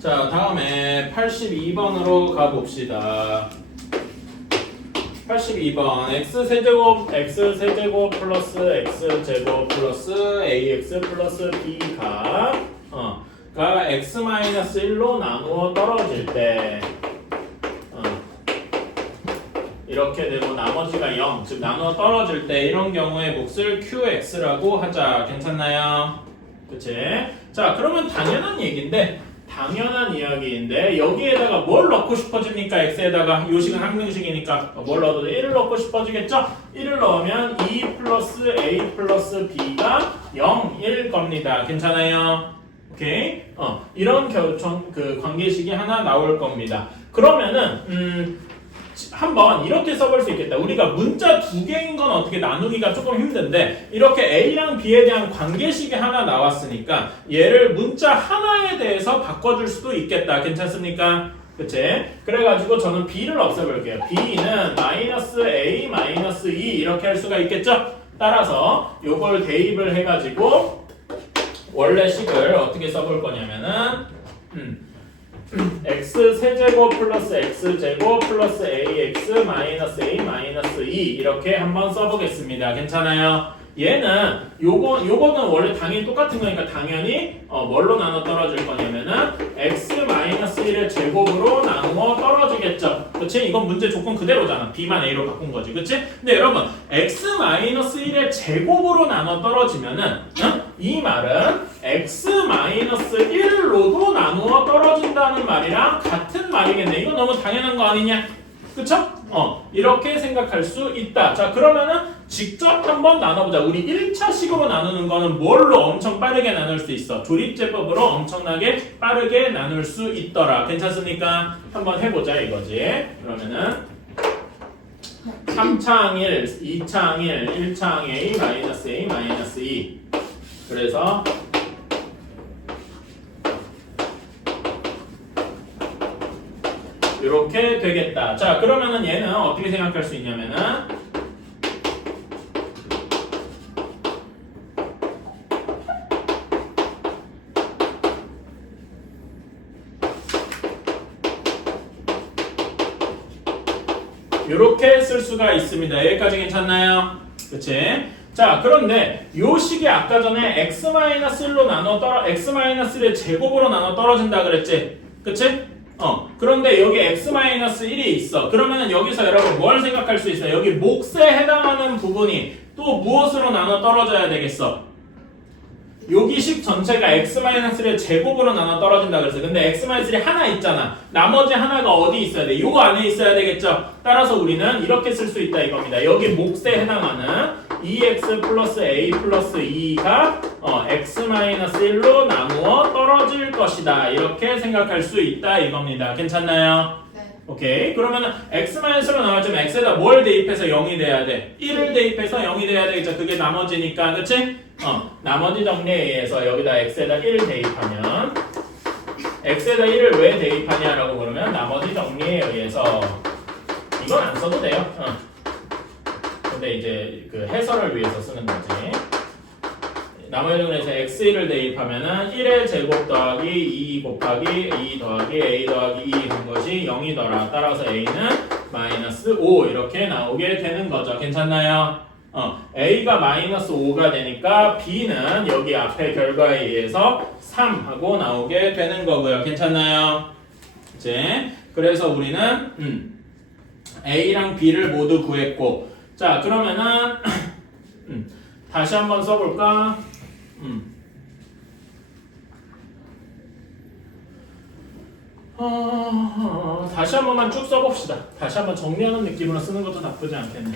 자 다음에 82번으로 가봅시다. 82번 x세제곱 플러스 x제곱 플러스 ax 플러스 b가 가 x-1로 나누어 떨어질 때 이렇게 되고 나머지가 0, 즉 나누어 떨어질 때 이런 경우의 몫을 qx라고 하자. 괜찮나요? 그치? 자 그러면 당연한 얘기인데 당연한 이야기인데 여기에다가 뭘 넣고 싶어집니까? x에다가 요식은 항등식이니까 뭘 넣어도 1을 넣고 싶어지겠죠? 1을 넣으면 2 플러스 a 플러스 b가 0일 겁니다. 괜찮아요? 오케이? 이런 그 관계식이 하나 나올 겁니다. 그러면은 한번 이렇게 써볼 수 있겠다. 우리가 문자 2개인 건 어떻게 나누기가 조금 힘든데 이렇게 A랑 B에 대한 관계식이 하나 나왔으니까 얘를 문자 하나에 대해서 바꿔줄 수도 있겠다. 괜찮습니까? 그치? 그래가지고 저는 B를 없애볼게요. B는 마이너스 A 마이너스 2 이렇게 할 수가 있겠죠? 따라서 요걸 대입을 해가지고 원래 식을 어떻게 써볼 거냐면은 x 세제곱 플러스 x 제곱 플러스 ax 마이너스 a 마이너스 2 이렇게 한번 써보겠습니다. 괜찮아요? 얘는 요거는 원래 당연히 똑같은 거니까 당연히 뭘로 나눠 떨어질 거냐면은 x 마이너스 1의 제곱으로 나누어 떨어지겠죠. 그치? 이건 문제 조건 그대로잖아. b만 a로 바꾼 거지. 그치? 근데 여러분 x 마이너스 1의 제곱으로 나눠 떨어지면은 이 말은 x 마이너스 1로도 나누어 떨어진다는 말이랑 같은 말이겠네. 이건 너무 당연한 거 아니냐? 그쵸? 이렇게 생각할 수 있다. 자, 그러면은 직접 한번 나눠보자. 우리 1차식으로 나누는 거는 뭘로 엄청 빠르게 나눌 수 있어? 조립제법으로 엄청나게 빠르게 나눌 수 있더라. 괜찮습니까? 한번 해보자 이거지. 그러면은 3차항 1, 2차항 1, 1차항 a, 마이너스 a, 마이너스 2 그래서 이렇게 되겠다. 자, 그러면은 얘는 어떻게 생각할 수 있냐면은 이렇게 쓸 수가 있습니다. 여기까지 괜찮나요? 그치? 자, 그런데 요 식이 아까 전에 x-1로 x-1의 제곱으로 나눠 떨어진다 그랬지? 그치? 그런데 여기 x-1이 있어. 그러면은 여기서 여러분 뭘 생각할 수 있어요? 여기 몫에 해당하는 부분이 또 무엇으로 나눠 떨어져야 되겠어? 여기 식 전체가 x-1의 제곱으로 나눠 떨어진다 그랬어. 근데 x-1이 하나 있잖아. 나머지 하나가 어디 있어야 돼? 요 안에 있어야 되겠죠? 따라서 우리는 이렇게 쓸 수 있다 이겁니다. 여기 몫에 해당하는 2x 플러스 a 플러스 2가 x-1로 나누어 떨어질 것이다. 이렇게 생각할 수 있다 이겁니다. 괜찮나요? 네. 오케이. 그러면은 x-로 나와주면 x에다 뭘 대입해서 0이 돼야 돼? 1을 대입해서 0이 돼야 되겠죠. 그게 나머지니까. 그치? 나머지 정리에 의해서 여기다 x에다 1을 대입하면 x에다 1을 왜 대입하냐라고 그러면 나머지 정리에 의해서 이건 안 써도 돼요. 근데 이제 그 해설을 위해서 쓰는 거지. 나머지 정리에서 x1을 대입하면은 1의 제곱 더하기 2 곱하기 2 더하기 a 더하기 2 한 것이 0이더라. 따라서 a는 마이너스 5 이렇게 나오게 되는 거죠. 괜찮나요? a가 마이너스 5가 되니까 b는 여기 앞에 결과에 의해서 3 하고 나오게 되는 거고요. 괜찮나요? 이제 그래서 우리는 a랑 b를 모두 구했고, 자 그러면은 다시 한번 써볼까? 다시 한 번만 쭉 써봅시다. 다시 한번 정리하는 느낌으로 쓰는 것도 나쁘지 않겠네.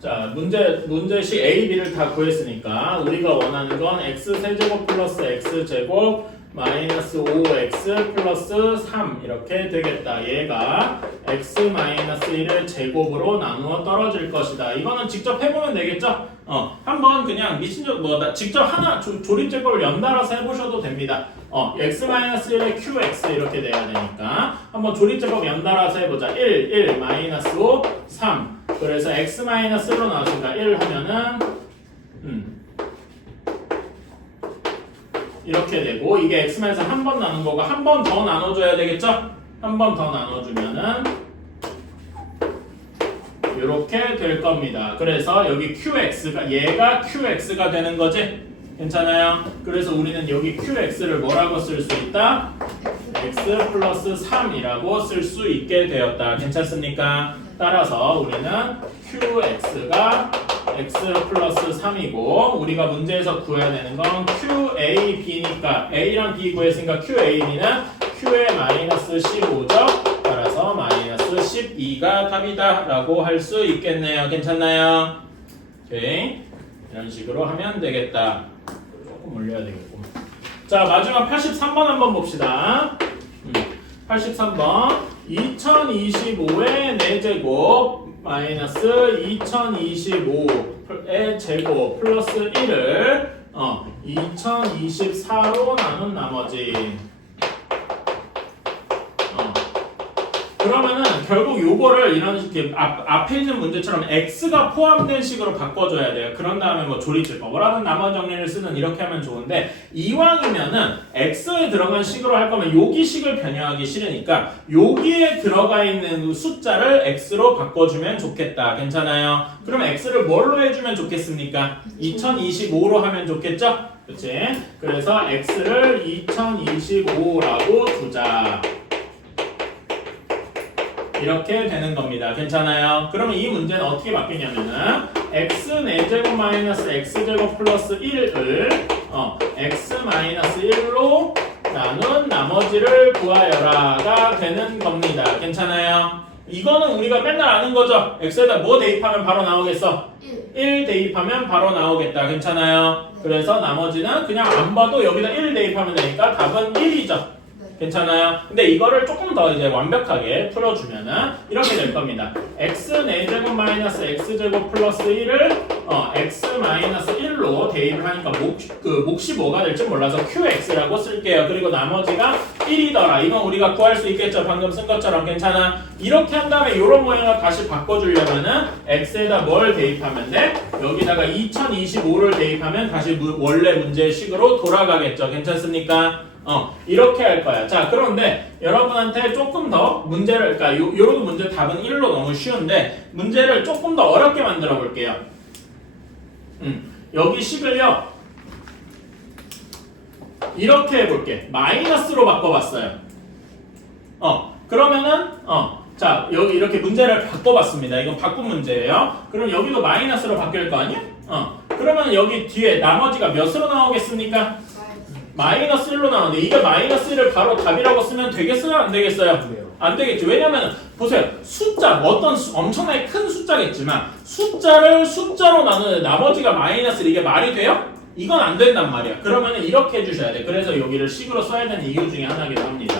자, 문제식 A, B를 다 구했으니까 우리가 원하는 건 x 세제곱 플러스 x 제곱 마이너스 5x 플러스 3 이렇게 되겠다. 얘가 x 마이너스 1의 제곱으로 나누어 떨어질 것이다. 이거는 직접 해보면 되겠죠? 한번 그냥 직접 하나 조립제법을 연달아서 해보셔도 됩니다. x 마이너스 1의 qx 이렇게 돼야 되니까 한번 조립제법 연달아서 해보자. 1 마이너스 5 3 그래서 x 마이너스 1로 나왔으니까 1 하면은 이렇게 되고, 이게 x만에서 한 번 나눈 거고 한 번 더 나눠줘야 되겠죠? 한 번 더 나눠주면은 이렇게 될 겁니다. 그래서 여기 qx가 얘가 qx가 되는 거지? 괜찮아요? 그래서 우리는 여기 qx를 뭐라고 쓸 수 있다? x 플러스 3이라고 쓸 수 있게 되었다. 괜찮습니까? 따라서 우리는 qx가 x 플러스 3이고 우리가 문제에서 구해야 되는 건 QAB니까 A랑 B 구했으니까 QAB는 Q의 마이너스 15죠. 따라서 마이너스 12가 답이다 라고 할 수 있겠네요. 괜찮나요? 오케이. 이런 식으로 하면 되겠다. 조금 올려야 되겠고. 자, 마지막 83번 한번 봅시다. 83번 2025의 4제곱 마이너스 2025의 제곱 플러스 1을 2024로 나눈 나머지. 그러면은 결국 요거를 이런 식의 앞에 있는 문제처럼 x가 포함된 식으로 바꿔줘야 돼요. 그런 다음에 뭐 조리질법을 나머지 정리를 쓰는 이렇게 하면 좋은데 이왕이면은 x에 들어간 식으로 할 거면 여기 식을 변형하기 싫으니까 여기에 들어가 있는 숫자를 x로 바꿔주면 좋겠다. 괜찮아요? 그러면 x를 뭘로 해주면 좋겠습니까? 2025로 하면 좋겠죠? 그치? 그래서 x를 2025라고 두자. 이렇게 되는 겁니다. 괜찮아요? 그러면 이 문제는 어떻게 바뀌냐면은 x 4제곱 마이너스 x제곱 플러스 1을 x 마이너스 1로 나눈 나머지를 구하여라가 되는 겁니다. 괜찮아요? 이거는 우리가 맨날 아는 거죠? x에다 뭐 대입하면 바로 나오겠어? 1 대입하면 바로 나오겠다. 괜찮아요? 그래서 나머지는 그냥 안 봐도 여기다 1 대입하면 되니까 답은 1이죠. 괜찮아요? 근데 이거를 조금 더 이제 완벽하게 풀어주면은 이렇게 될 겁니다. x 4제곱 마이너스 x제곱 플러스 1을 x 마이너스 1로 대입을 하니까 몫이 뭐가 될지 몰라서 qx라고 쓸게요. 그리고 나머지가 1이더라. 이건 우리가 구할 수 있겠죠? 방금 쓴 것처럼. 괜찮아? 이렇게 한 다음에 이런 모양을 다시 바꿔주려면은 x에다 뭘 대입하면 돼? 여기다가 2025를 대입하면 다시 원래 문제의 식으로 돌아가겠죠? 괜찮습니까? 이렇게 할 거야. 자, 그런데 여러분한테 조금 더 문제를, 그러니까 요런 문제 답은 1로 너무 쉬운데 문제를 조금 더 어렵게 만들어 볼게요. 여기 식을요 이렇게 해볼게. 마이너스로 바꿔봤어요. 그러면은 자, 여기 이렇게 문제를 바꿔봤습니다. 이건 바꾼 문제예요. 그럼 여기도 마이너스로 바뀔 거 아니야? 그러면 여기 뒤에 나머지가 몇으로 나오겠습니까? 마이너스 1로 나오는데 이게 마이너스 1을 바로 답이라고 쓰면 되겠어요? 안 되겠어요? 안 되겠죠. 왜냐면 보세요. 숫자 엄청나게 큰 숫자겠지만 숫자를 숫자로 나누는데 나머지가 마이너스 1 이게 말이 돼요? 이건 안 된단 말이야. 그러면 이렇게 해주셔야 돼. 그래서 여기를 식으로 써야 되는 이유 중에 하나이기도 합니다.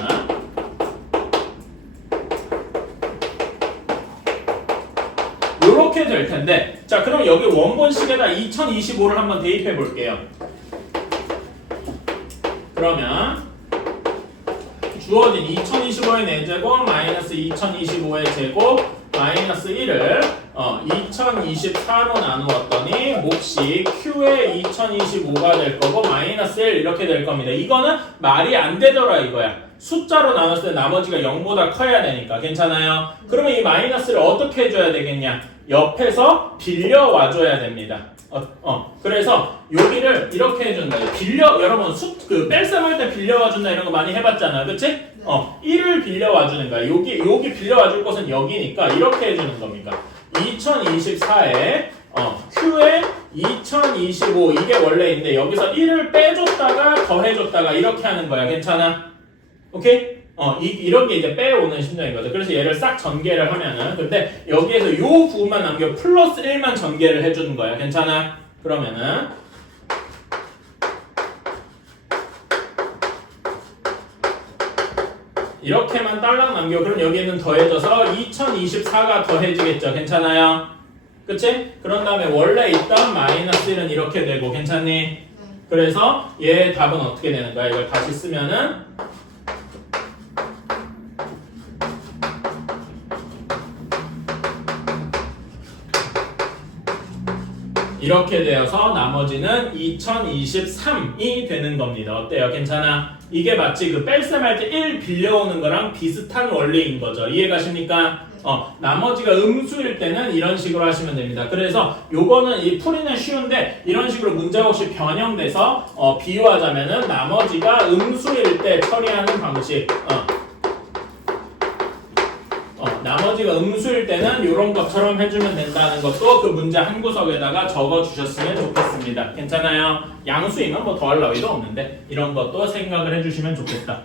요렇게 될 텐데 자 그럼 여기 원본식에다 2025를 한번 대입해 볼게요. 그러면 주어진 2025의 4제곱 마이너스 2025의 제곱 마이너스 1을 2024로 나누었더니 몫이 q의 2025가 될 거고 마이너스 1 이렇게 될 겁니다. 이거는 말이 안 되더라 이거야. 숫자로 나눴을 때 나머지가 0보다 커야 되니까. 괜찮아요? 그러면 이 마이너스를 어떻게 해줘야 되겠냐? 옆에서 빌려와 줘야 됩니다. 그래서 여기를 이렇게 해준다. 여러분 뺄셈 할 때 빌려와 준다 이런 거 많이 해봤잖아. 그치? 네. 1을 빌려와 주는 거야. 여기 빌려와 줄 곳은 여기니까 이렇게 해주는 겁니다. 2024에 Q에 2025 이게 원래인데 여기서 1을 빼줬다가 더해줬다가 이렇게 하는 거야. 괜찮아? 오케이? 이런 게 이제 빼오는 심정이거든. 그래서 얘를 싹 전개를 하면은 근데 여기에서 요 부분만 남겨 플러스 1만 전개를 해주는 거야. 괜찮아? 그러면은 이렇게만 딸랑 남겨. 그럼 여기에는 더해져서 2024가 더해지겠죠. 괜찮아요? 그치? 그런 다음에 원래 있던 마이너스 1은 이렇게 되고. 괜찮니? 네. 그래서 얘의 답은 어떻게 되는 거야? 이걸 다시 쓰면은 이렇게 되어서 나머지는 2023이 되는 겁니다. 어때요? 괜찮아? 이게 마치 그 뺄셈 할 때 1 빌려오는 거랑 비슷한 원리인 거죠. 이해가십니까? 나머지가 음수일 때는 이런 식으로 하시면 됩니다. 그래서 요거는 이 풀이는 쉬운데 이런 식으로 문제가 혹시 변형돼서 비유하자면은 나머지가 음수일 때 처리하는 방식. 나머지가 음수일 때는 이런 것처럼 해주면 된다는 것도 그 문제 한 구석에다가 적어주셨으면 좋겠습니다. 괜찮아요? 양수이면 뭐 더할 나위도 없는데 이런 것도 생각을 해주시면 좋겠다.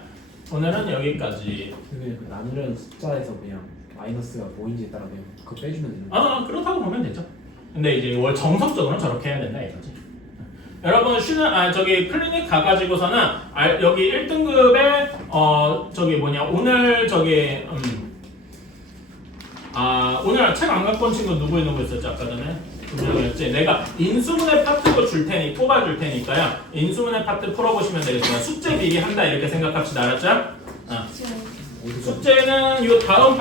오늘은 여기까지. 그냥 그 나누려는 숫자에서 그냥 마이너스가 뭐인지에 따라 그냥 그거 빼주면 되는 거야. 그렇다고 보면 되죠. 근데 이제 정석적으로는 저렇게 해야 된다 이거지. 여러분 저기 클리닉 가가지고서는 여기 1등급에 오늘 오늘 책 안 갖고 온 친구 누구 있었지 아까 전에? 분명이었지. 내가 인수분해 파트도 뽑아줄 테니까요. 인수분해 파트 풀어보시면 되겠습니다. 숙제 미리 한다 이렇게 생각합시다. 알았죠? 숙제는 요 다음 파트